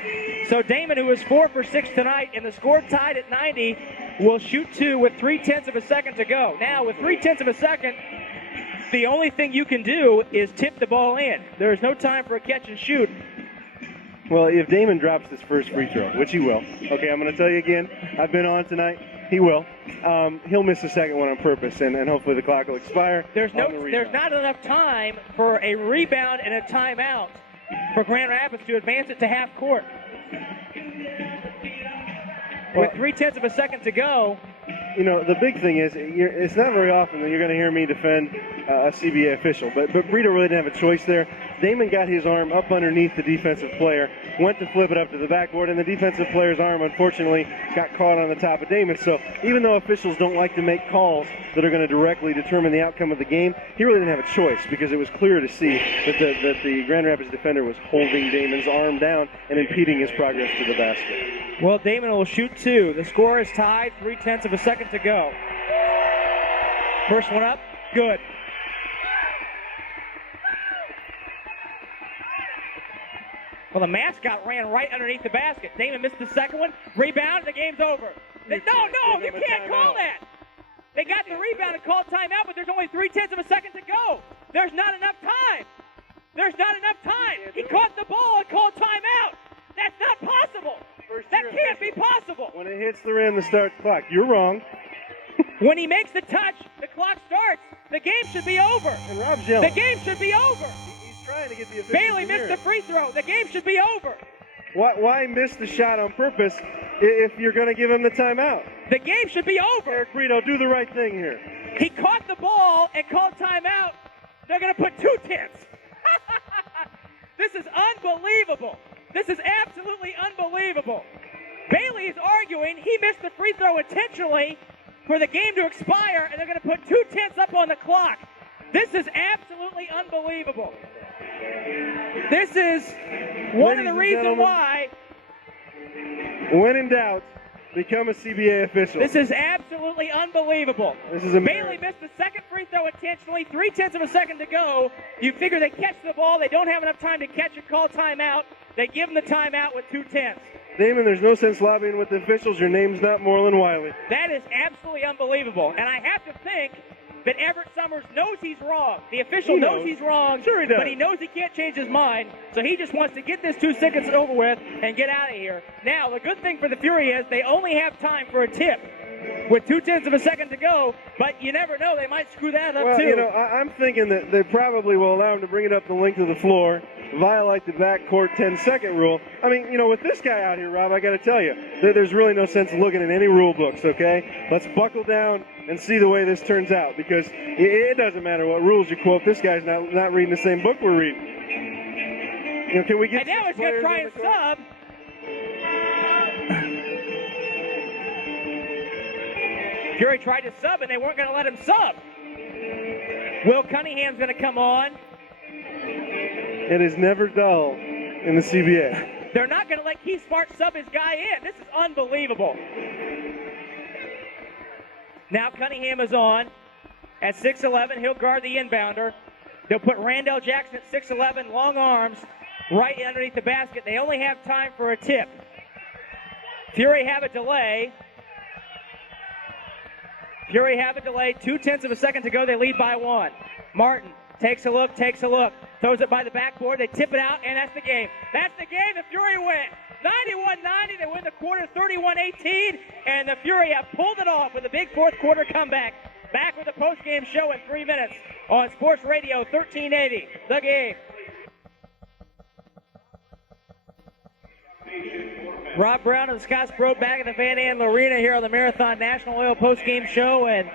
So Damon, who was 4 for 6 tonight and the score tied at 90, will shoot 2 with 0.3 of a second to go. Now, with 0.3 of a second, the only thing you can do is tip the ball in. There is no time for a catch and shoot. Well, if Damon drops this first free throw, which he will, okay, I'm going to tell you again, I've been on tonight, he will. He'll miss the second one on purpose, and hopefully the clock will expire. There's not enough time for a rebound and a timeout for Grand Rapids to advance it to half court. With 0.3 of a second to go. You know, the big thing is, it's not very often that you're going to hear me defend a CBA official, but Brito really didn't have a choice there. Damon got his arm up underneath the defensive player, went to flip it up to the backboard, and the defensive player's arm, unfortunately, got caught on the top of Damon. So even though officials don't like to make calls that are going to directly determine the outcome of the game, he really didn't have a choice because it was clear to see that the Grand Rapids defender was holding Damon's arm down and impeding his progress to the basket. Well, Damon will shoot 2. The score is tied, 0.3 of a second to go. First one up, good. Well, the mascot ran right underneath the basket. Damon missed the second one. Rebound, the game's over. No, you can't call that. They got the rebound and called timeout, but there's only 0.3 of a second to go. There's not enough time. He caught the ball and called timeout. That's not possible. That can't be possible. When it hits the rim to start the clock, you're wrong. When he makes the touch, the clock starts. The game should be over. And Rob's yelling. The game should be over. He's trying to get the officials. Bailey missed the free throw. The game should be over. Why miss the shot on purpose if you're going to give him the timeout? The game should be over. Eric Brito, do the right thing here. He caught the ball and called timeout. They're going to put 2 tenths. This is unbelievable. This is absolutely unbelievable. Bailey is arguing he missed the free throw intentionally for the game to expire, and they're going to put 2 tenths up on the clock. This is absolutely unbelievable. This is one of the reasons why. When in doubt, become a CBA official. This is absolutely unbelievable. This is Bailey missed the second free throw intentionally, 0.3 of a second to go. You figure they catch the ball, they don't have enough time to catch and call timeout. They give them the timeout with 2 tenths. Damon, there's no sense lobbying with the officials. Your name's not Moreland Wiley. That is absolutely unbelievable. And I have to think that Everett Summers knows he's wrong. The official knows he's wrong, sure he does. But he knows he can't change his mind. So he just wants to get this 2 seconds over with and get out of here. Now, the good thing for the Fury is they only have time for a tip with 0.2 of a second to go, but you never know. They might screw that up, too. You know, I'm thinking that they probably will allow him to bring it up the length of the floor, violate the backcourt 10-second rule. I mean, you know, with this guy out here, Rob, I got to tell you, there's really no sense looking at any rule books, okay? Let's buckle down and see the way this turns out, because it doesn't matter what rules you quote. This guy's not reading the same book we're reading. You know, can we get? And now he's going to try and sub. Fury tried to sub, and they weren't going to let him sub. Will Cunningham's going to come on. It is never dull in the CBA. They're not going to let Keith Smart sub his guy in. This is unbelievable. Now Cunningham is on at 6'11". He'll guard the inbounder. They'll put Randall Jackson at 6'11", long arms, right underneath the basket. They only have time for a tip. Fury have a delay. 0.2 of a second to go. They lead by 1. Martin takes a look, throws it by the backboard. They tip it out, and that's the game. That's the game. The Fury win. 91-90. They win the quarter 31-18, and the Fury have pulled it off with a big fourth quarter comeback. Back with the post-game show in 3 minutes on Sports Radio 1380. The Game. Rob Brown and Scott Sprode back at the Van Andel Arena here on the Marathon National Oil post-game show. And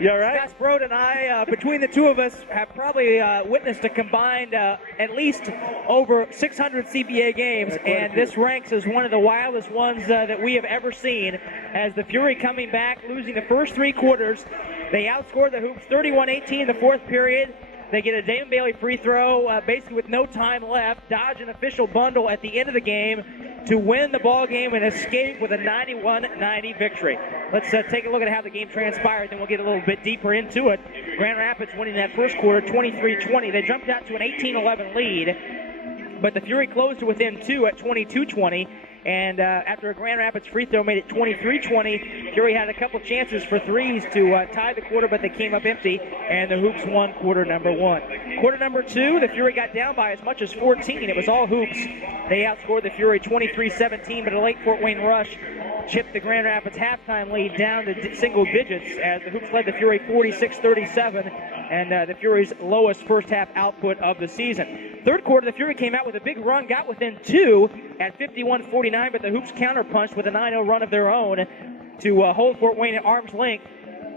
you all right? Scott Sprode and I, between the two of us, have probably witnessed a combined at least over 600 CBA games. And this ranks as one of the wildest ones that we have ever seen. As the Fury coming back, losing the first 3 quarters. They outscored the Hoops 31-18 in the fourth period. They get a Damon Bailey free throw, basically with no time left, dodge an official bundle at the end of the game, to win the ball game and escape with a 91-90 victory. Let's take a look at how the game transpired, then we'll get a little bit deeper into it. Grand Rapids winning that first quarter 23-20. They jumped out to an 18-11 lead, but the Fury closed to within 2 at 22-20. And after a Grand Rapids free throw made it 23-20, Fury had a couple chances for threes to tie the quarter, but they came up empty, and the Hoops won quarter number 1. Quarter number 2, the Fury got down by as much as 14. It was all Hoops. They outscored the Fury 23-17, but a late Fort Wayne rush chipped the Grand Rapids halftime lead down to single digits as the Hoops led the Fury 46-37, and the Fury's lowest first half output of the season. Third quarter, the Fury came out with a big run, got within 2 at 51-49, but the Hoops counterpunched with a 9-0 run of their own to hold Fort Wayne at arm's length,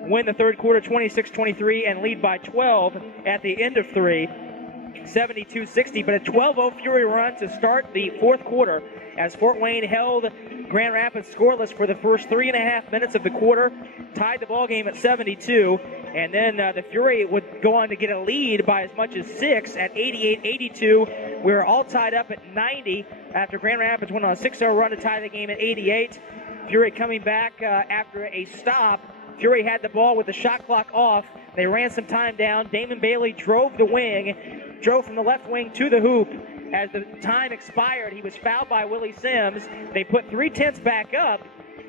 win the third quarter 26-23, and lead by 12 at the end of 3, 72-60. But a 12-0 Fury run to start the fourth quarter as Fort Wayne held Grand Rapids scoreless for the first 3.5 minutes of the quarter, tied the ball game at 72, and then the Fury would go on to get a lead by as much as 6 at 88-82. We were all tied up at 90 after Grand Rapids went on a 6-0 run to tie the game at 88. Fury coming back after a stop. Fury had the ball with the shot clock off. They ran some time down. Damon Bailey drove the wing, drove from the left wing to the hoop. As the time expired, he was fouled by Willie Sims. They put 3/10 back up.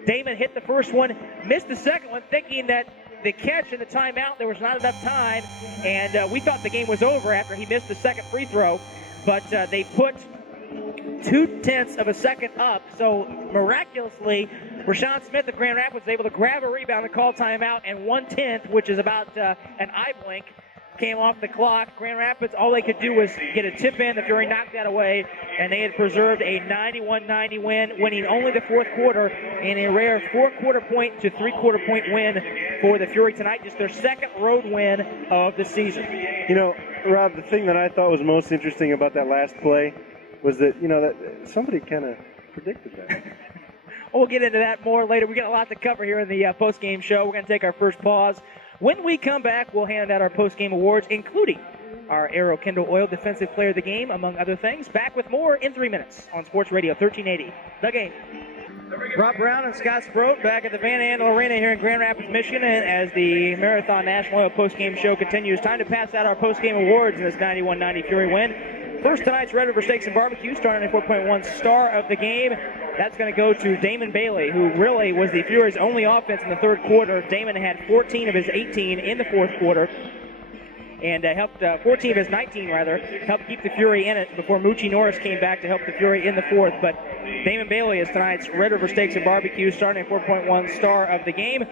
Damon hit the first one, missed the second one, thinking that the catch and the timeout, there was not enough time, and we thought the game was over after he missed the second free throw, but they put 0.2 of a second up, so miraculously, Rashawn Smith of Grand Rapids was able to grab a rebound and call timeout, and 1/10, which is about an eye blink, came off the clock. Grand Rapids, all they could do was get a tip in. The Fury knocked that away, and they had preserved a 91-90 win, winning only the fourth quarter in a rare 4-quarter point to 3-quarter point win for the Fury tonight. Just their second road win of the season. You know, Rob, the thing that I thought was most interesting about that last play was that, that somebody kind of predicted that. We'll get into that more later. We got a lot to cover here in the post-game show. We're going to take our first pause. When we come back, we'll hand out our post-game awards, including our Aero Kindle Oil Defensive Player of the Game, among other things. Back with more in 3 minutes on Sports Radio 1380. The Game. Rob Brown and Scott Sproat back at the Van Andel Arena here in Grand Rapids, Michigan, as the Marathon National Oil post-game show continues. Time to pass out our post-game awards in this 91-90 Fury win. First, tonight's Red River Steaks and Barbecue, starting at 4.1 star of the game. That's going to go to Damon Bailey, who really was the Fury's only offense in the third quarter. Damon had 14 of his 18 in the fourth quarter, and helped 14 of his 19 helped keep the Fury in it before Moochie Norris came back to help the Fury in the fourth. But Damon Bailey is tonight's Red River Steaks and Barbecue, starting at 4.1 star of the game.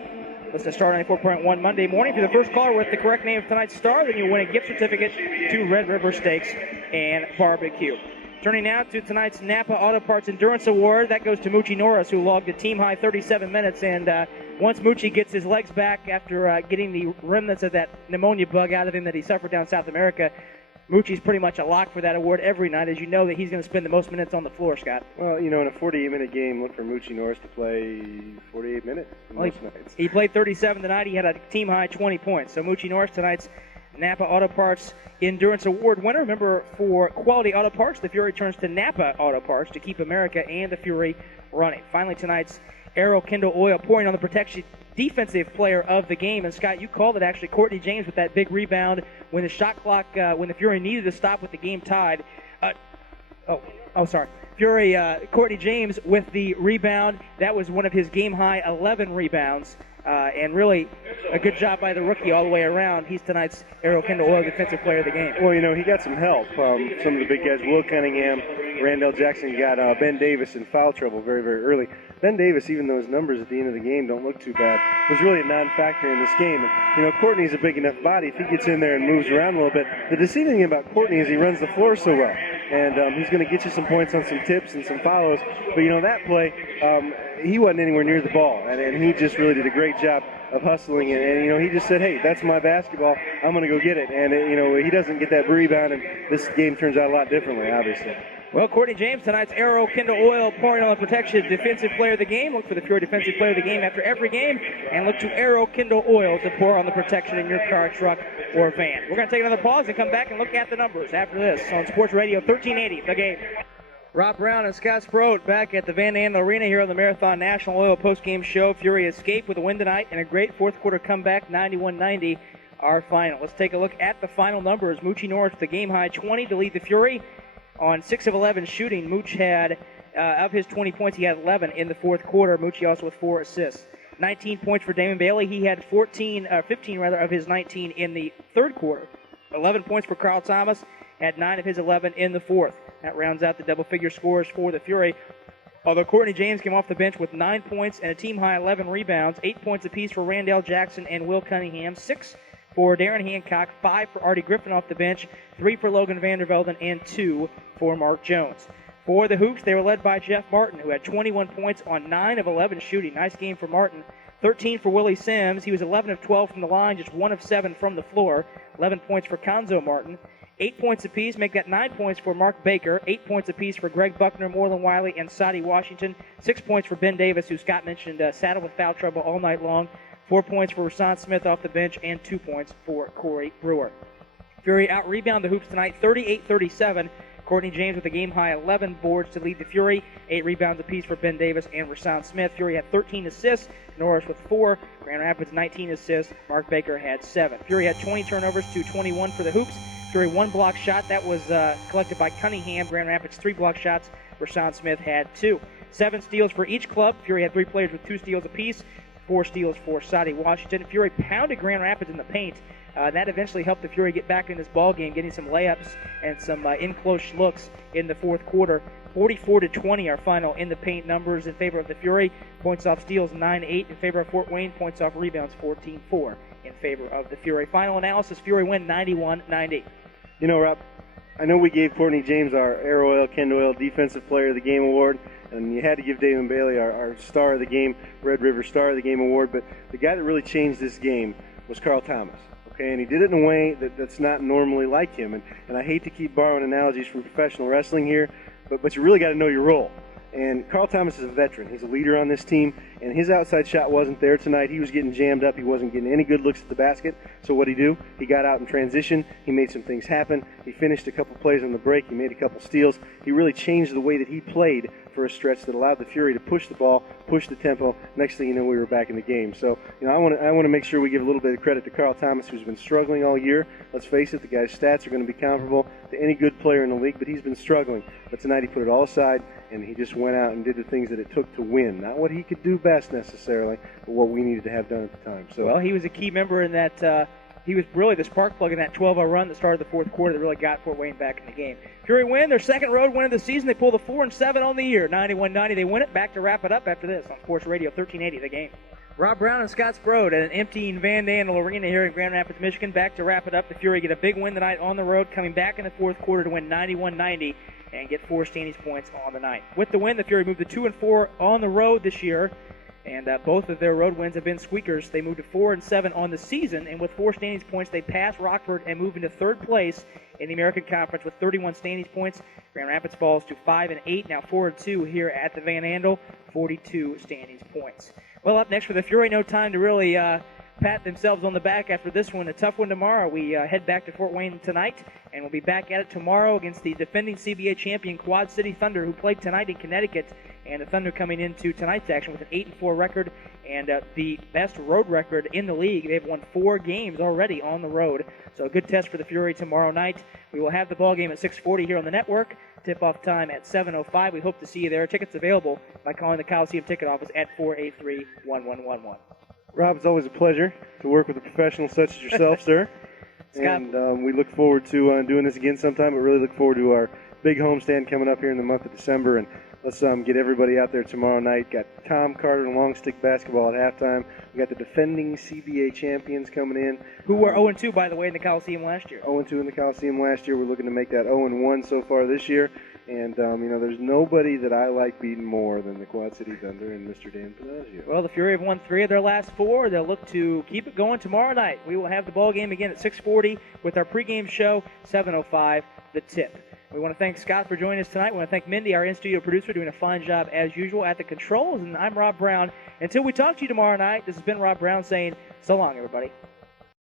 Let's start on 4.1 Monday morning. If you're the first caller with the correct name of tonight's star, then you'll win a gift certificate to Red River Steaks and Barbecue. Turning now to tonight's Napa Auto Parts Endurance Award. That goes to Moochie Norris, who logged a team-high 37 minutes. And once Moochie gets his legs back after getting the remnants of that pneumonia bug out of him that he suffered down South America, Moochie's pretty much a lock for that award every night, as you know that he's going to spend the most minutes on the floor, Scott. Well, in a 48-minute game, look for Moochie Norris to play 48 minutes most nights. He played 37 tonight. He had a team-high 20 points. So Moochie Norris, tonight's Napa Auto Parts Endurance Award winner. Remember, for quality auto parts, the Fury turns to Napa Auto Parts to keep America and the Fury running. Finally, tonight's Aero Kindle Oil pouring on the protection defensive player of the game. And Scott, you called it actually. Courtney James with that big rebound when the shot clock, when the Fury needed to stop with the game tied. Courtney James with the rebound. That was one of his game-high 11 rebounds. And really a good job by the rookie all the way around. He's tonight's Aero Kindle Oil Defensive Player of the Game. Well, he got some help. Some of the big guys, Will Cunningham, Randall Jackson, got Ben Davis in foul trouble very, very early. Ben Davis, even though his numbers at the end of the game don't look too bad, was really a non-factor in this game. And, Courtney's a big enough body. If he gets in there and moves around a little bit, the deceiving thing about Courtney is he runs the floor so well. And he's going to get you some points on some tips and some follows. But, that play, he wasn't anywhere near the ball. And he just really did a great job of hustling. And he just said, hey, that's my basketball. I'm going to go get it. And, he doesn't get that rebound, and this game turns out a lot differently, obviously. Well, Courtney James, tonight's Aero Kindle Oil pouring on the protection Defensive Player of the Game. Look for the Fury Defensive Player of the Game after every game, and look to Aero Kindle Oil to pour on the protection in your car, truck, or van. We're going to take another pause and come back and look at the numbers after this on Sports Radio 1380, The Game. Rob Brown and Scott Sproat back at the Van Andel Arena here on the Marathon National Oil postgame show. Fury escaped with a win tonight and a great fourth quarter comeback, 91-90, our final. Let's take a look at the final numbers. Moochie Norris with a game-high 20 to lead the Fury. On 6 of 11 shooting, Mooch had, of his 20 points, he had 11 in the fourth quarter. Moochie also with 4 assists. 19 points for Damon Bailey. He had 15 of his 19 in the third quarter. 11 points for Carl Thomas. Had 9 of his 11 in the fourth. That rounds out the double-figure scores for the Fury. Although Courtney James came off the bench with 9 points and a team-high 11 rebounds, 8 points apiece for Randall Jackson and Will Cunningham, 6 for Darren Hancock, 5 for Artie Griffin off the bench, 3 for Logan Vandervelden, and 2 for Mark Jones. For the Hoops, they were led by Jeff Martin, who had 21 points on 9 of 11 shooting. Nice game for Martin. 13 for Willie Sims. He was 11 of 12 from the line, just 1 of 7 from the floor. 11 points for Conzo Martin. 8 points apiece, make that 9 points for Mark Baker. 8 points apiece for Greg Buckner, Moreland Wiley, and Sadi Washington. 6 points for Ben Davis, who Scott mentioned saddled with foul trouble all night long. 4 points for Rasan Smith off the bench, and 2 points for Corey Brewer. Fury out-rebound the Hoops tonight, 38-37. Courtney James with a game-high 11 boards to lead the Fury. 8 rebounds apiece for Ben Davis and Rasan Smith. Fury had 13 assists. Norris with 4. Grand Rapids 19 assists. Mark Baker had 7. Fury had 20 turnovers to 21 for the Hoops. Fury 1 block shot. That was collected by Cunningham. Grand Rapids 3 block shots. Rasan Smith had 2. 7 steals for each club. Fury had 3 players with 2 steals apiece. 4 steals for Sadi Washington. Fury pounded Grand Rapids in the paint. That eventually helped the Fury get back in this ball game, getting some layups and some in-close looks in the fourth quarter. 44-20 our final in the paint numbers in favor of the Fury. Points off steals 9-8 in favor of Fort Wayne. Points off rebounds 14-4 in favor of the Fury. Final analysis, Fury win 91-90. You know, Rob, I know we gave Courtney James our Air Oil, Kendall Oil Defensive Player of the Game award, and you had to give Damon Bailey our Star of the Game, Red River Star of the Game award, but the guy that really changed this game was Carl Thomas. Okay, and he did it in a way that's not normally like him. And I hate to keep borrowing analogies from professional wrestling here, but you really got to know your role. And Carl Thomas is a veteran. He's a leader on this team, and his outside shot wasn't there tonight. He was getting jammed up. He wasn't getting any good looks at the basket. So what did he do? He got out in transition. He made some things happen. He finished a couple plays on the break. He made a couple steals. He really changed the way that he played for a stretch that allowed the Fury to push the ball, push the tempo. Next thing you know, we were back in the game. So, you know, I want to make sure we give a little bit of credit to Carl Thomas, who's been struggling all year. Let's face it, the guy's stats are going to be comparable to any good player in the league, but he's been struggling. But tonight he put it all aside, and he just went out and did the things that it took to win. Not what he could do best necessarily, but what we needed to have done at the time. So, well, he was a key member in that. He was really the spark plug in that 12-0 run that started the fourth quarter that really got Fort Wayne back in the game. Fury win their second road win of the season. They pull the 4-7 on the year, 91-90. They win it. Back to wrap it up after this on Sports Radio 1380, The Game. Rob Brown and Scott Sproat at an emptying Van Andel Arena here in Grand Rapids, Michigan. Back to wrap it up. The Fury get a big win tonight on the road, coming back in the fourth quarter to win 91-90 and get 4 standings points on the night. With the win, the Fury moved to 2-4 on the road this year. And both of their road wins have been squeakers. They moved to 4-7 on the season, and with 4 standings points, they pass Rockford and move into third place in the American Conference with 31 standings points. Grand Rapids falls to 5-8, now 4-2 here at the Van Andel, 42 standings points. Well, up next for the Fury, no time to really pat themselves on the back after this one. A tough one tomorrow. We head back to Fort Wayne tonight, and we'll be back at it tomorrow against the defending CBA champion Quad City Thunder, who played tonight in Connecticut. And the Thunder coming into tonight's action with an 8-4 record and the best road record in the league. They've won 4 games already on the road. So a good test for the Fury tomorrow night. We will have the ball game at 6:40 here on the network. Tip-off time at 7:05. We hope to see you there. Tickets available by calling the Coliseum ticket office at 483-1111. Rob, it's always a pleasure to work with a professional such as yourself, sir. Scott. And we look forward to doing this again sometime, but really look forward to our big homestand coming up here in the month of December. And let's get everybody out there tomorrow night. Got Tom Carter and long stick basketball at halftime. We got the defending CBA champions coming in. Who were 0-2, by the way, in the Coliseum last year. 0-2 in the Coliseum last year. We're looking to make that 0-1 so far this year. And, you know, there's nobody that I like beating more than the Quad City Thunder and Mr. Dan Panagio. Well, the Fury have won 3 of their last 4. They'll look to keep it going tomorrow night. We will have the ball game again at 6:40 with our pregame show, 7:05, the tip. We want to thank Scott for joining us tonight. We want to thank Mindy, our in-studio producer, doing a fine job as usual at the controls. And I'm Rob Brown. Until we talk to you tomorrow night, this has been Rob Brown saying so long, everybody.